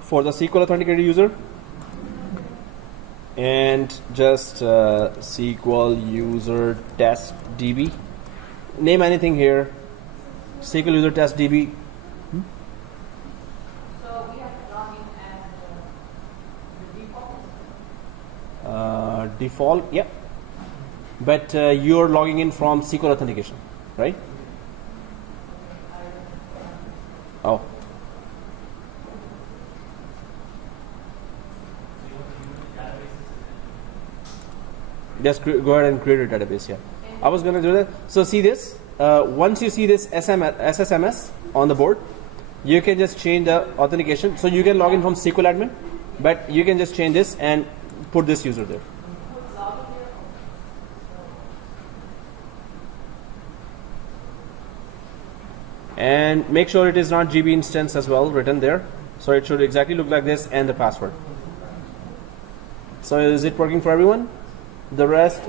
for the SQL authenticated user, and just SQL user test DB. Name anything here. SQL user test DB. So we have to log in as the default? Default, yeah. But you're logging in from SQL authentication, right? Oh. Just go ahead and create a database, yeah. I was going to do that. So see this. Once you see this SSMS on the board, you can just change the authentication. So you can log in from SQL admin, but you can just change this and put this user there. And make sure it is not GB instance as well written there. So it should exactly look like this and the password. So is it working for everyone? The rest,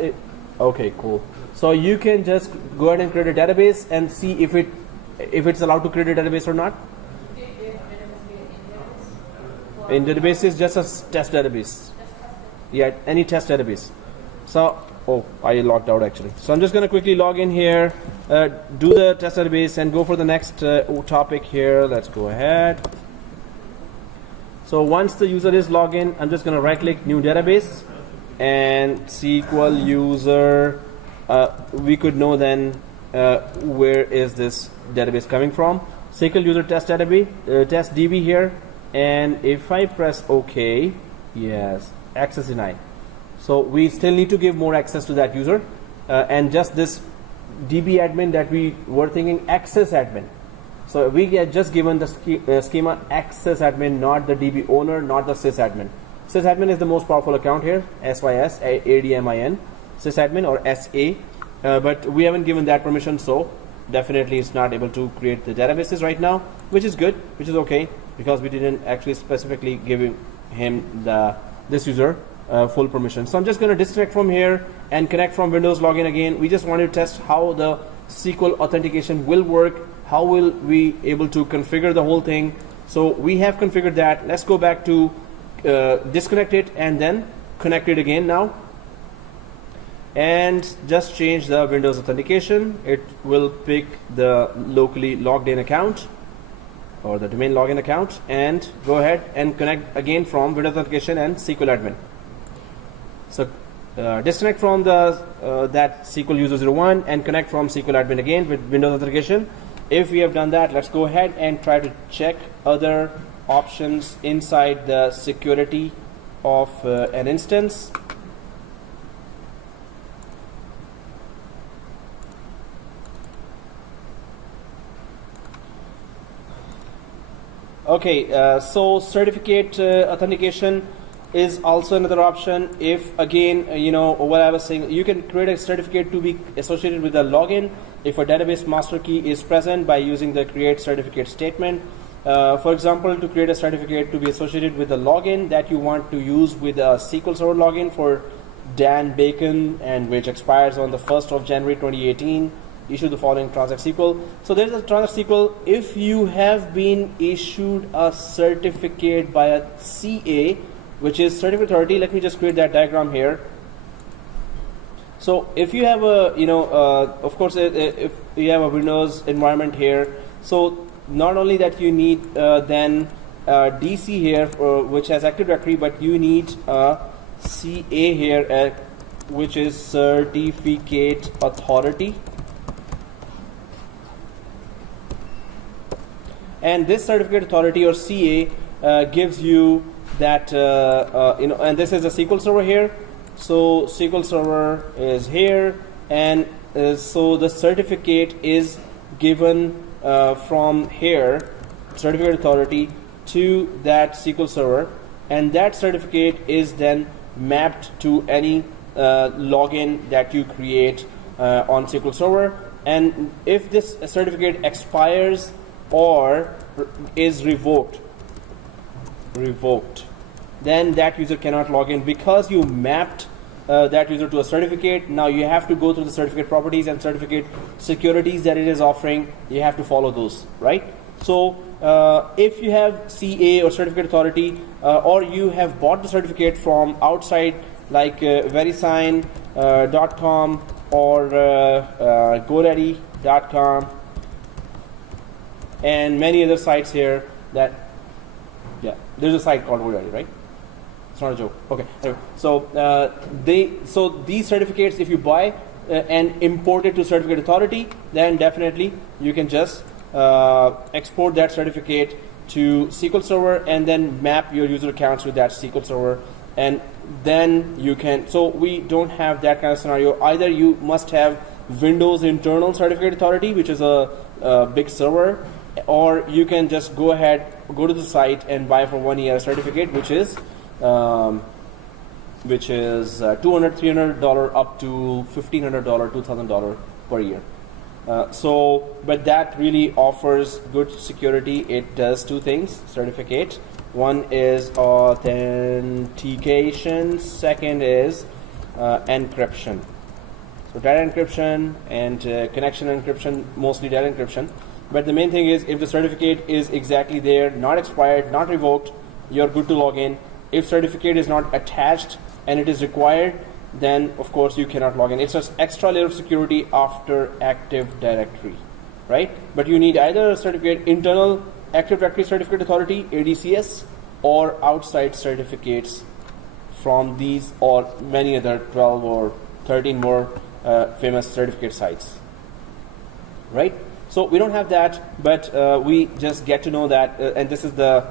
okay, cool. So you can just go ahead and create a database and see if it's allowed to create a database or not. In database is just a test database. Yeah, any test database. So, oh, I logged out actually. So I'm just going to quickly log in here, do the test database and go for the next topic here. Let's go ahead. So once the user is logged in, I'm just going to right click new database and SQL user. We could know then where is this database coming from. SQL user test database, test DB here. And if I press OK, yes, access denied. So we still need to give more access to that user. And just this DB admin that we were thinking, access admin. So we get just given the schema access admin, not the DB owner, not the sysadmin. Sysadmin is the most powerful account here, SYS, ADMIN, sysadmin or SA. But we haven't given that permission, so definitely it's not able to create the databases right now, which is good, which is okay, because we didn't actually specifically give him this user full permission. So I'm just going to disconnect from here and connect from Windows login again. We just want to test how the SQL authentication will work. How will we able to configure the whole thing? So we have configured that. Let's go back to disconnect it and then connect it again now. And just change the Windows authentication. It will pick the locally logged in account or the domain login account and go ahead and connect again from Windows authentication and SQL admin. So disconnect from the that SQL user 01 and connect from SQL admin again with Windows authentication. If we have done that, let's go ahead and try to check other options inside the security of an instance. Okay, so certificate authentication is also another option. If again, what I was saying, you can create a certificate to be associated with a login if a database master key is present by using the create certificate statement. For example, to create a certificate to be associated with a login that you want to use with a SQL Server login for Dan Bacon and which expires on the 1st of January 2018. Issue the following Transact SQL. So there's a Transact SQL. If you have been issued a certificate by a CA, which is Certificate Authority, let me just create that diagram here. So if you have a, of course, if you have a Windows environment here, so not only that you need then DC here, which has Active Directory, but you need a CA here, which is Certificate Authority. And this certificate authority or CA gives you that and this is a SQL Server here. So SQL Server is here, and so the certificate is given from here, certificate authority, to that SQL Server, and that certificate is then mapped to any login that you create on SQL Server. And if this certificate expires or is revoked, then that user cannot log in because you mapped that user to a certificate. Now you have to go through the certificate properties and certificate securities that it is offering. You have to follow those, right? So if you have CA or certificate authority, or you have bought the certificate from outside like verisign.com or GoDaddy.com and many other sites here that, yeah, there's a site called GoDaddy, right? It's not a joke. Okay. Anyway, so these certificates, if you buy and import it to certificate authority, then definitely you can just export that certificate to SQL Server and then map your user accounts with that SQL Server, and then you can. So we don't have that kind of scenario. Either you must have Windows internal certificate authority, which is a big server, or you can just go ahead, go to the site and buy for 1 year certificate, which is $200, $300 up to $1,500, $2,000 per year. But that really offers good security. It does two things: certificate. One is authentication. Second is encryption. So data encryption and connection encryption, mostly data encryption. But the main thing is, if the certificate is exactly there, not expired, not revoked, you're good to log in. If certificate is not attached and it is required, then of course you cannot log in. It's an extra layer of security after Active Directory, right? But you need either a certificate, internal Active Directory Certificate Authority, ADCS, or outside certificates from these or many other 12 or 13 more famous certificate sites, right? So we don't have that, but we just get to know that, and this is the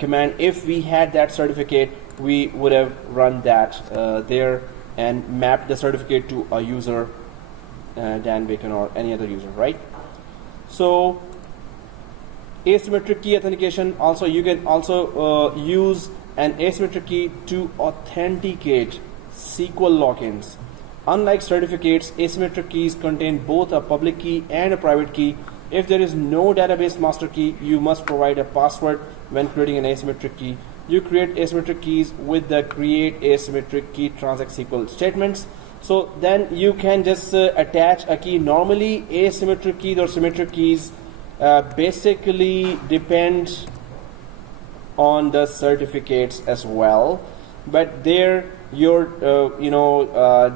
command. If we had that certificate, we would have run that there and mapped the certificate to a user, Dan Bacon or any other user, right? So asymmetric key authentication. Also, you can also use an asymmetric key to authenticate SQL logins. Unlike certificates, asymmetric keys contain both a public key and a private key. If there is no database master key, you must provide a password when creating an asymmetric key. You create asymmetric keys with the create asymmetric key transact SQL statements. So then you can just attach a key. Normally, asymmetric keys or symmetric keys basically depend on the certificates as well, but there you're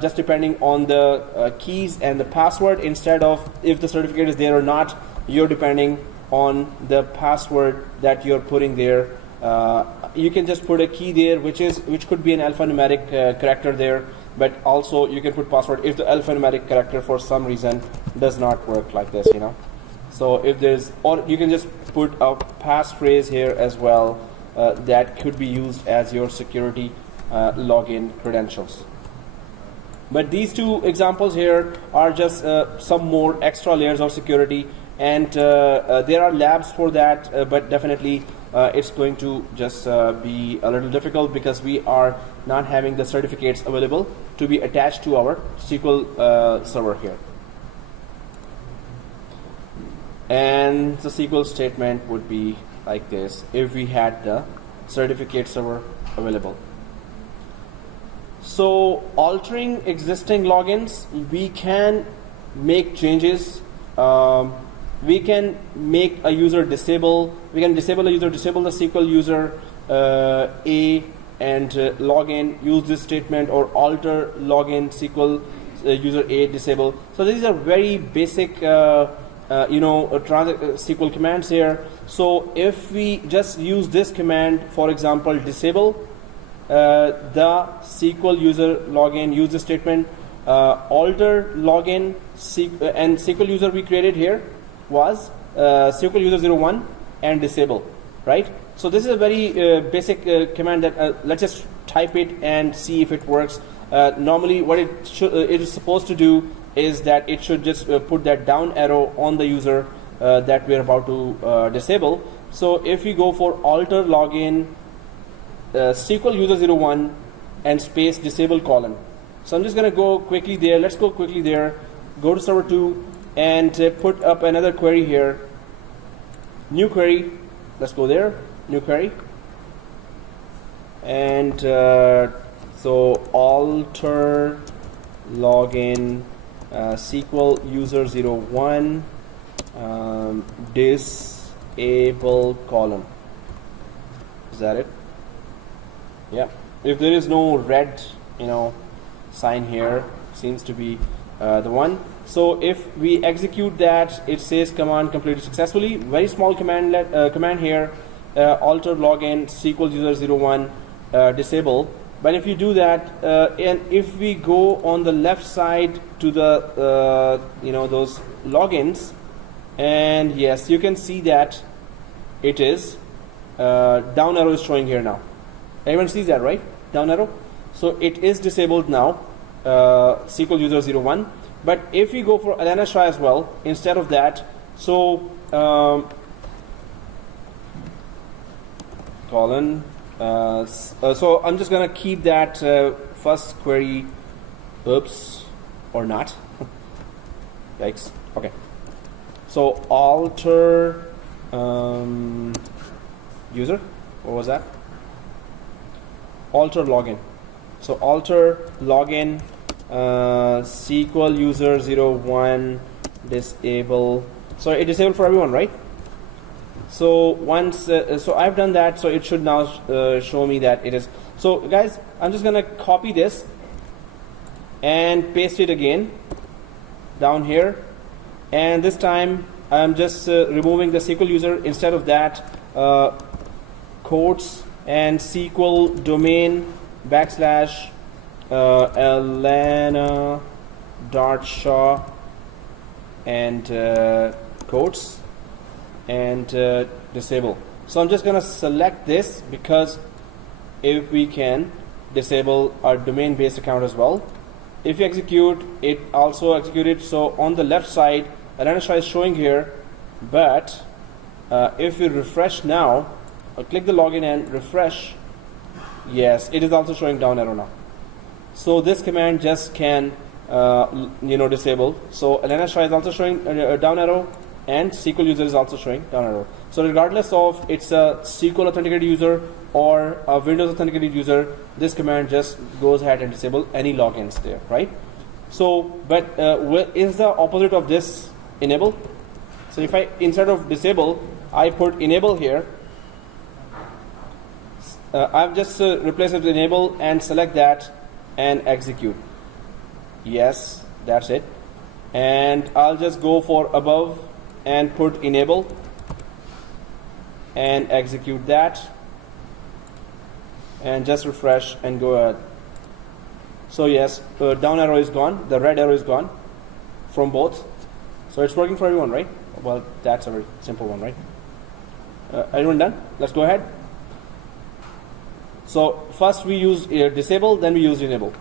just depending on the keys and the password. Instead of if the certificate is there or not, you're depending on the password that you're putting there. You can just put a key there, which could be an alphanumeric character there, but also you can put password if the alphanumeric character for some reason does not work like this, So if there's, or you can just put a passphrase here as well that could be used as your security login credentials. But these two examples here are just some more extra layers of security, and there are labs for that, but definitely it's going to just be a little difficult because we are not having the certificates available to be attached to our SQL server here. And the SQL statement would be like this if we had the certificate server available. So altering existing logins, we can make changes. We can make a user disable. We can disable a user, disable the SQL user A and login, use this statement, or alter login SQL user A, disable. So these are very basic SQL commands here. So if we just use this command, for example, disable the SQL user login, use the statement, alter login, and SQL user we created here was SQL user 01 and disable, right? So this is a very basic command that let's just type it and see if it works. Normally what it is supposed to do is that it should just put that down arrow on the user that we are about to disable. So if we go for alter login SQL user 01 and space disable colon. So I'm just going to go quickly there. Let's go quickly there. Go to server 2 and put up another query here. New query. Let's go there. New query. And so alter login SQL user 01 disable column. Is that it? Yeah. If there is no red sign here seems to be the one. So if we execute that, it says command completed successfully. Very small command here, alter login SQL user 01 disable. But if you do that, and if we go on the left side to the those logins, and yes, you can see that it is down arrow is showing here now. Everyone sees that, right? Down arrow. So it is disabled now, SQL user 01. But if we go for LNS try as well, instead of that, so colon. So I'm just gonna keep that first query. Oops, or not. Yikes. Okay. So alter user. What was that? Alter login. So alter login SQL user 01 disable. So it disabled for everyone, right? So once, so I've done that, so it should now show me that it is. So guys, I'm just gonna copy this and paste it again down here, and this time I'm just removing the SQL user. Instead of that, quotes and SQL domain / Elena.shaw and quotes and disable. So I'm just going to select this, because if we can disable our domain based account as well. If you execute, it also executed. So on the left side, Elena is showing here, but if we refresh now, or click the login and refresh, yes, it is also showing down arrow now. So this command just can disable. So Elena is also showing down arrow, and SQL user is also showing down arrow. So regardless of it's a SQL authenticated user or a Windows authenticated user, this command just goes ahead and disable any logins there, right? So, but is the opposite of this enable? So if I, instead of disable, I put enable here, I've just replaced it with enable and select that and execute. Yes, that's it. And I'll just go for above and put enable and execute that, and just refresh and go ahead. So yes, down arrow is gone, the red arrow is gone from both. So it's working for everyone, right? Well, that's a very simple one, right? Everyone done? Let's go ahead. So first we use disable, then we use enable,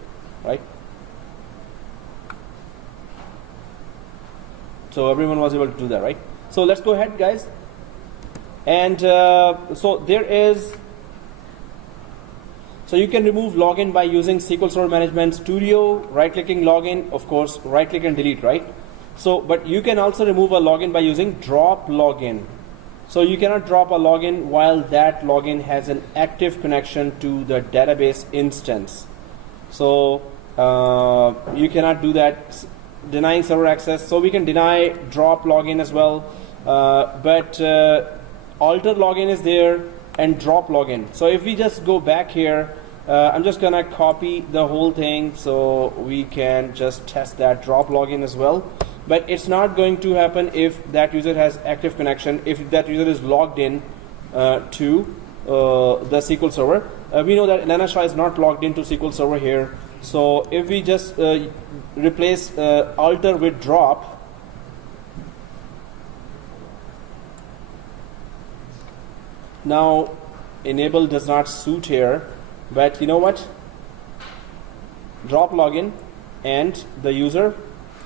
right? So everyone was able to do that, right? So let's go ahead, guys. And so there is, so you can remove login by using SQL Server Management Studio, right-clicking login, of course, right-click and delete, right? So, but you can also remove a login by using drop login. So you cannot drop a login while that login has an active connection to the database instance. So you cannot do that. Denying server access. So we can deny drop login as well, but alter login is there and drop login. So if we just go back here, I'm just gonna copy the whole thing so we can just test that drop login as well. But it's not going to happen if that user has active connection, if that user is logged in to the SQL Server. We know that Elena Shah is not logged into SQL Server here. So if we just replace alter with drop, now enable does not suit here, but you know what? Drop login and the user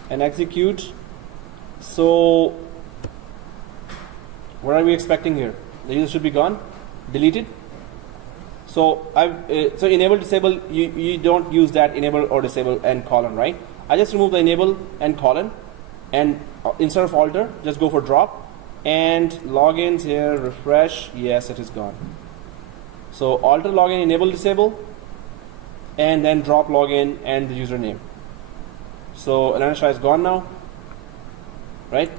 and execute. So what are we expecting here? The user should be gone, deleted. So so enable disable, you don't use that enable or disable and colon, right? I just remove the enable and colon, and instead of alter, just go for drop and logins here, refresh. Yes, it is gone. So alter login, enable disable, and then drop login and the username. So Elena Shah is gone now, right?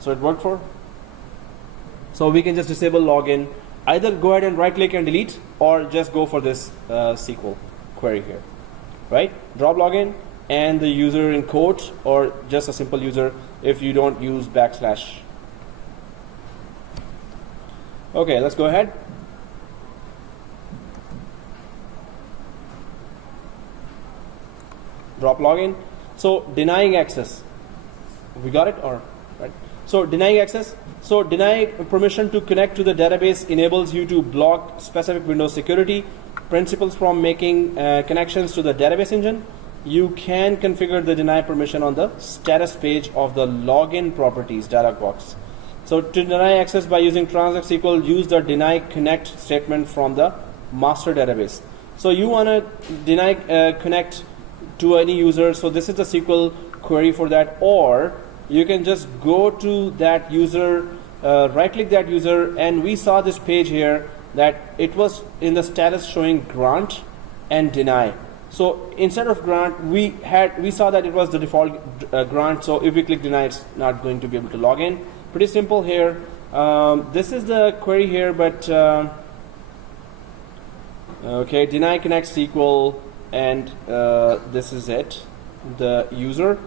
So it worked for. So we can just disable login. Either go ahead and right click and delete, or just go for this SQL query here, right? Drop login and the user in quote, or just a simple user if you don't use backslash. Okay, let's go ahead. Drop login. So denying access. We got it, or right? So denying access. So denying permission to connect to the database enables you to block specific Windows security principles from making connections to the database engine. You can configure the deny permission on the status page of the login properties dialog box. So to deny access by using transact SQL, use the deny connect statement from the master database. So you want to deny connect to any user. So this is the SQL query for that, or you can just go to that user, right click that user, and we saw this page here that it was in the status showing grant and deny. So instead of grant, we saw that it was the default grant. So if we click deny, it's not going to be able to log in. Pretty simple here. This is the query here, but okay, deny connect SQL, and this is it, the user.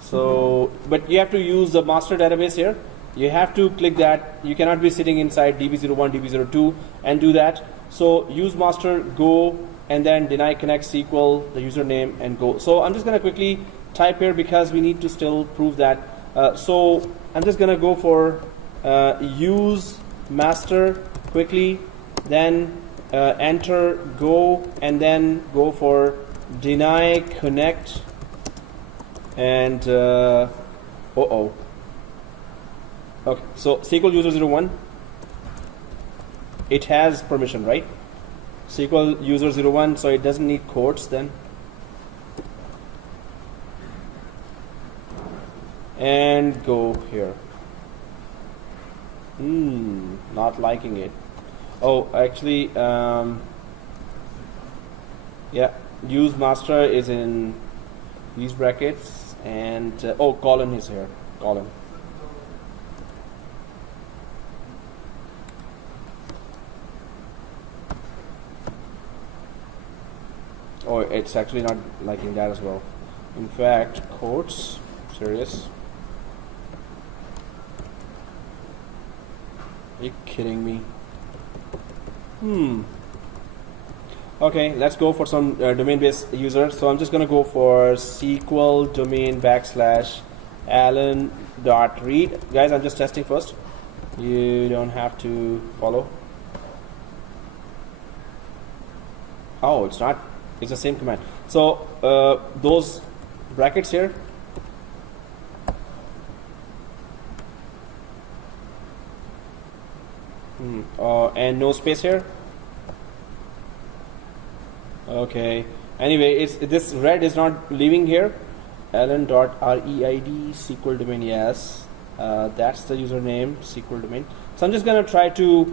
So, but you have to use the master database here. You have to click that. You cannot be sitting inside DB01, DB02 and do that. So use master, go, and then deny connect SQL, the username, and go. So I'm just going to quickly type here because we need to still prove that. So I'm just going to go for use master quickly, then enter, go, and then go for deny connect, and okay, so SQL user 01, it has permission, right? SQL user 01, so it doesn't need quotes then. And go here. Not liking it. Oh, actually, yeah, use master is in these brackets, and oh, colon is here, colon. Oh, it's actually not liking that as well. In fact, quotes, serious. Are you kidding me? Okay, let's go for some domain-based user. So I'm just going to go for SQL domain / Alan.read. Guys, I'm just testing first. You don't have to follow. Oh, it's not. It's the same command. So those brackets here. And no space here. Okay. Anyway, this red is not leaving here. Alan.reid SQL domain. Yes, that's the username, SQL domain. So I'm just gonna try to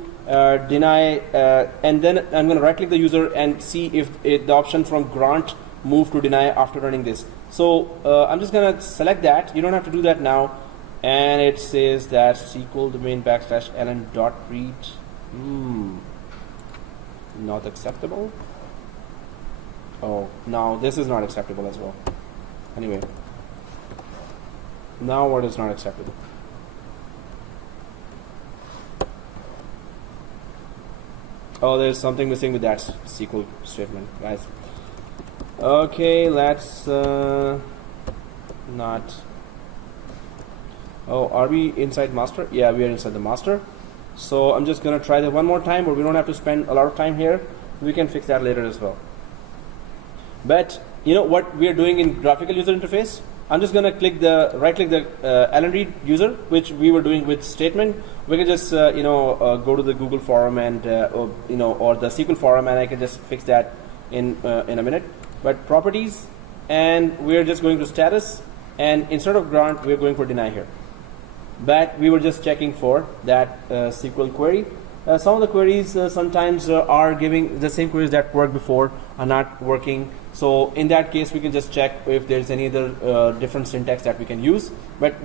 deny, and then I'm gonna right-click the user and see if the option from grant move to deny after running this. So I'm just gonna select that. You don't have to do that now. And it says that SQL domain / Alan.read. Not acceptable. Oh, now this is not acceptable as well. Anyway, now what is not acceptable? Oh, there's something missing with that SQL statement, guys. Okay, let's not. Oh, are we inside master? Yeah, we are inside the master. So I'm just gonna try that one more time, but we don't have to spend a lot of time here. We can fix that later as well. But you know what we are doing in graphical user interface? I'm just gonna right-click the Alan Read user, which we were doing with statement. We can just go to the Google forum and or the SQL forum, and I can just fix that in a minute. But properties, and we're just going to status, and instead of grant, we're going for deny here. But we were just checking for that SQL query. Some of the queries sometimes are giving the same queries that worked before are not working. So in that case, we can just check if there's any other different syntax that we can use. But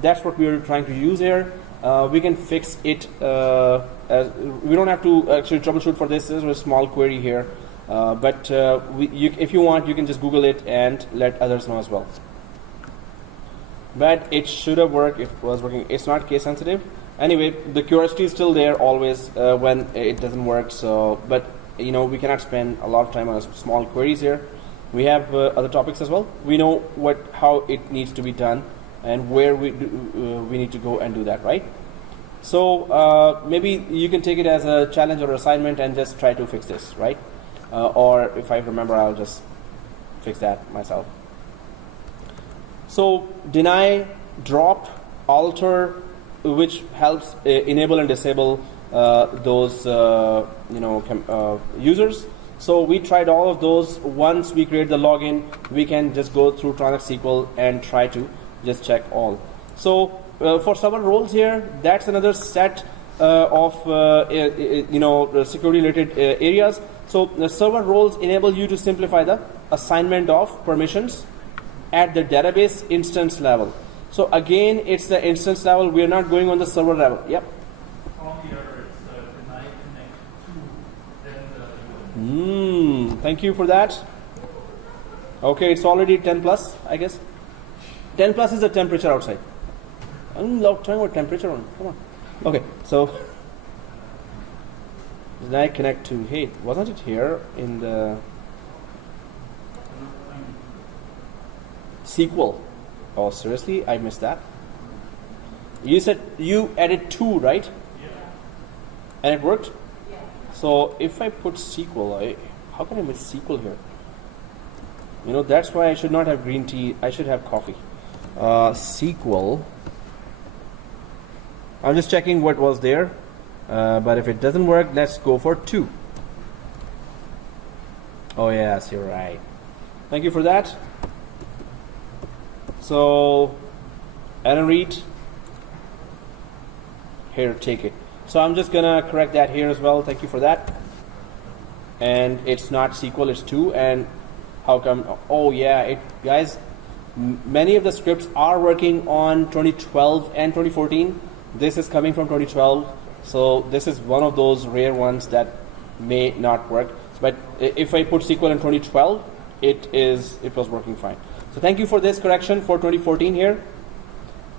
that's what we are trying to use here. We can fix it. We don't have to actually troubleshoot for this. There's a small query here. But if you want, you can just Google it and let others know as well. But it should have worked. It was working. It's not case sensitive. Anyway, the curiosity is still there always when it doesn't work. So, but we cannot spend a lot of time on small queries here. We have other topics as well. We know how it needs to be done and where we need to go and do that, right? So maybe you can take it as a challenge or assignment and just try to fix this, right? Or if I remember, I'll just fix that myself. So deny, drop, alter, which helps enable and disable those users. So we tried all of those. Once we create the login, we can just go through Transact SQL and try to just check all. So for server roles here, that's another set of security related areas. So the server roles enable you to simplify the assignment of permissions at the database instance level. So again, it's the instance level. We are not going on the server level. Yep. From the error, it's deny connect to, then the Thank you for that. Okay, it's already 10 plus, I guess. 10 plus is the temperature outside. I'm not talking about temperature on. Come on. Okay, so deny connect to. Hey, wasn't it here in the SQL? Oh, seriously? I missed that. You said you added 2, right? yeah. And it worked? Yeah. So if I put SQL, how can I miss SQL here? That's why I should not have green tea. I should have coffee. SQL. I'm just checking what was there. But if it doesn't work, let's go for 2. Oh, yes, you're right. Thank you for that. So, Aaron Reed, here, take it. So I'm just gonna correct that here as well. Thank you for that. And it's not SQL, it's 2. And how come? Oh yeah, guys, many of the scripts are working on 2012 and 2014. This is coming from 2012. So this is one of those rare ones that may not work. But if I put SQL in 2012, it was working fine. So thank you for this correction for 2014 here.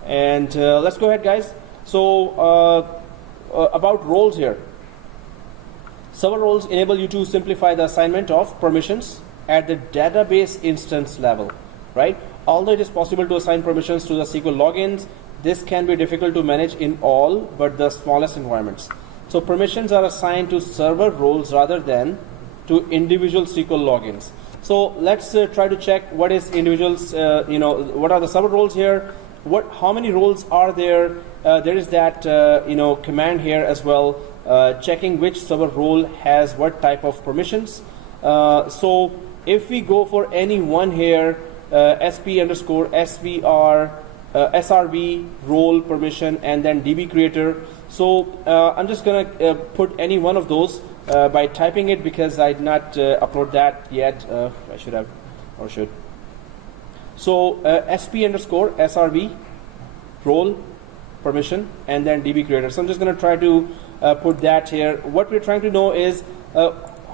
And let's go ahead, guys. So about roles here. Server roles enable you to simplify the assignment of permissions at the database instance level, right? Although it is possible to assign permissions to the SQL logins, this can be difficult to manage in all but the smallest environments. So permissions are assigned to server roles rather than to individual SQL logins. So let's try to check what is individuals, what are the server roles here, how many roles are there. There is that command here as well, checking which server role has what type of permissions. So if we go for any one here, sp_svr, srv role permission, and then db creator. So I'm just gonna put any one of those by typing it, because I did not upload that yet. I should have, or should. So sp_srv role permission, and then db creator. So I'm just going to try to put that here. What we're trying to know is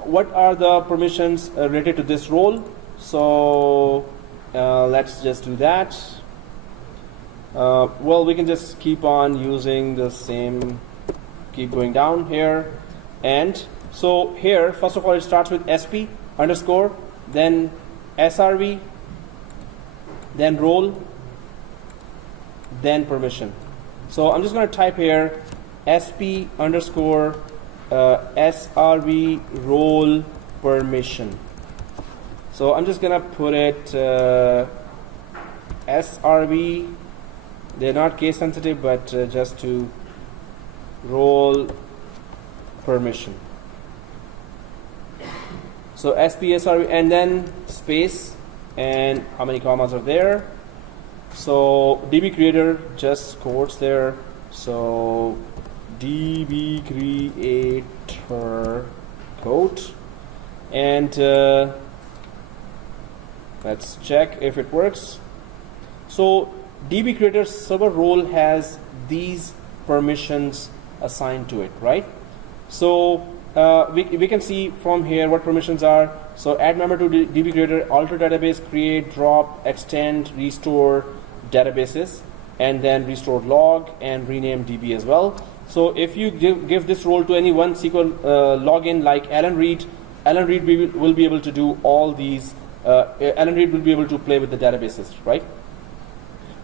what are the permissions related to this role. So let's just do that. Well, we can just keep on using the same, keep going down here. And so here, first of all, it starts with sp_, then srv, then role, then permission. So I'm just going to type here sp_srv role permission. So I'm just going to put it srv. They're not case sensitive, but just to role permission. So sp_srv, and then space, and how many commas are there? So db creator, just quotes there. So db creator quote, and let's check if it works. So db creator server role has these permissions assigned to it, right? So we can see from here what permissions are. So add member to DB creator, alter database, create, drop, extend, restore databases, and then restore log and rename DB as well. So if you give this role to any one SQL login like Alan Reed will be able to do all these. Alan Reed will be able to play with the databases, right?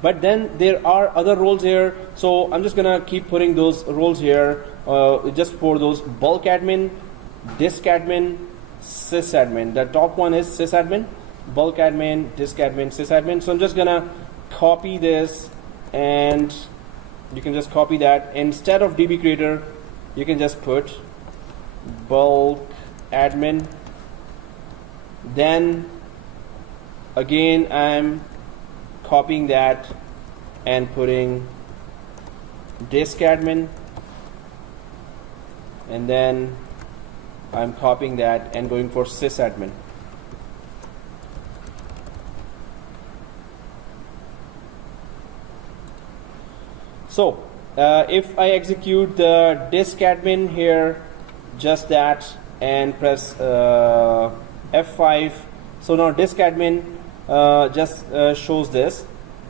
But then there are other roles here. So I'm just gonna keep putting those roles here just for those: bulk admin, disk admin, sysadmin. The top one is sysadmin, bulk admin, disk admin, sysadmin. So I'm just gonna copy this, and you can just copy that. Instead of DB creator, you can just put bulk admin. Then again, I'm copying that and putting disk admin, and then I'm copying that and going for sysadmin. So if I execute the disk admin here, just that, and press F5, so now disk admin just shows this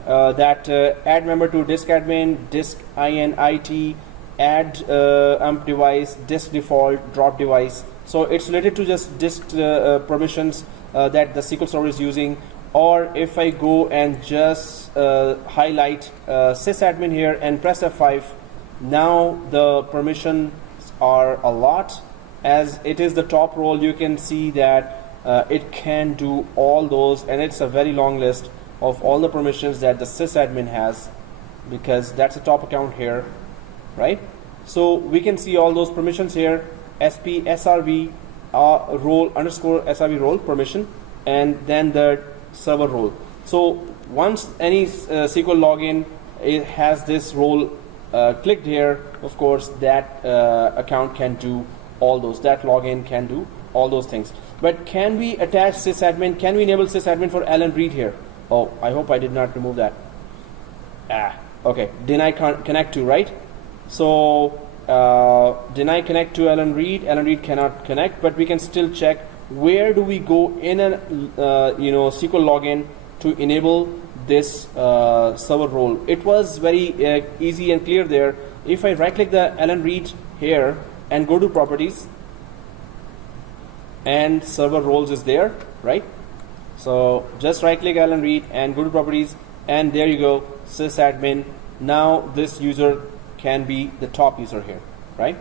that add member to disk admin, disk init, add ump device, disk default, drop device. So it's related to just disk permissions that the SQL Server is using. Or if I go and just highlight sysadmin here and press F5, now the permissions are a lot. As it is the top role, you can see that it can do all those, and it's a very long list of all the permissions that the sysadmin has, because that's the top account here, right? So we can see all those permissions here: sp srv role underscore srv role permission, and then the server role. So once any SQL login, it has this role clicked here, of course that account can do all those, that login can do all those things. But can we attach sysadmin? Can we enable sysadmin for Alan Reed here? Oh, I hope I did not remove that. Okay, deny connect to, right? So deny connect to Alan Reed. Alan Reed cannot connect, but we can still check where do we go in a SQL login to enable this server role. It was very easy and clear there. If I right click the Alan Reed here and go to properties, and server roles is there, right? So just right click Alan Reed and go to properties, and there you go, sysadmin. Now this user can be the top user here, right?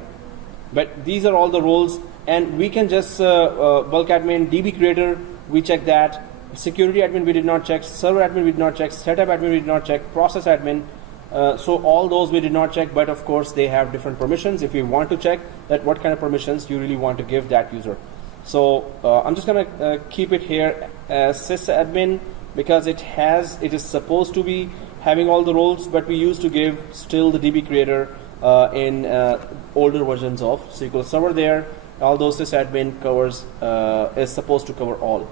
But these are all the roles, and we can just bulk admin, DB creator, we check that. Security admin we did not check, server admin we did not check, setup admin we did not check, process admin. So all those we did not check, but of course they have different permissions. If you want to check that what kind of permissions you really want to give that user. So I'm just gonna keep it here as sysadmin, because it is supposed to be having all the roles, but we used to give still the DB creator in older versions of SQL Server there. Although sysadmin covers is supposed to cover all,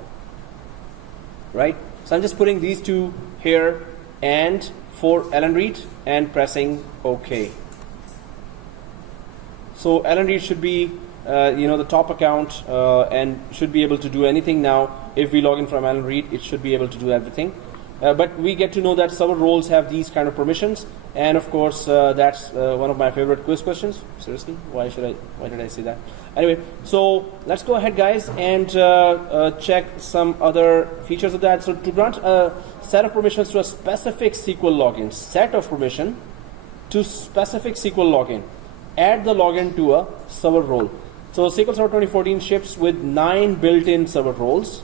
right? So I'm just putting these two here and for Alan Reed and pressing OK. So Alan Reed should be the top account and should be able to do anything now. If we log in from Alan Reed, it should be able to do everything. But we get to know that server roles have these kind of permissions, and of course that's one of my favorite quiz questions. Seriously, why did I say that? Anyway, so let's go ahead, guys, and check some other features of that. So to grant a set of permissions to a specific SQL login, set of permission to specific SQL login, add the login to a server role. So SQL Server 2014 ships with 9 built-in server roles.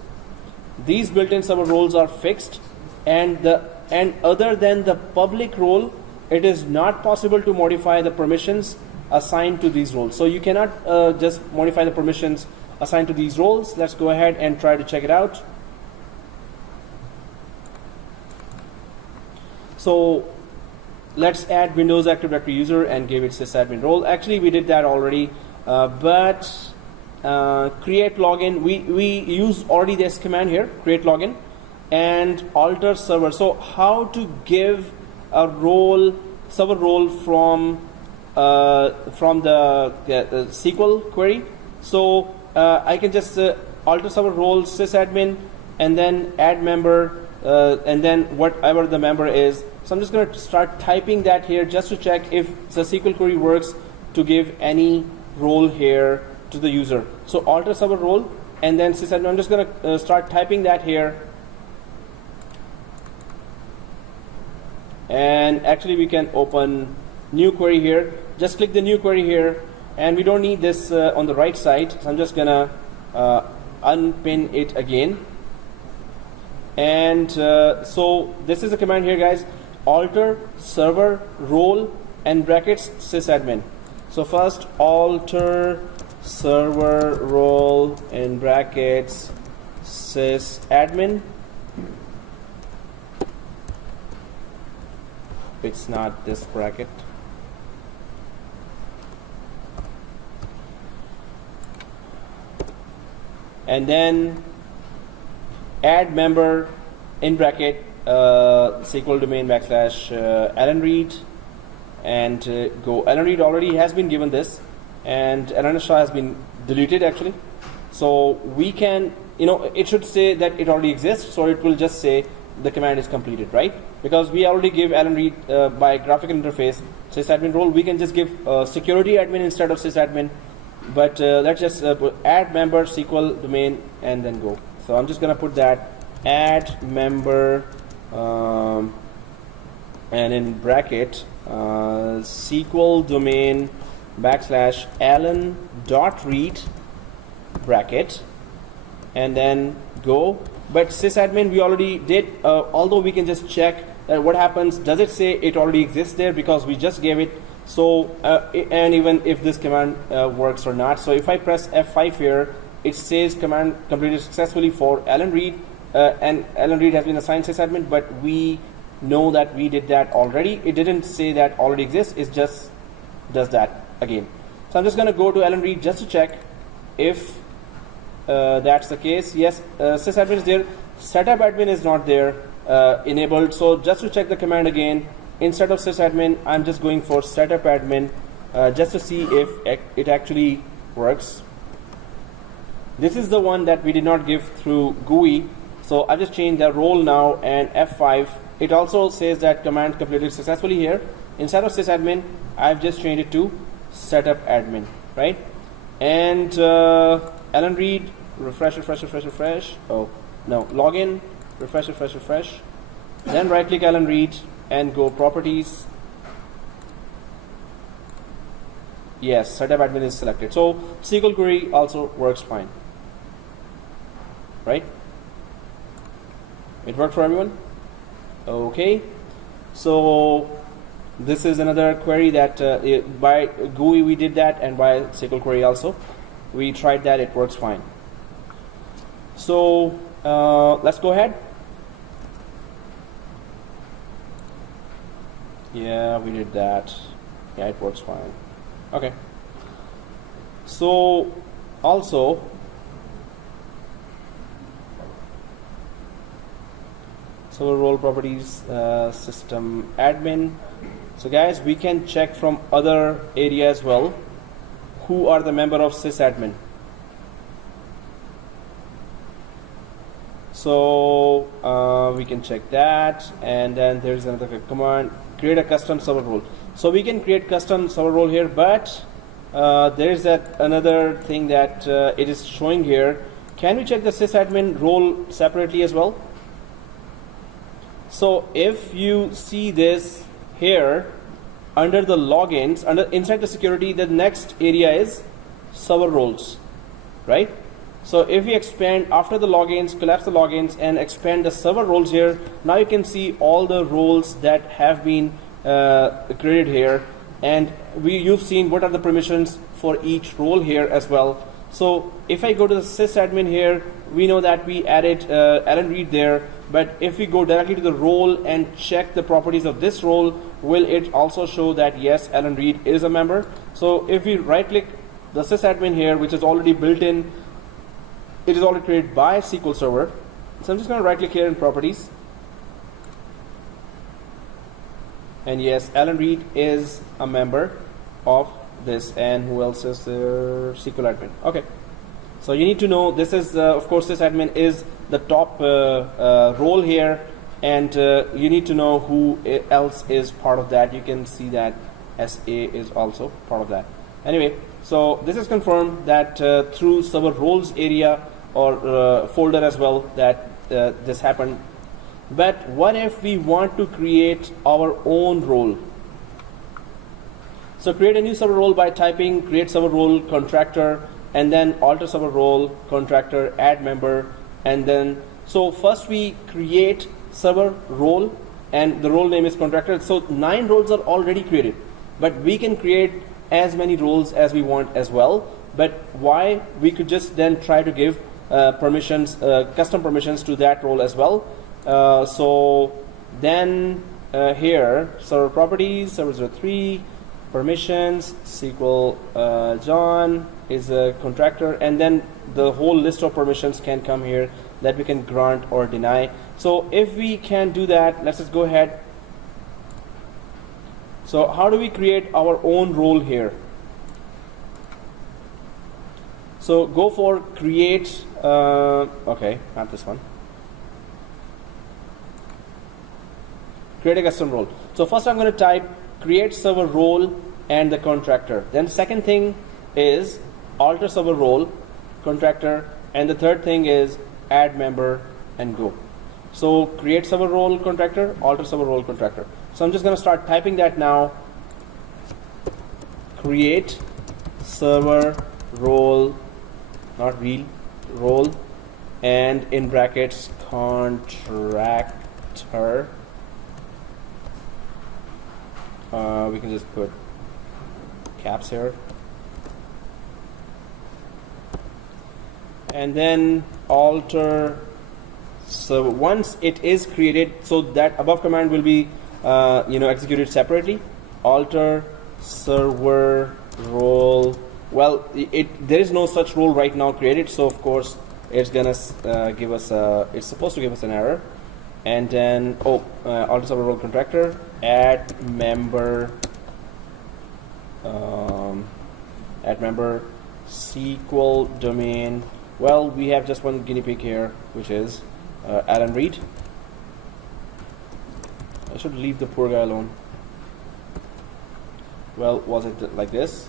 These built-in server roles are fixed, and other than the public role, it is not possible to modify the permissions assigned to these roles. So you cannot just modify the permissions assigned to these roles. Let's go ahead and try to check it out. So let's add Windows Active Directory user and give it sysadmin role. Actually, we did that already, but create login, we used already this command here, create login, and alter server. So how to give a role, server role from the SQL query So I can just alter server role sysadmin and then add member and then whatever the member is. So I'm just going to start typing that here just to check if the SQL query works to give any role here to the user. So alter server role and then sysadmin. I'm just going to start typing that here. And actually we can open new query here. Just click the new query here, and we don't need this on the right side, so I'm just gonna unpin it again. And so this is a command here, guys: alter server role and brackets sysadmin. So first alter server role in brackets sysadmin. It's not this bracket. And then add member in bracket SQL domain backslash Alan Reed, and go. Alan Reed already has been given this, and Alan Shah has been deleted actually. So we can, it should say that it already exists, so it will just say the command is completed, right? Because we already give Alan Reed by graphical interface sysadmin role. We can just give security admin instead of sysadmin. But let's just put add member SQL domain and then go. So I'm just gonna put that add member and in bracket SQL domain backslash Alan dot read bracket and then go. But sysadmin we already did, although we can just check what happens. Does it say it already exists there, because we just gave it. So and even if this command works or not. So if I press F5 here, it says command completed successfully for Alan Reed, and Alan Reed has been assigned sysadmin, but we know that we did that already. It didn't say that already exists, it just does that again. So I'm just going to go to Alan Reed just to check if that's the case. Yes, sysadmin is there, setup admin is not there enabled. So just to check the command again, instead of sysadmin, I'm just going for setup admin just to see if it actually works. This is the one that we did not give through GUI. So I've just changed the role now, and F5. It also says that command completed successfully here. Instead of sysadmin, I've just changed it to setup admin, right? And Alan Reed, refresh. Oh, no, login, refresh. Then right click Alan Reed and go properties. Yes, setup admin is selected. So SQL query also works fine, right? It worked for everyone? Okay. So this is another query that by GUI we did that, and by SQL query also. We tried that, it works fine. So let's go ahead. Yeah, we did that. Yeah, it works fine. Okay. So also server role properties, system admin. So guys, we can check from other areas as well who are the member of sysadmin. So we can check that, and then there's another command, create a custom server role. So we can create custom server role here, but there's that another thing that it is showing here. Can we check the sysadmin role separately as well? So if you see this here under the logins, inside the security, the next area is server roles, right? So if we expand after the logins, collapse the logins and expand the server roles here, now you can see all the roles that have been created here, and you've seen what are the permissions for each role here as well. So if I go to the sysadmin here, we know that we added Alan Reed there, but if we go directly to the role and check the properties of this role, will it also show that yes, Alan Reed is a member? So if we right click the sysadmin here, which is already built in, it is already created by SQL Server. So I'm just going to right click here in properties. And yes, Alan Reed is a member of this, and who else is there? SQL admin. Okay. So you need to know this is, of course, this admin is the top role here, and you need to know who else is part of that. You can see that SA is also part of that. Anyway, so this is confirmed that through server roles area or folder as well that this happened. But what if we want to create our own role? So create a new server role by typing create server role contractor, and then alter server role contractor, add member, and then so first we create server role and the role name is contractor. So 9 roles are already created, but we can create as many roles as we want as well. But why? We could just then try to give permissions, custom permissions to that role as well. So then here server properties, server 03, permissions, SQL John is a contractor, and then the whole list of permissions can come here that we can grant or deny. So if we can do that, let's just go ahead. So how do we create our own role here? So go for create, okay, not this one. Create a custom role. So first I'm going to type create server role and the contractor. Then second thing is alter server role contractor, and the third thing is add member and go. So create server role contractor, alter server role contractor. So I'm just going to start typing that now. Create server role, not real, role, and in brackets contractor. We can just put caps here, and then alter. So once it is created, so that above command will be executed separately. Alter server role. Well, there is no such role right now created, so of course it's gonna give us it's supposed to give us an error. And then alter server role contractor, add member SQL domain. Well, we have just one guinea pig here, which is Alan Reed. I should leave the poor guy alone. Well, was it like this?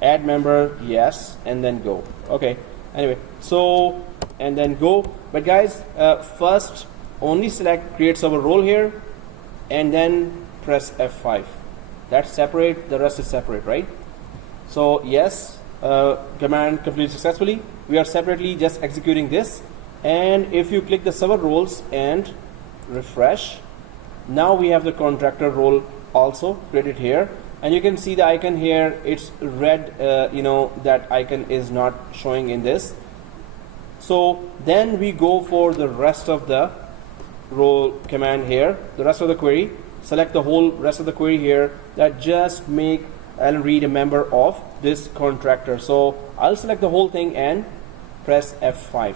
Add member, yes, and then go. Okay. Anyway, so and then go. But guys, first only select create server role here, and then press F5. That's separate. The rest is separate, right? So yes, command completed successfully. We are separately just executing this, and if you click the server roles and refresh, now we have the contractor role also created here, and you can see the icon here. It's red. That icon is not showing in this. So then we go for the rest of the role command here, the rest of the query. Select the whole rest of the query here that just make Alan Reed a member of this contractor. So I'll select the whole thing and press F5.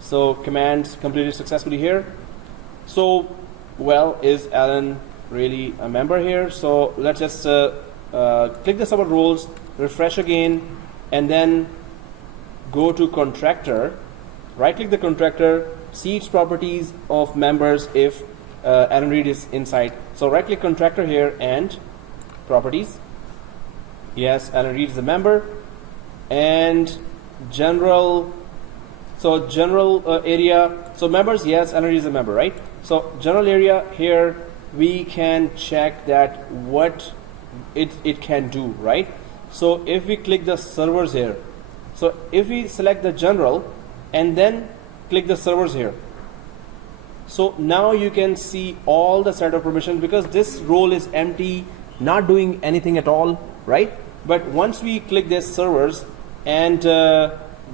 So commands completed successfully here. So well, is Alan really a member here? So let's just click the server roles, refresh again, and then go to contractor, right click the contractor, see its properties of members if Alan Reed is inside. So right click contractor here and properties. Yes, Alan Reed is a member. And general, so general area, so members, yes, Alan Reed is a member, right? So general area here, we can check that what it can do, right? So if we click the servers here, so if we select the general and then click the servers here, so now you can see all the set of permissions, because this role is empty, not doing anything at all, right? But once we click this servers, and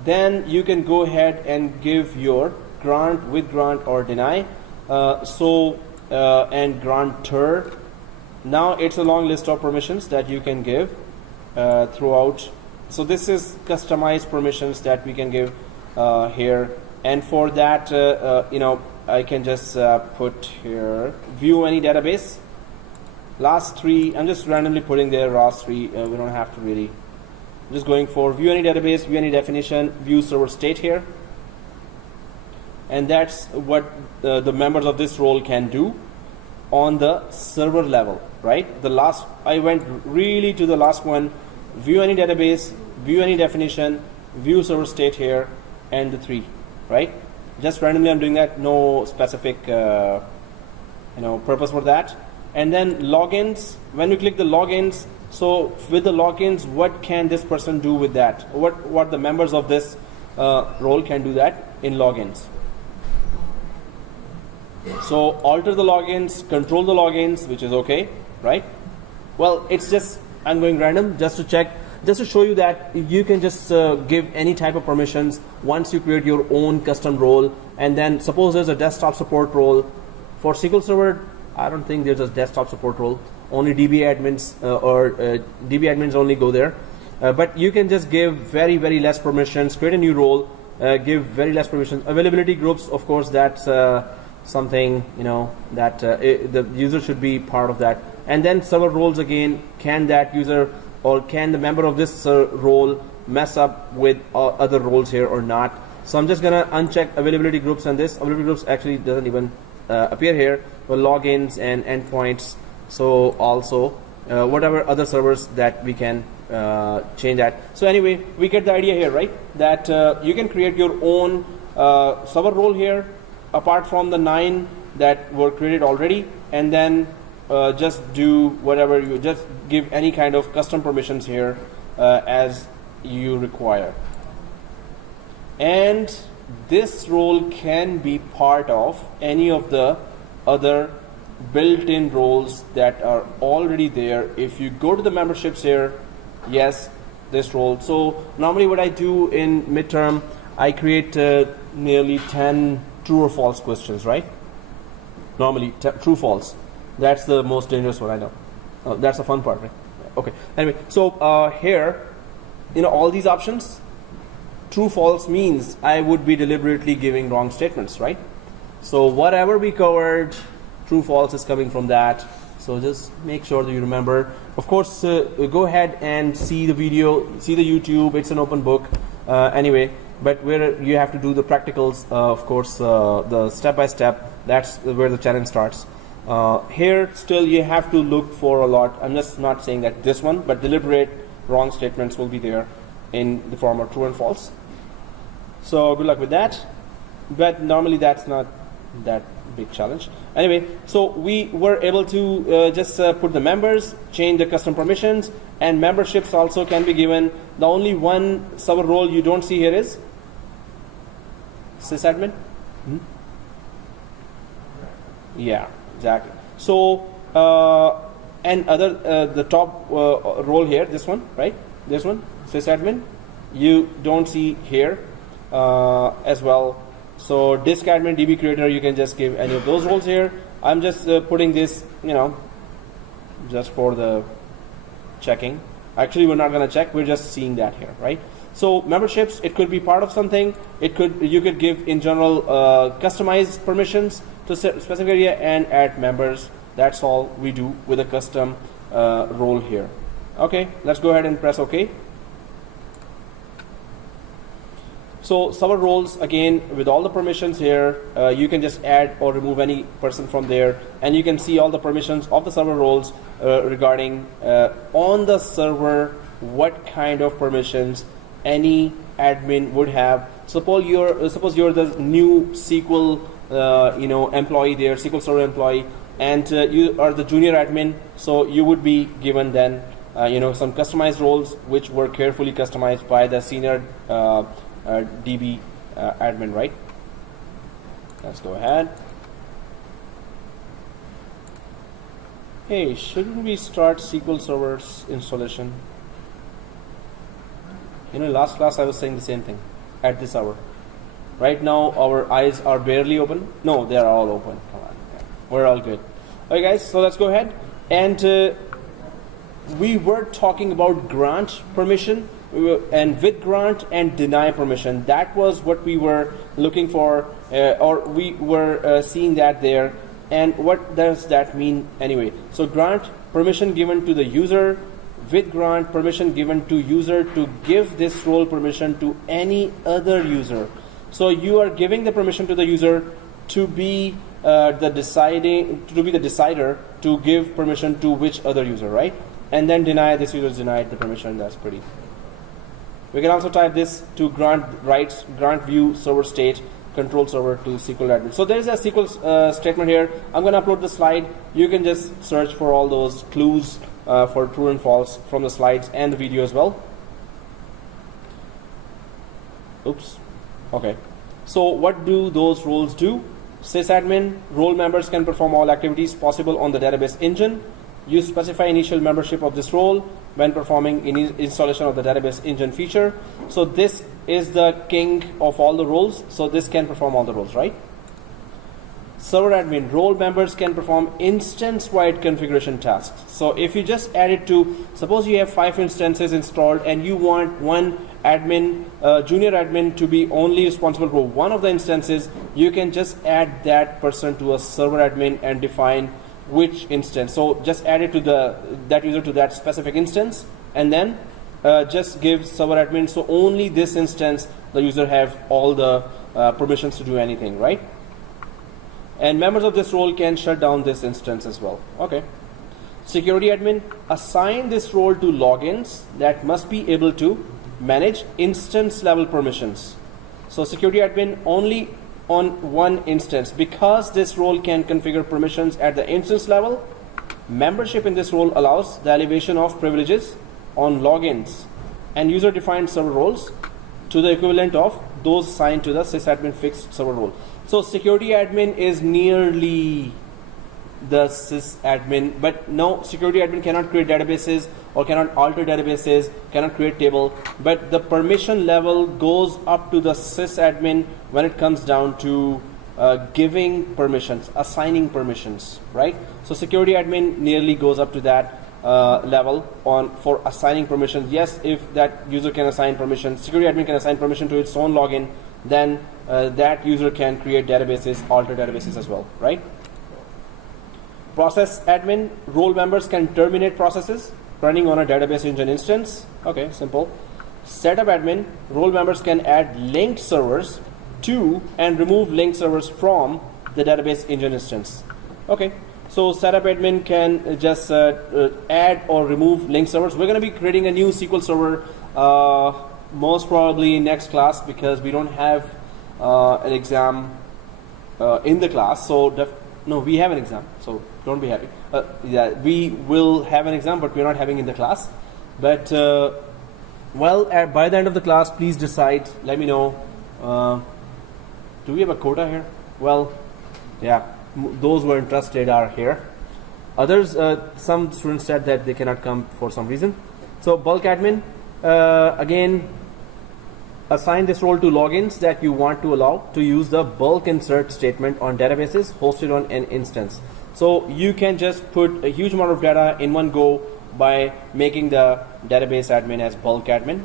then you can go ahead and give your grant, with grant or deny, and grantor. Now it's a long list of permissions that you can give throughout. So this is customized permissions that we can give here, and for that I can just put here view any database, last three, I'm just randomly putting there last three. We don't have to really. I'm just going for view any database, view any definition, view server state here. And that's what the members of this role can do on the server level, right? The last, I went really to the last one, view any database, view any definition, view server state here, and the three, right? Just randomly I'm doing that, no specific purpose for that. And then logins, when we click the logins, so with the logins, what can this person do with that? What the members of this role can do that in logins. So alter the logins, control the logins, which is okay, right? Well, it's just, I'm going random just to check, just to show you that you can just give any type of permissions once you create your own custom role. And then suppose there's a desktop support role. For SQL Server, I don't think there's a desktop support role. Only DB admins DB admins only go there. But you can just give very, very less permissions, create a new role, give very less permissions. Availability groups, of course, that's something that the user should be part of that. And then server roles again, can that user or can the member of this role mess up with other roles here or not? So I'm just gonna uncheck availability groups, and this availability groups actually doesn't even appear here. Well, logins and endpoints. So also whatever other servers that we can change that. So anyway, we get the idea here, right? That you can create your own server role here, apart from the 9 that were created already, and then just do whatever you just give any kind of custom permissions here as you require. And this role can be part of any of the other built-in roles that are already there. If you go to the memberships here, yes, this role. So normally what I do in midterm, I create nearly 10 true or false questions, right? Normally true false. That's the most dangerous one, I know. That's the fun part, right? Okay. Anyway, so here, all these options, true false means I would be deliberately giving wrong statements, right? So whatever we covered, true false is coming from that. So just make sure that you remember. Of course, go ahead and see the video, see the YouTube. It's an open book. Anyway, but where you have to do the practicals, of course, the step-by-step, that's where the challenge starts. Here, still, you have to look for a lot. I'm just not saying that this one, but deliberate wrong statements will be there in the form of true and false. So good luck with that. But normally that's not that big challenge. Anyway, so we were able to just put the members, change the custom permissions, and memberships also can be given. The only one server role you don't see here is sysadmin. Yeah, exactly. So and other the top role here, this one, right? This one, sysadmin, you don't see here as well. So disk admin, DB creator, you can just give any of those roles here. I'm just putting this, just for the checking. Actually, we're not going to check. We're just seeing that here, right? So memberships, it could be part of something. You could give in general customized permissions to specific area and add members. That's all we do with a custom role here. Okay, let's go ahead and press OK. So server roles, again, with all the permissions here, you can just add or remove any person from there, and you can see all the permissions of the server roles regarding on the server what kind of permissions any admin would have. Suppose you're the new SQL employee there, SQL Server employee, and you are the junior admin, so you would be given then some customized roles which were carefully customized by the senior DB admin, right? Let's go ahead. Hey, shouldn't we start SQL Server's installation? Last class I was saying the same thing at this hour. Right now our eyes are barely open. No, they are all open. Come on, we're all good. Okay, guys. So let's go ahead. And we were talking about grant permission. And with grant and deny permission, that was what we were looking for, or we were seeing that there. And what does that mean anyway? So grant permission given to the user with grant permission given to user to give this role permission to any other user. So you are giving the permission to the user to be the decider to give permission to which other user, right? And then deny this user is denied the permission. That's pretty. We can also type this to grant rights, grant view server state, control server to SQL admin. So there is a SQL statement here. I'm going to upload the slide. You can just search for all those clues for true and false from the slides and the video as well. Oops. Okay. So what do those roles do? Sysadmin role members can perform all activities possible on the database engine. You specify initial membership of this role when performing installation of the database engine feature. So this is the king of all the roles. So this can perform all the roles, right? Server admin role members can perform instance-wide configuration tasks. So if you just add it to, suppose you have 5 instances installed and you want one admin, junior admin to be only responsible for one of the instances, you can just add that person to a server admin and define which instance. So just add it to that user to that specific instance, and then just give server admin. So only this instance the user have all the permissions to do anything, right? And members of this role can shut down this instance as well. Okay. Security admin assign this role to logins that must be able to manage instance level permissions. So security admin only on one instance. Because this role can configure permissions at the instance level, membership in this role allows the elevation of privileges on logins and user defined server roles to the equivalent of those assigned to the sysadmin fixed server role. So security admin is nearly the sysadmin, but no, security admin cannot create databases or cannot alter databases, cannot create table, but the permission level goes up to the sysadmin when it comes down to giving permissions, assigning permissions, right? So security admin nearly goes up to that level for assigning permissions. Yes, if that user can assign permission, security admin can assign permission to its own login, then that user can create databases, alter databases as well, right? Process admin, role members can terminate processes running on a database engine instance. Okay, simple. Setup admin, role members can add linked servers to and remove linked servers from the database engine instance. Okay, so setup admin can just add or remove linked servers. We're going to be creating a new SQL server most probably next class, because we don't have an exam in the class. So no, we have an exam, so don't be happy. Yeah, we will have an exam, but we're not having in the class. But by the end of the class, please decide. Let me know. Do we have a quota here? Well, yeah, those who are interested are here. Others, some students said that they cannot come for some reason. So bulk admin, again, assign this role to logins that you want to allow to use the bulk insert statement on databases hosted on an instance. So you can just put a huge amount of data in one go by making the database admin as bulk admin.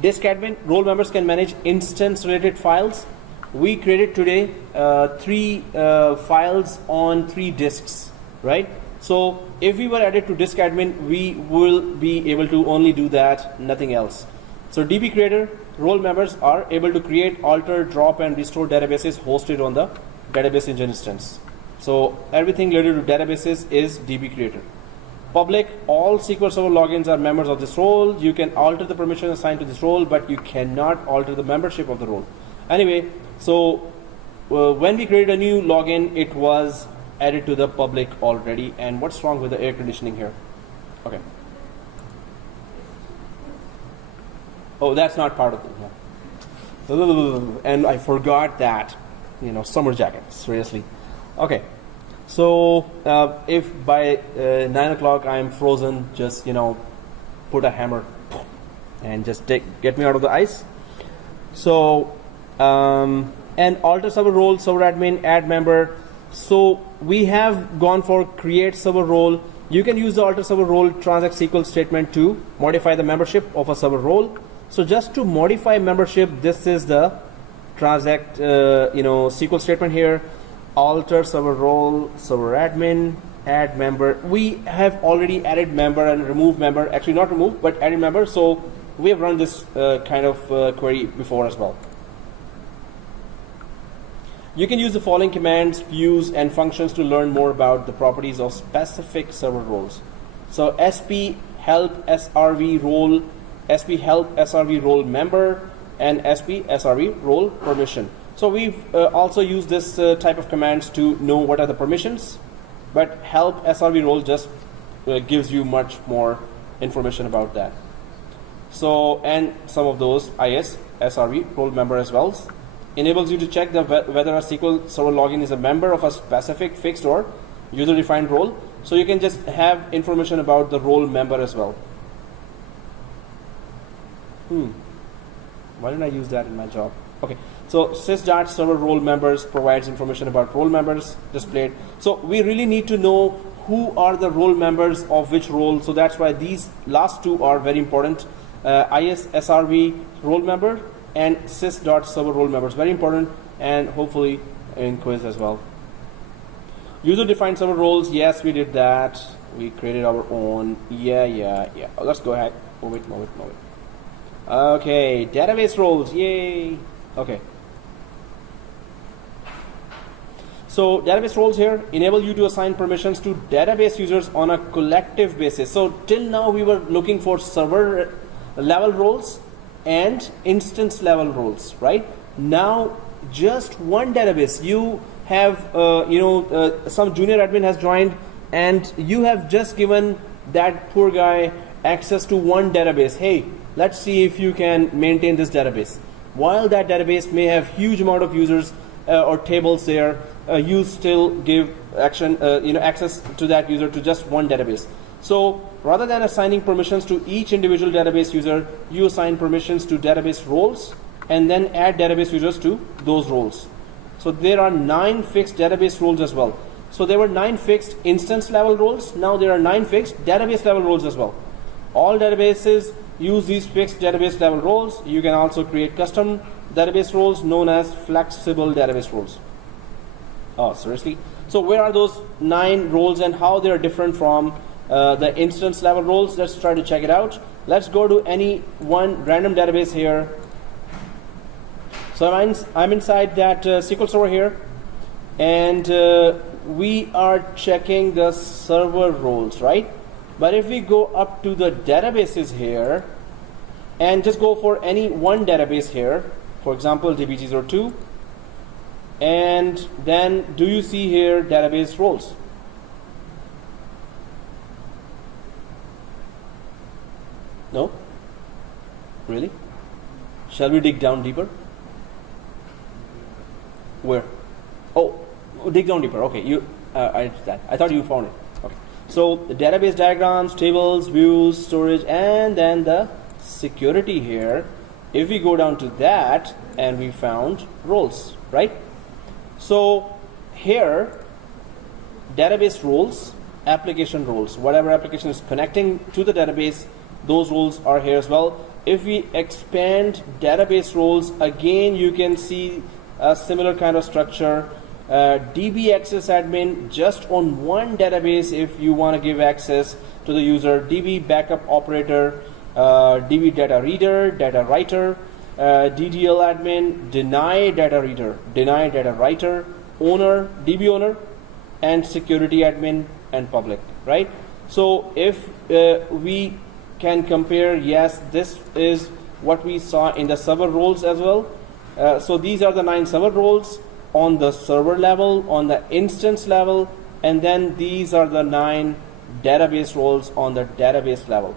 Disk admin, role members can manage instance related files. We created today 3 files on 3 disks, right? So if we were added to disk admin, we will be able to only do that, nothing else. So DB creator, role members are able to create, alter, drop and restore databases hosted on the database engine instance. So everything related to databases is DB creator. Public, all SQL Server logins are members of this role. You can alter the permission assigned to this role, but you cannot alter the membership of the role. Anyway, so when we created a new login, it was added to the public already. And what's wrong with the air conditioning here? Okay. Oh, that's not part of it. Yeah. And I forgot that, summer jacket, seriously. Okay. So if by 9 o'clock I'm frozen, just, put a hammer and just get me out of the ice. So, and alter server role, server admin, add member. So we have gone for create server role. You can use the alter server role transact SQL statement to modify the membership of a server role. So just to modify membership, this is the transact SQL statement here. alter server role, server admin, add member. We have already added member and remove member. Actually, not remove, but added member. So we have run this kind of query before as well. You can use the following commands, views, and functions to learn more about the properties of specific server roles. So sp help srv role, sp help srv role member, and sp srv role permission. So we've also used this type of commands to know what are the permissions, but help srv role just gives you much more information about that. So, and some of those is srv role member as well. Enables you to check whether a SQL Server login is a member of a specific fixed or user-defined role. So you can just have information about the role member as well. Why didn't I use that in my job? Okay, so sys.server role members provides information about role members displayed. So we really need to know who are the role members of which role. So that's why these last two are very important. ISSRV role member and sys.server role members, very important, and hopefully in quiz as well. User-defined server roles, yes, we did that. We created our own. Yeah. Let's go ahead. Move it. Okay, database roles, yay. Okay. So database roles here enable you to assign permissions to database users on a collective basis. So till now we were looking for server level roles and instance level roles, right? Now just one database. You have some junior admin has joined and you have just given that poor guy access to one database. Hey, let's see if you can maintain this database. While that database may have huge amount of users or tables there, you still give access to that user to just one database. So rather than assigning permissions to each individual database user, you assign permissions to database roles and then add database users to those roles. So there are 9 fixed database roles as well. So there were 9 fixed instance level roles. Now there are 9 fixed database level roles as well. All databases use these fixed database level roles. You can also create custom database roles known as flexible database roles. Oh, seriously? So where are those 9 roles and how they are different from the instance level roles? Let's try to check it out. Let's go to any one random database here. So I'm inside that SQL Server here, and we are checking the server roles, right? But if we go up to the databases here and just go for any one database here, for example DBG02, and then do you see here database roles? No? Really? Shall we dig down deeper? Where? Oh, dig down deeper. Okay, I thought you found it. Okay. So the database diagrams, tables, views, storage, and then the security here. If we go down to that, and we found roles, right? So here, database roles, application roles, whatever application is connecting to the database, those roles are here as well. If we expand database roles, again you can see a similar kind of structure. DB access admin just on one database if you want to give access to the user. DB backup operator, DB data reader, data writer, DDL admin, deny data reader, deny data writer, owner, DB owner, and security admin and public, right? So if we can compare, yes, this is what we saw in the server roles as well. So these are the 9 server roles on the server level, on the instance level, and then these are the 9 database roles on the database level.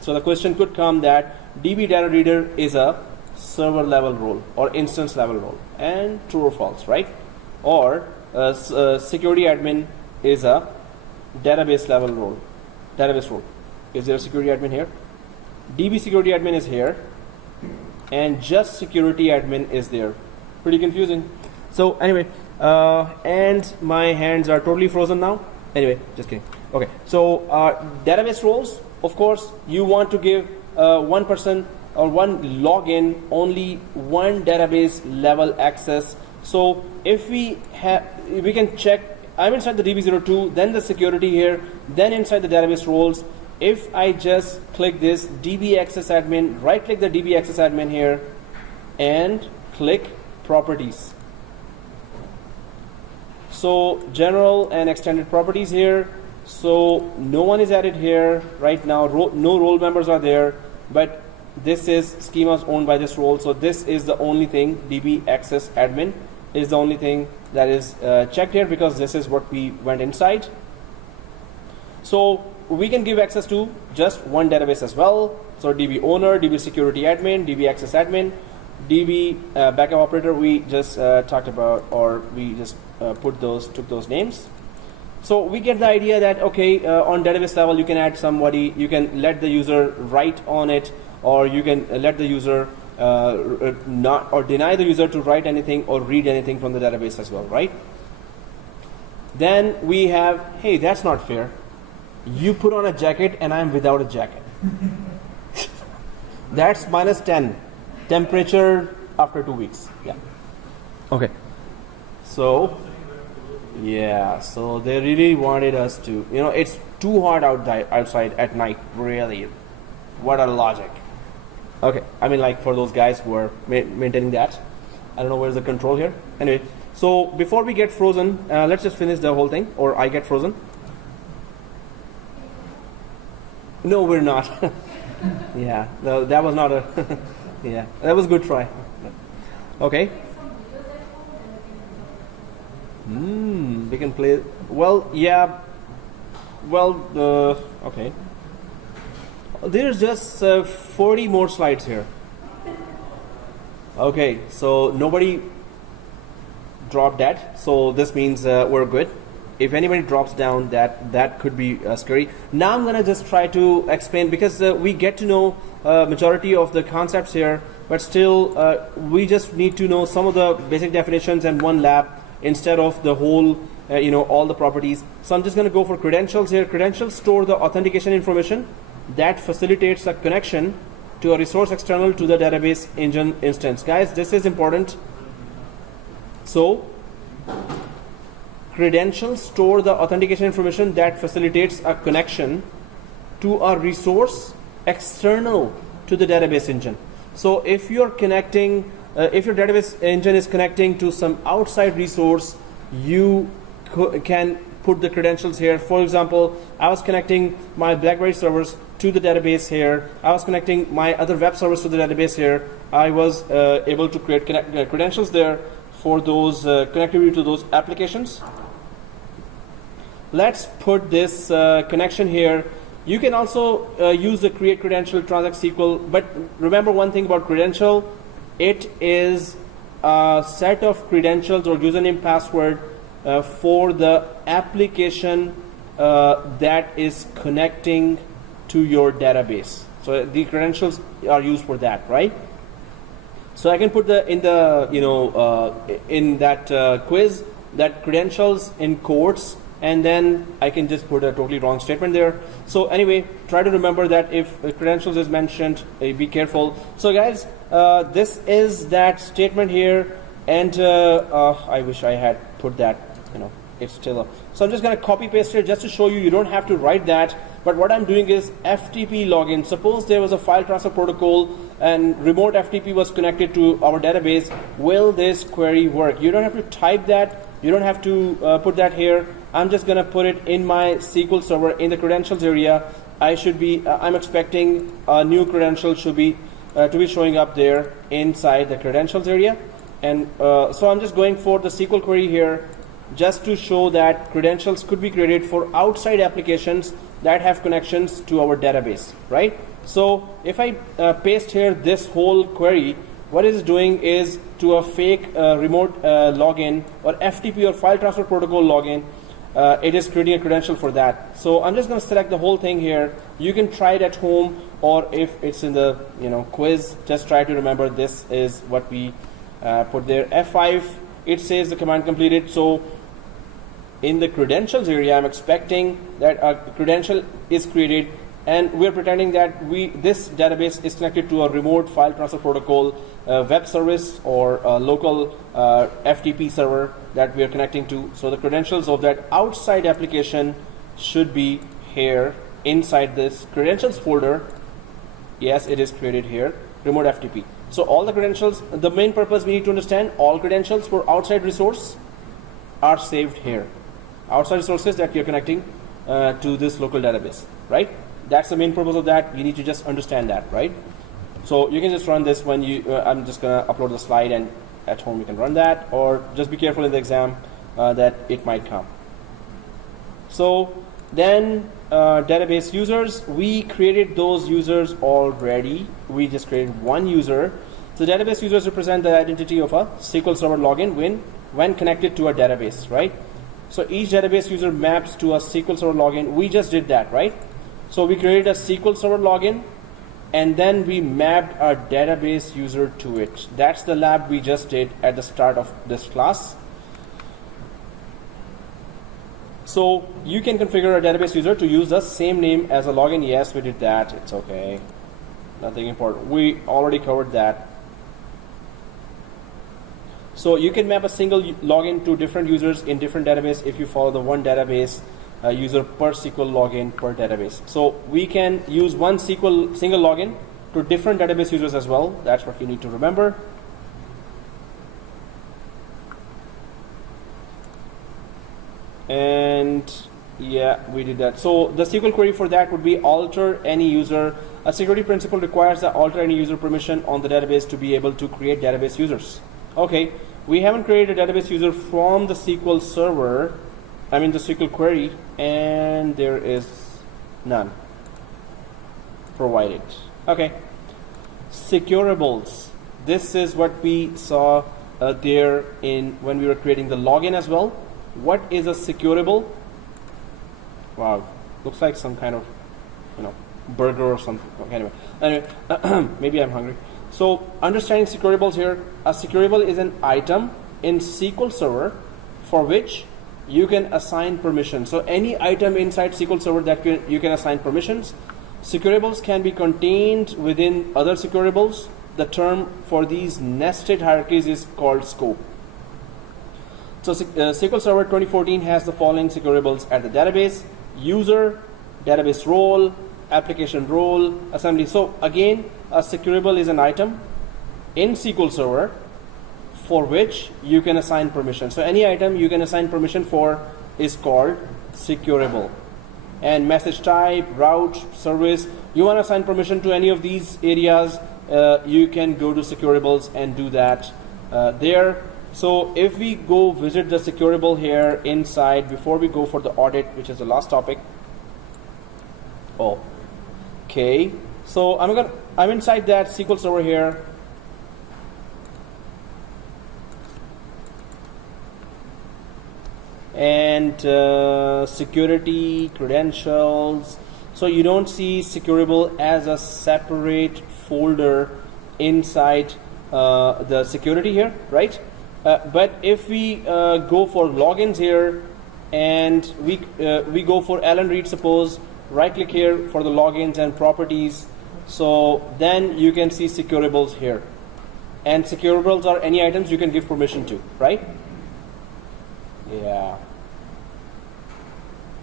So the question could come that DB data reader is a server level role or instance level role, and true or false, right? Or security admin is a database level role, database role. Is there a security admin here? DB security admin is here, and just security admin is there. Pretty confusing. So anyway, and my hands are totally frozen now. Anyway, just kidding. Okay, so database roles, of course, you want to give one person or one login only one database level access. So if we can check, I'm inside the DB02, then the security here, then inside the database roles. If I just click this DB access admin, right click the DB access admin here and click properties. So general and extended properties here. So no one is added here right now. No role members are there, but this is schemas owned by this role. So this is the only thing. DB access admin is the only thing that is checked here because this is what we went inside. So we can give access to just one database as well. So DB owner, DB security admin, DB access admin, DB backup operator we just talked about, or we just took those names. So we get the idea that okay, on database level you can add somebody, you can let the user write on it, or you can let the user not or deny the user to write anything or read anything from the database as well, right? Then we have, hey, that's not fair. You put on a jacket and I'm without a jacket. That's -10 temperature after 2 weeks. Yeah. Okay. So yeah, so they really wanted us to, it's too hot outside at night, really. What a logic. Okay, I mean, like for those guys who are maintaining that. I don't know where's the control here. Anyway, so before we get frozen, let's just finish the whole thing, or I get frozen. No, we're not. Yeah, no, that was not a, yeah, that was a good try. Okay. We can play, well, yeah, well, okay. There's just 40 more slides here. Okay, so nobody dropped dead, so this means we're good. If anybody drops down, that could be scary. Now I'm gonna just try to explain, because we get to know majority of the concepts here, but still we just need to know some of the basic definitions in one lab instead of the whole, all the properties. So I'm just gonna go for credentials here. Credentials store the authentication information that facilitates a connection to a resource external to the database engine instance. Guys, this is important. So credentials store the authentication information that facilitates a connection to a resource external to the database engine. So if you're connecting, if your database engine is connecting to some outside resource, you can put the credentials here. For example, I was connecting my BlackBerry servers to the database here. I was connecting my other web servers to the database here. I was able to create credentials there for those connectivity to those applications. Let's put this connection here. You can also use the create credential transact SQL, but remember one thing about credential, it is a set of credentials or username password for the application that is connecting to your database. So the credentials are used for that, right? So I can put in that quiz that credentials in quotes, and then I can just put a totally wrong statement there. So anyway, try to remember that if credentials is mentioned, be careful. So guys, this is that statement here, and I wish I had put that, it's still up. So I'm just going to copy paste here just to show you don't have to write that. But what I'm doing is FTP login. Suppose there was a file transfer protocol and remote FTP was connected to our database. Will this query work? You don't have to type that. You don't have to put that here. I'm just going to put it in my SQL server in the credentials area. I'm expecting a new credential should be to be showing up there inside the credentials area. And so I'm just going for the SQL query here, just to show that credentials could be created for outside applications that have connections to our database, right? So if I paste here this whole query, what it is doing is to a fake remote login or FTP or file transfer protocol login, it is creating a credential for that. So I'm just going to select the whole thing here. You can try it at home, or if it's in the quiz, just try to remember this is what we put there. F5, it says the command completed. So in the credentials area, I'm expecting that a credential is created and we're pretending that this database is connected to a remote file transfer protocol web service or a local FTP server that we are connecting to. So the credentials of that outside application should be here inside this credentials folder. Yes, it is created here, remote FTP. So all the credentials, the main purpose we need to understand, all credentials for outside resource are saved here. Outside resources that you're connecting to this local database, right? That's the main purpose of that. You need to just understand that, right? So you can just run this when you, I'm just gonna upload the slide, and at home you can run that, or just be careful in the exam that it might come. So then database users, we created those users already. We just created one user. So database users represent the identity of a SQL Server login when connected to a database, right? So each database user maps to a SQL Server login. We just did that, right? So we created a SQL Server login, and then we mapped our database user to it. That's the lab we just did at the start of this class. So you can configure a database user to use the same name as a login. Yes, we did that. It's okay. Nothing important. We already covered that. So you can map a single login to different users in different database if you follow the one database user per SQL login per database. So we can use one single login to different database users as well. That's what you need to remember. And yeah, we did that. So the SQL query for that would be alter any user. A security principle requires the alter any user permission on the database to be able to create database users. Okay, we haven't created a database user from the SQL server, I mean the SQL query, and there is none provided. Okay, securables. This is what we saw there in when we were creating the login as well. What is a securable? Wow, looks like some kind of, burger or something. Okay, anyway, maybe I'm hungry. So understanding securables here, a securable is an item in SQL Server for which you can assign permissions. So any item inside SQL Server that you can assign permissions. Securables can be contained within other securables. The term for these nested hierarchies is called scope. So SQL Server 2014 has the following securables at the database: user, database role, application role, assembly. So again, a securable is an item in SQL Server for which you can assign permission. So any item you can assign permission for is called securable. And message type, route, service, you want to assign permission to any of these areas, you can go to securables and do that there. So if we go visit the securable here inside, before we go for the audit, which is the last topic. Oh, okay. So I'm inside that SQL Server here. And security credentials. So you don't see securable as a separate folder inside the security here, right? But if we go for logins here, and we go for Alan Reed, suppose, right click here for the logins and properties, so then you can see securables here. And securables are any items you can give permission to, right? Yeah.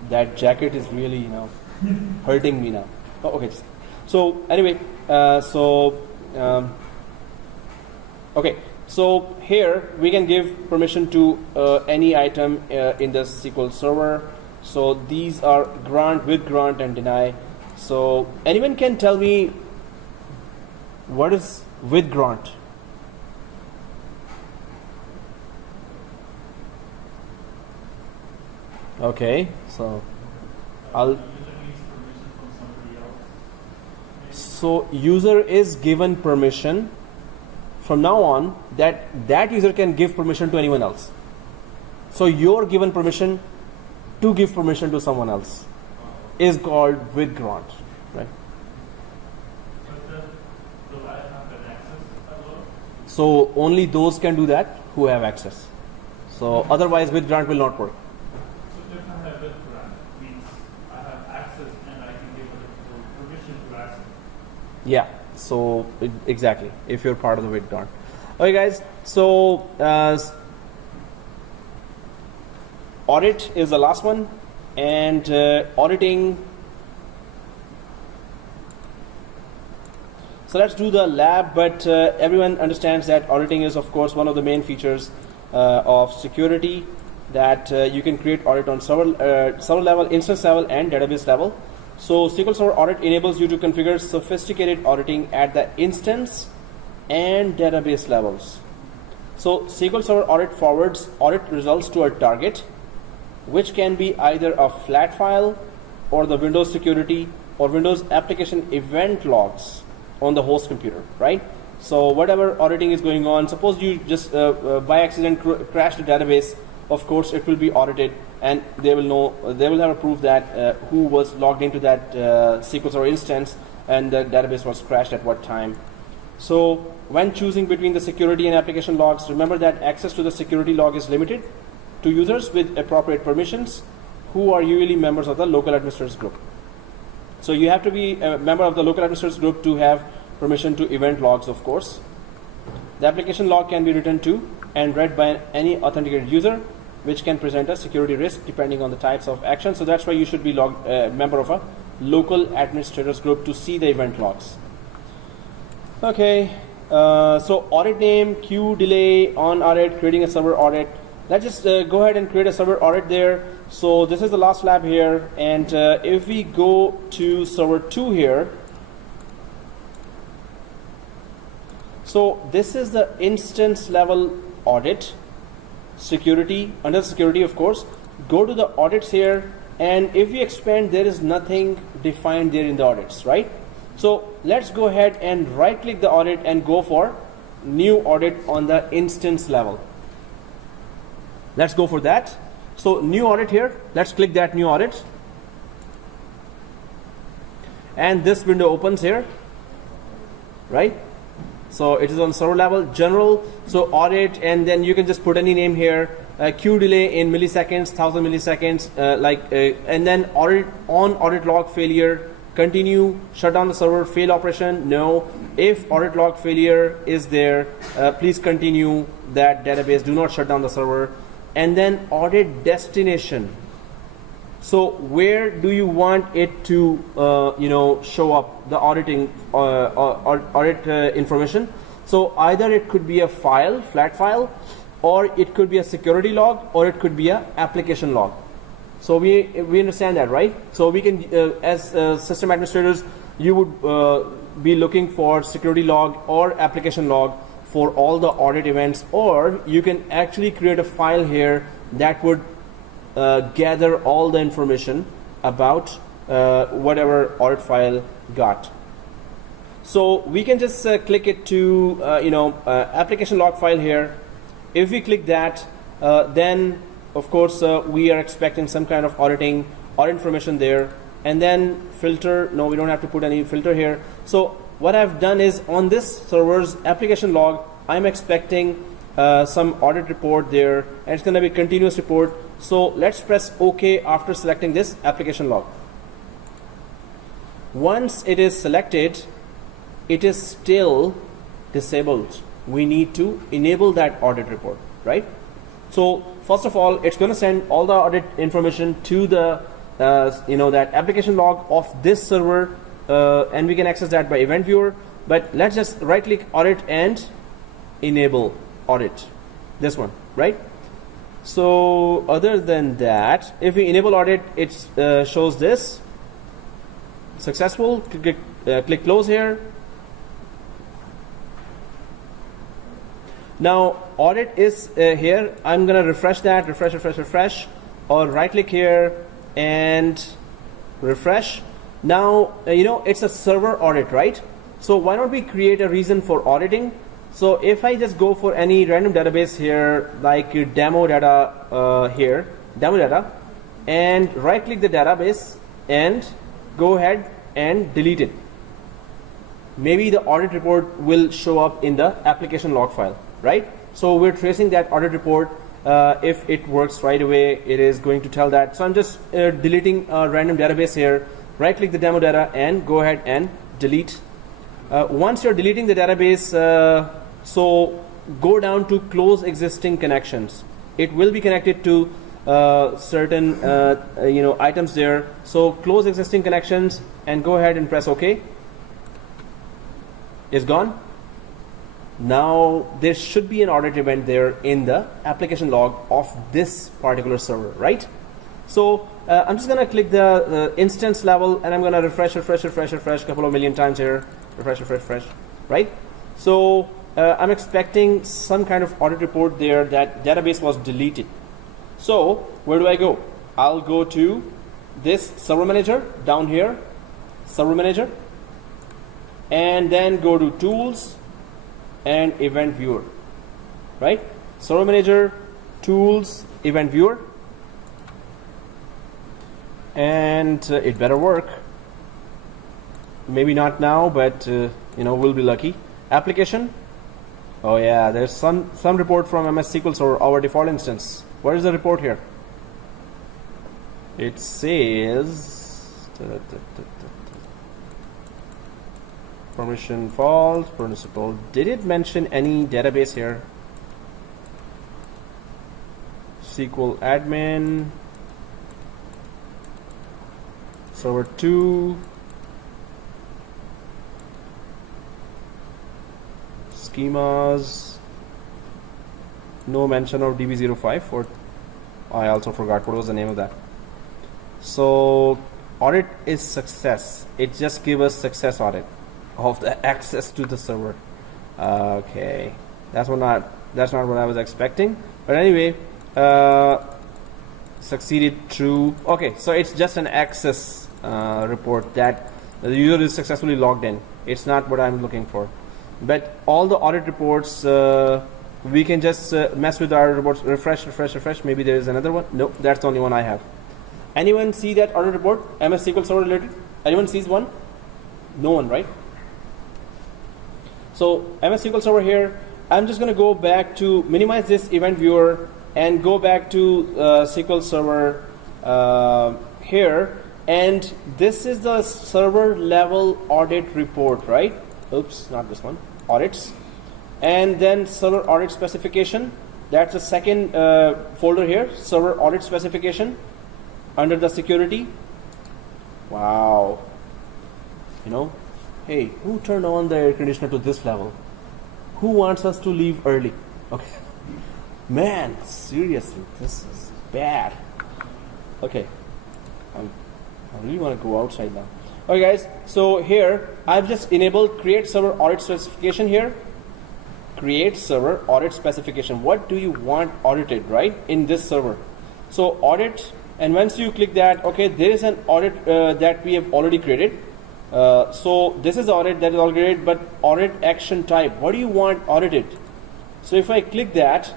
That jacket is really, hurting me now. Oh, okay. So anyway, okay. So here we can give permission to any item in the SQL Server. So these are grant, with grant, and deny. So anyone can tell me what is with grant? Okay, so so user is given permission. From now on, that user can give permission to anyone else. So you're given permission to give permission to someone else is called with grant, right? So only those can do that who have access. So otherwise with grant will not work. So if I have with grant, means I have access and I can give other people Yeah, so exactly, if you're part of the wait guard. Okay guys, so audit is the last one, and auditing. So let's do the lab, but everyone understands that auditing is of course one of the main features of security, that you can create audit on server level, instance level, and database level. So SQL Server Audit enables you to configure sophisticated auditing at the instance and database levels. So SQL Server Audit forwards audit results to a target, which can be either a flat file or the Windows security or Windows application event logs on the host computer, right? So whatever auditing is going on, suppose you just by accident crash the database, of course it will be audited, and they will know, they will have a proof that who was logged into that SQL Server instance and the database was crashed at what time. So when choosing between the security and application logs, remember that access to the security log is limited to users with appropriate permissions who are usually members of the local administrators group. So you have to be a member of the local administrators group to have permission to event logs, of course. The application log can be written to and read by any authenticated user, which can present a security risk depending on the types of action. So that's why you should be member of a local administrators group to see the event logs. Okay, so audit name, queue delay, on audit, creating a server audit. Let's just go ahead and create a server audit there. So this is the last lab here, and if we go to server 2 here, so this is the instance level audit, security, under security of course. Go to the audits here, and if we expand, there is nothing defined there in the audits, right? So let's go ahead and right click the audit and go for new audit on the instance level. Let's go for that. So new audit here, let's click that new audit, and this window opens here, right? So it is on server level, general, so audit, and then you can just put any name here, queue delay in milliseconds, 1000 milliseconds, and then audit, on audit log failure, continue, shut down the server, fail operation, no. If audit log failure is there, please continue that database, do not shut down the server. And then audit destination. So where do you want it to show up, the auditing audit information? So either it could be a file, flat file, or it could be a security log, or it could be a application log. So we understand that, right? So we can, as system administrators, you would be looking for security log or application log for all the audit events, or you can actually create a file here that would gather all the information about whatever audit file got. So we can just click it to application log file here. If we click that, then of course we are expecting some kind of audit information there, and then filter. No, we don't have to put any filter here. So what I've done is, on this server's application log, I'm expecting some audit report there, and it's going to be continuous report. So let's press OK after selecting this application log. Once it is selected, it is still disabled. We need to enable that audit report, right? So first of all, it's going to send all the audit information to the that application log of this server, and we can access that by event viewer. But let's just right click audit and enable audit, this one, right? So other than that, if we enable audit, it shows this successful. Click close here. Now audit is here. I'm gonna refresh that, refresh, or right click here and refresh. Now it's a server audit, right? So why not we create a reason for auditing? So if I just go for any random database here, like demo data here, demo data, and right click the database and go ahead and delete it, maybe the audit report will show up in the application log file, right? So we're tracing that audit report. If it works right away, it is going to tell that. So I'm just deleting a random database here, right click the demo data and go ahead and delete Once you're deleting the database, so go down to close existing connections. It will be connected to certain items there. So close existing connections and go ahead and press OK. It's gone. Now there should be an audit event there in the application log of this particular server, right? So I'm just gonna click the instance level and I'm gonna refresh a couple of million times here. Refresh, right? So I'm expecting some kind of audit report there that database was deleted. So where do I go? I'll go to this server manager down here, server manager, and then go to tools and event viewer, right? Server manager, tools, event viewer, and it better work. Maybe not now, but we'll be lucky. Application. Oh yeah, there's some report from MS SQL Server, our default instance. What is the report here? It says permission false, principal. Did it mention any database here? SQL admin, server 2, schemas, no mention of DB05, or I also forgot what was the name of that. So audit is success. It just gives us success audit of the access to the server. Okay, that's not what I was expecting, but anyway, succeeded true. Okay, so it's just an access report that the user is successfully logged in. It's not what I'm looking for, but all the audit reports, we can just mess with our reports. Refresh. Maybe there is another one. Nope, that's the only one I have. Anyone see that audit report? MS SQL Server related? Anyone sees one? No one, right? So MS SQL Server here, I'm just going to go back to minimize this event viewer and go back to SQL Server here, and this is the server level audit report, right? Oops, not this one. Audits, and then server audit specification. That's the second folder here, server audit specification under the security. Wow. Hey, who turned on the air conditioner to this level? Who wants us to leave early? Okay. Man, seriously, this is bad. Okay. I really want to go outside now. Okay guys, so here I've just enabled create server audit specification here. Create server audit specification. What do you want audited, right, in this server? So audit, and once you click that, okay, there is an audit that we have already created. So this is audit that is already created, but audit action type. What do you want audited? So if I click that,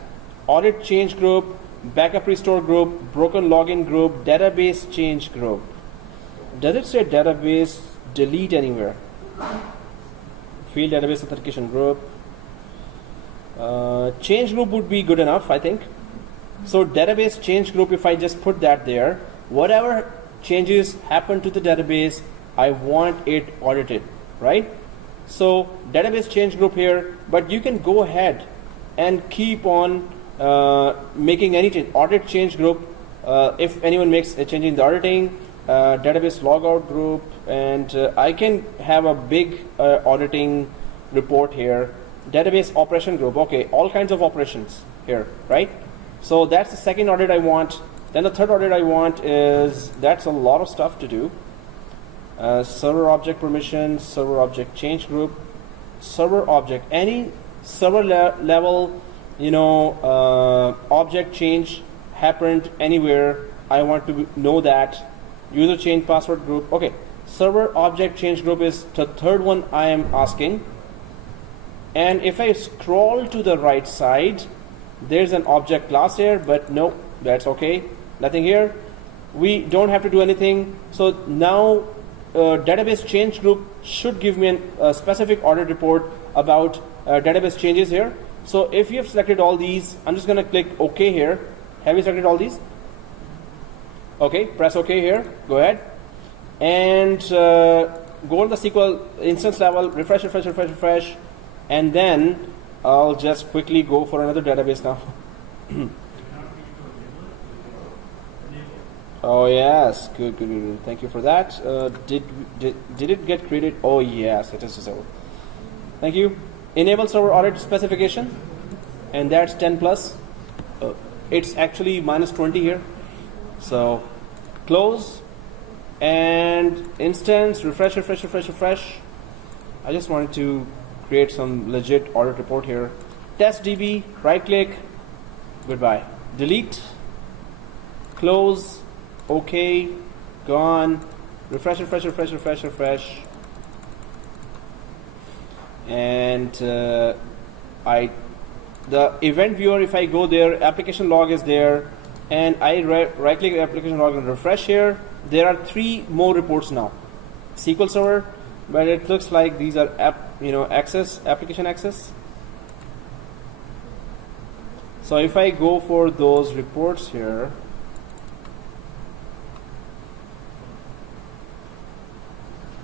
audit change group, backup restore group, broken login group, database change group. Does it say database delete anywhere? Field database authentication group. Change group would be good enough, I think. So database change group, if I just put that there, whatever changes happen to the database, I want it audited, right? So database change group here, but you can go ahead and keep on making any change. Audit change group, if anyone makes a change in the auditing, database logout group, and I can have a big auditing report here. Database operation group, okay, all kinds of operations here, right? So that's the second audit I want. Then the third audit I want is, that's a lot of stuff to do. Server object permissions, server object change group, server object, any server level, object change happened anywhere, I want to know that. User change password group, okay. Server object change group is the third one I am asking. And if I scroll to the right side, there's an object class here, but no, that's okay, nothing here. We don't have to do anything. So now database change group should give me a specific audit report about database changes here. So if you have selected all these, I'm just going to click OK here. Have you selected all these? Okay, press OK here. Go ahead. And go on the SQL instance level, refresh, and then I'll just quickly go for another database now. Oh yes, good. Thank you for that. Did it get created? Oh yes, it is disabled. Thank you. Enable server audit specification, and that's 10 plus. It's actually minus 20 here. So close and instance, refresh. I just wanted to create some legit audit report here. Test DB, right click, goodbye. Delete, close, okay, gone, refresh. And the event viewer, if I go there, application log is there, and I right click the application log and refresh here. There are 3 more reports now. SQL Server, but it looks like these are application access. So if I go for those reports here,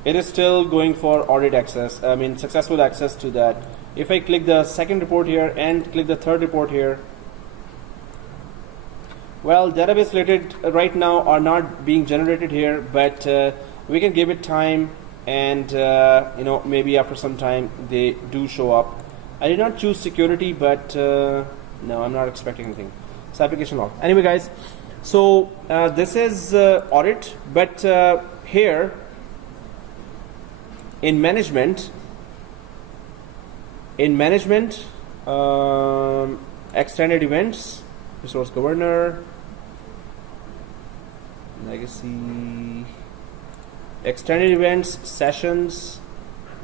it is still going for audit access, successful access to that. If I click the second report here and click the third report here, well, database related right now are not being generated here, but we can give it time, and maybe after some time they do show up. I did not choose security, but no, I'm not expecting anything. It's application log. Anyway, guys, so this is audit, but here in management, extended events, resource governor, legacy, extended events, sessions.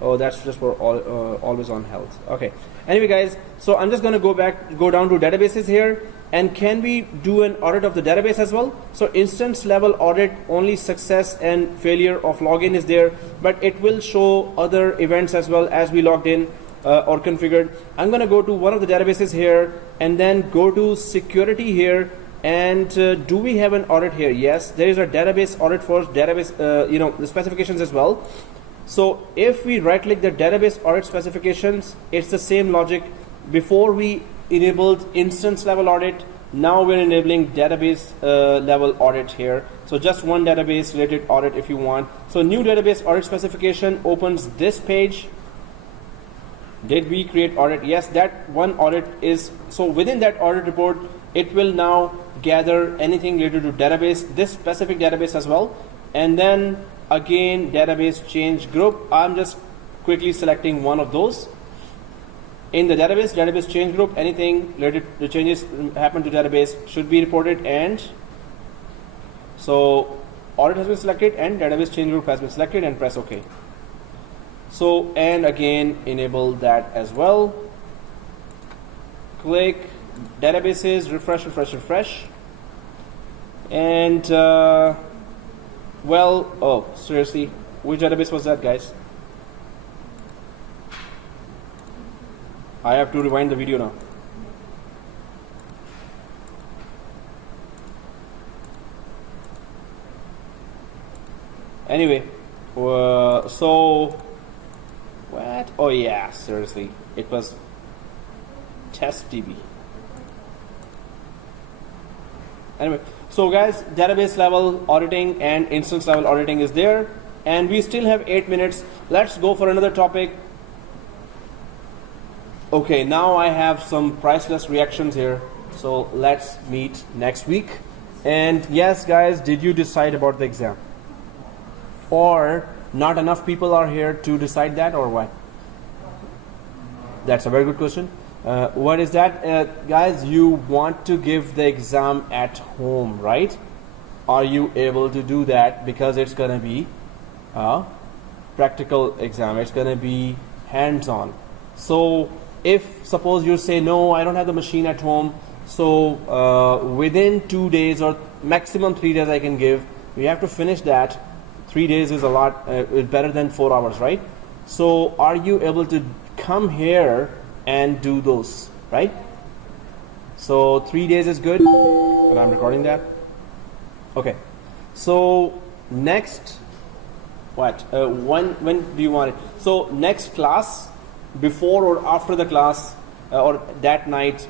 Oh, that's just for always on health. Okay. Anyway, guys, so I'm just going to go down to databases here, and can we do an audit of the database as well? So instance level audit, only success and failure of login is there, but it will show other events as well as we logged in or configured. I'm going to go to one of the databases here and then go to security here. And do we have an audit here? Yes, there is a database audit for database, the specifications as well. So if we right click the database audit specifications, it's the same logic. Before we enabled instance level audit, now we're enabling database level audit here. So just one database related audit if you want. So new database audit specification opens this page. Did we create audit? Yes, that one audit is, so within that audit report, it will now gather anything related to database, this specific database as well. And then again, database change group. I'm just quickly selecting one of those. In the database change group, anything related to changes happen to database should be reported. And so audit has been selected and database change group has been selected, and press OK. So, and again, enable that as well. Click databases, refresh. And well, oh, seriously, which database was that, guys? I have to rewind the video now. Anyway, so what? Oh yeah, seriously, it was test DB. Anyway, so guys, database level auditing and instance level auditing is there, and we still have 8 minutes. Let's go for another topic. Okay, now I have some priceless reactions here, so let's meet next week. And yes, guys, did you decide about the exam? Or not enough people are here to decide that, or what? That's a very good question. What is that? Guys, you want to give the exam at home, right? Are you able to do that? Because it's going to be a practical exam. It's going to be hands-on. So if suppose you say, no, I don't have the machine at home, so within 2 days or maximum 3 days I can give, we have to finish that. 3 days is a lot better than 4 hours, right? So are you able to come here and do those, right? So 3 days is good, and I'm recording that. Okay, so next What? When do you want it? So next class, before or after the class, or that night,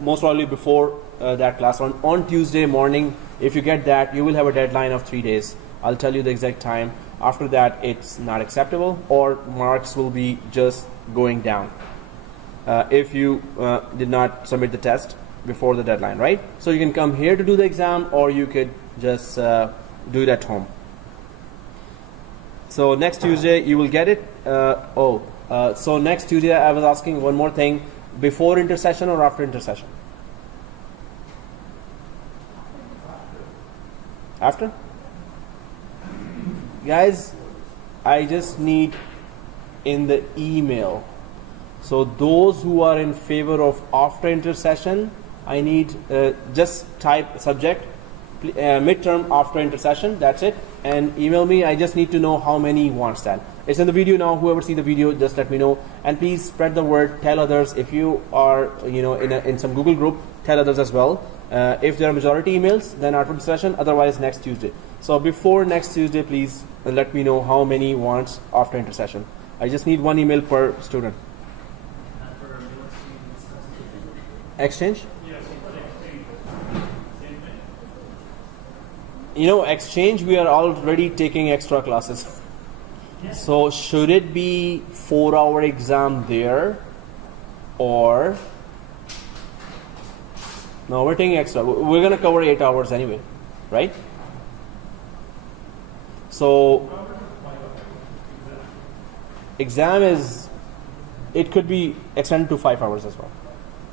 most probably before that class, on Tuesday morning, if you get that, you will have a deadline of 3 days. I'll tell you the exact time. After that, it's not acceptable, or marks will be just going down if you did not submit the test before the deadline, right? So you can come here to do the exam, or you could just do it at home. So next Tuesday you will get it. So next Tuesday I was asking one more thing: before intersession or after intersession? After? Guys, I just need in the email. So those who are in favor of after intersession, I need just type subject midterm after intersession. That's it, and email me. I just need to know how many wants that. It's in the video now. Whoever see the video, just let me know, and please spread the word. Tell others. If you are in some Google group, tell others as well. If there are majority emails, then after intersession. Otherwise, next Tuesday. So before next Tuesday, please let me know how many wants after intersession. I just need one email per student. And for middle students, Exchange? Yes, for exchange. Same thing. Exchange, we are already taking extra classes. Yes. So should it be 4-hour exam there, or no? We're taking extra. We're gonna cover 8 hours anyway, right? So exam it could be extended to 5 hours as well.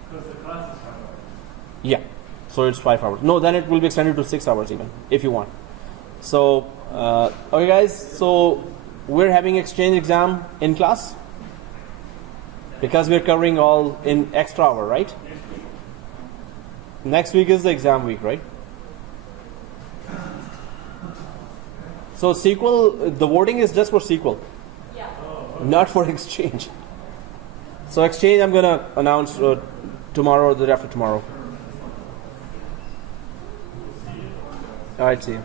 Because the class is 5 hours. Yeah, so it's 5 hours. No, then it will be extended to 6 hours even, if you want. So, okay guys, so we're having exchange exam in class because we're covering all in extra hour, right? Next week is the exam week, right? So SQL, the voting is just for SQL, Yeah. not for exchange. So exchange I'm gonna announce tomorrow or the day after tomorrow. All right, see you.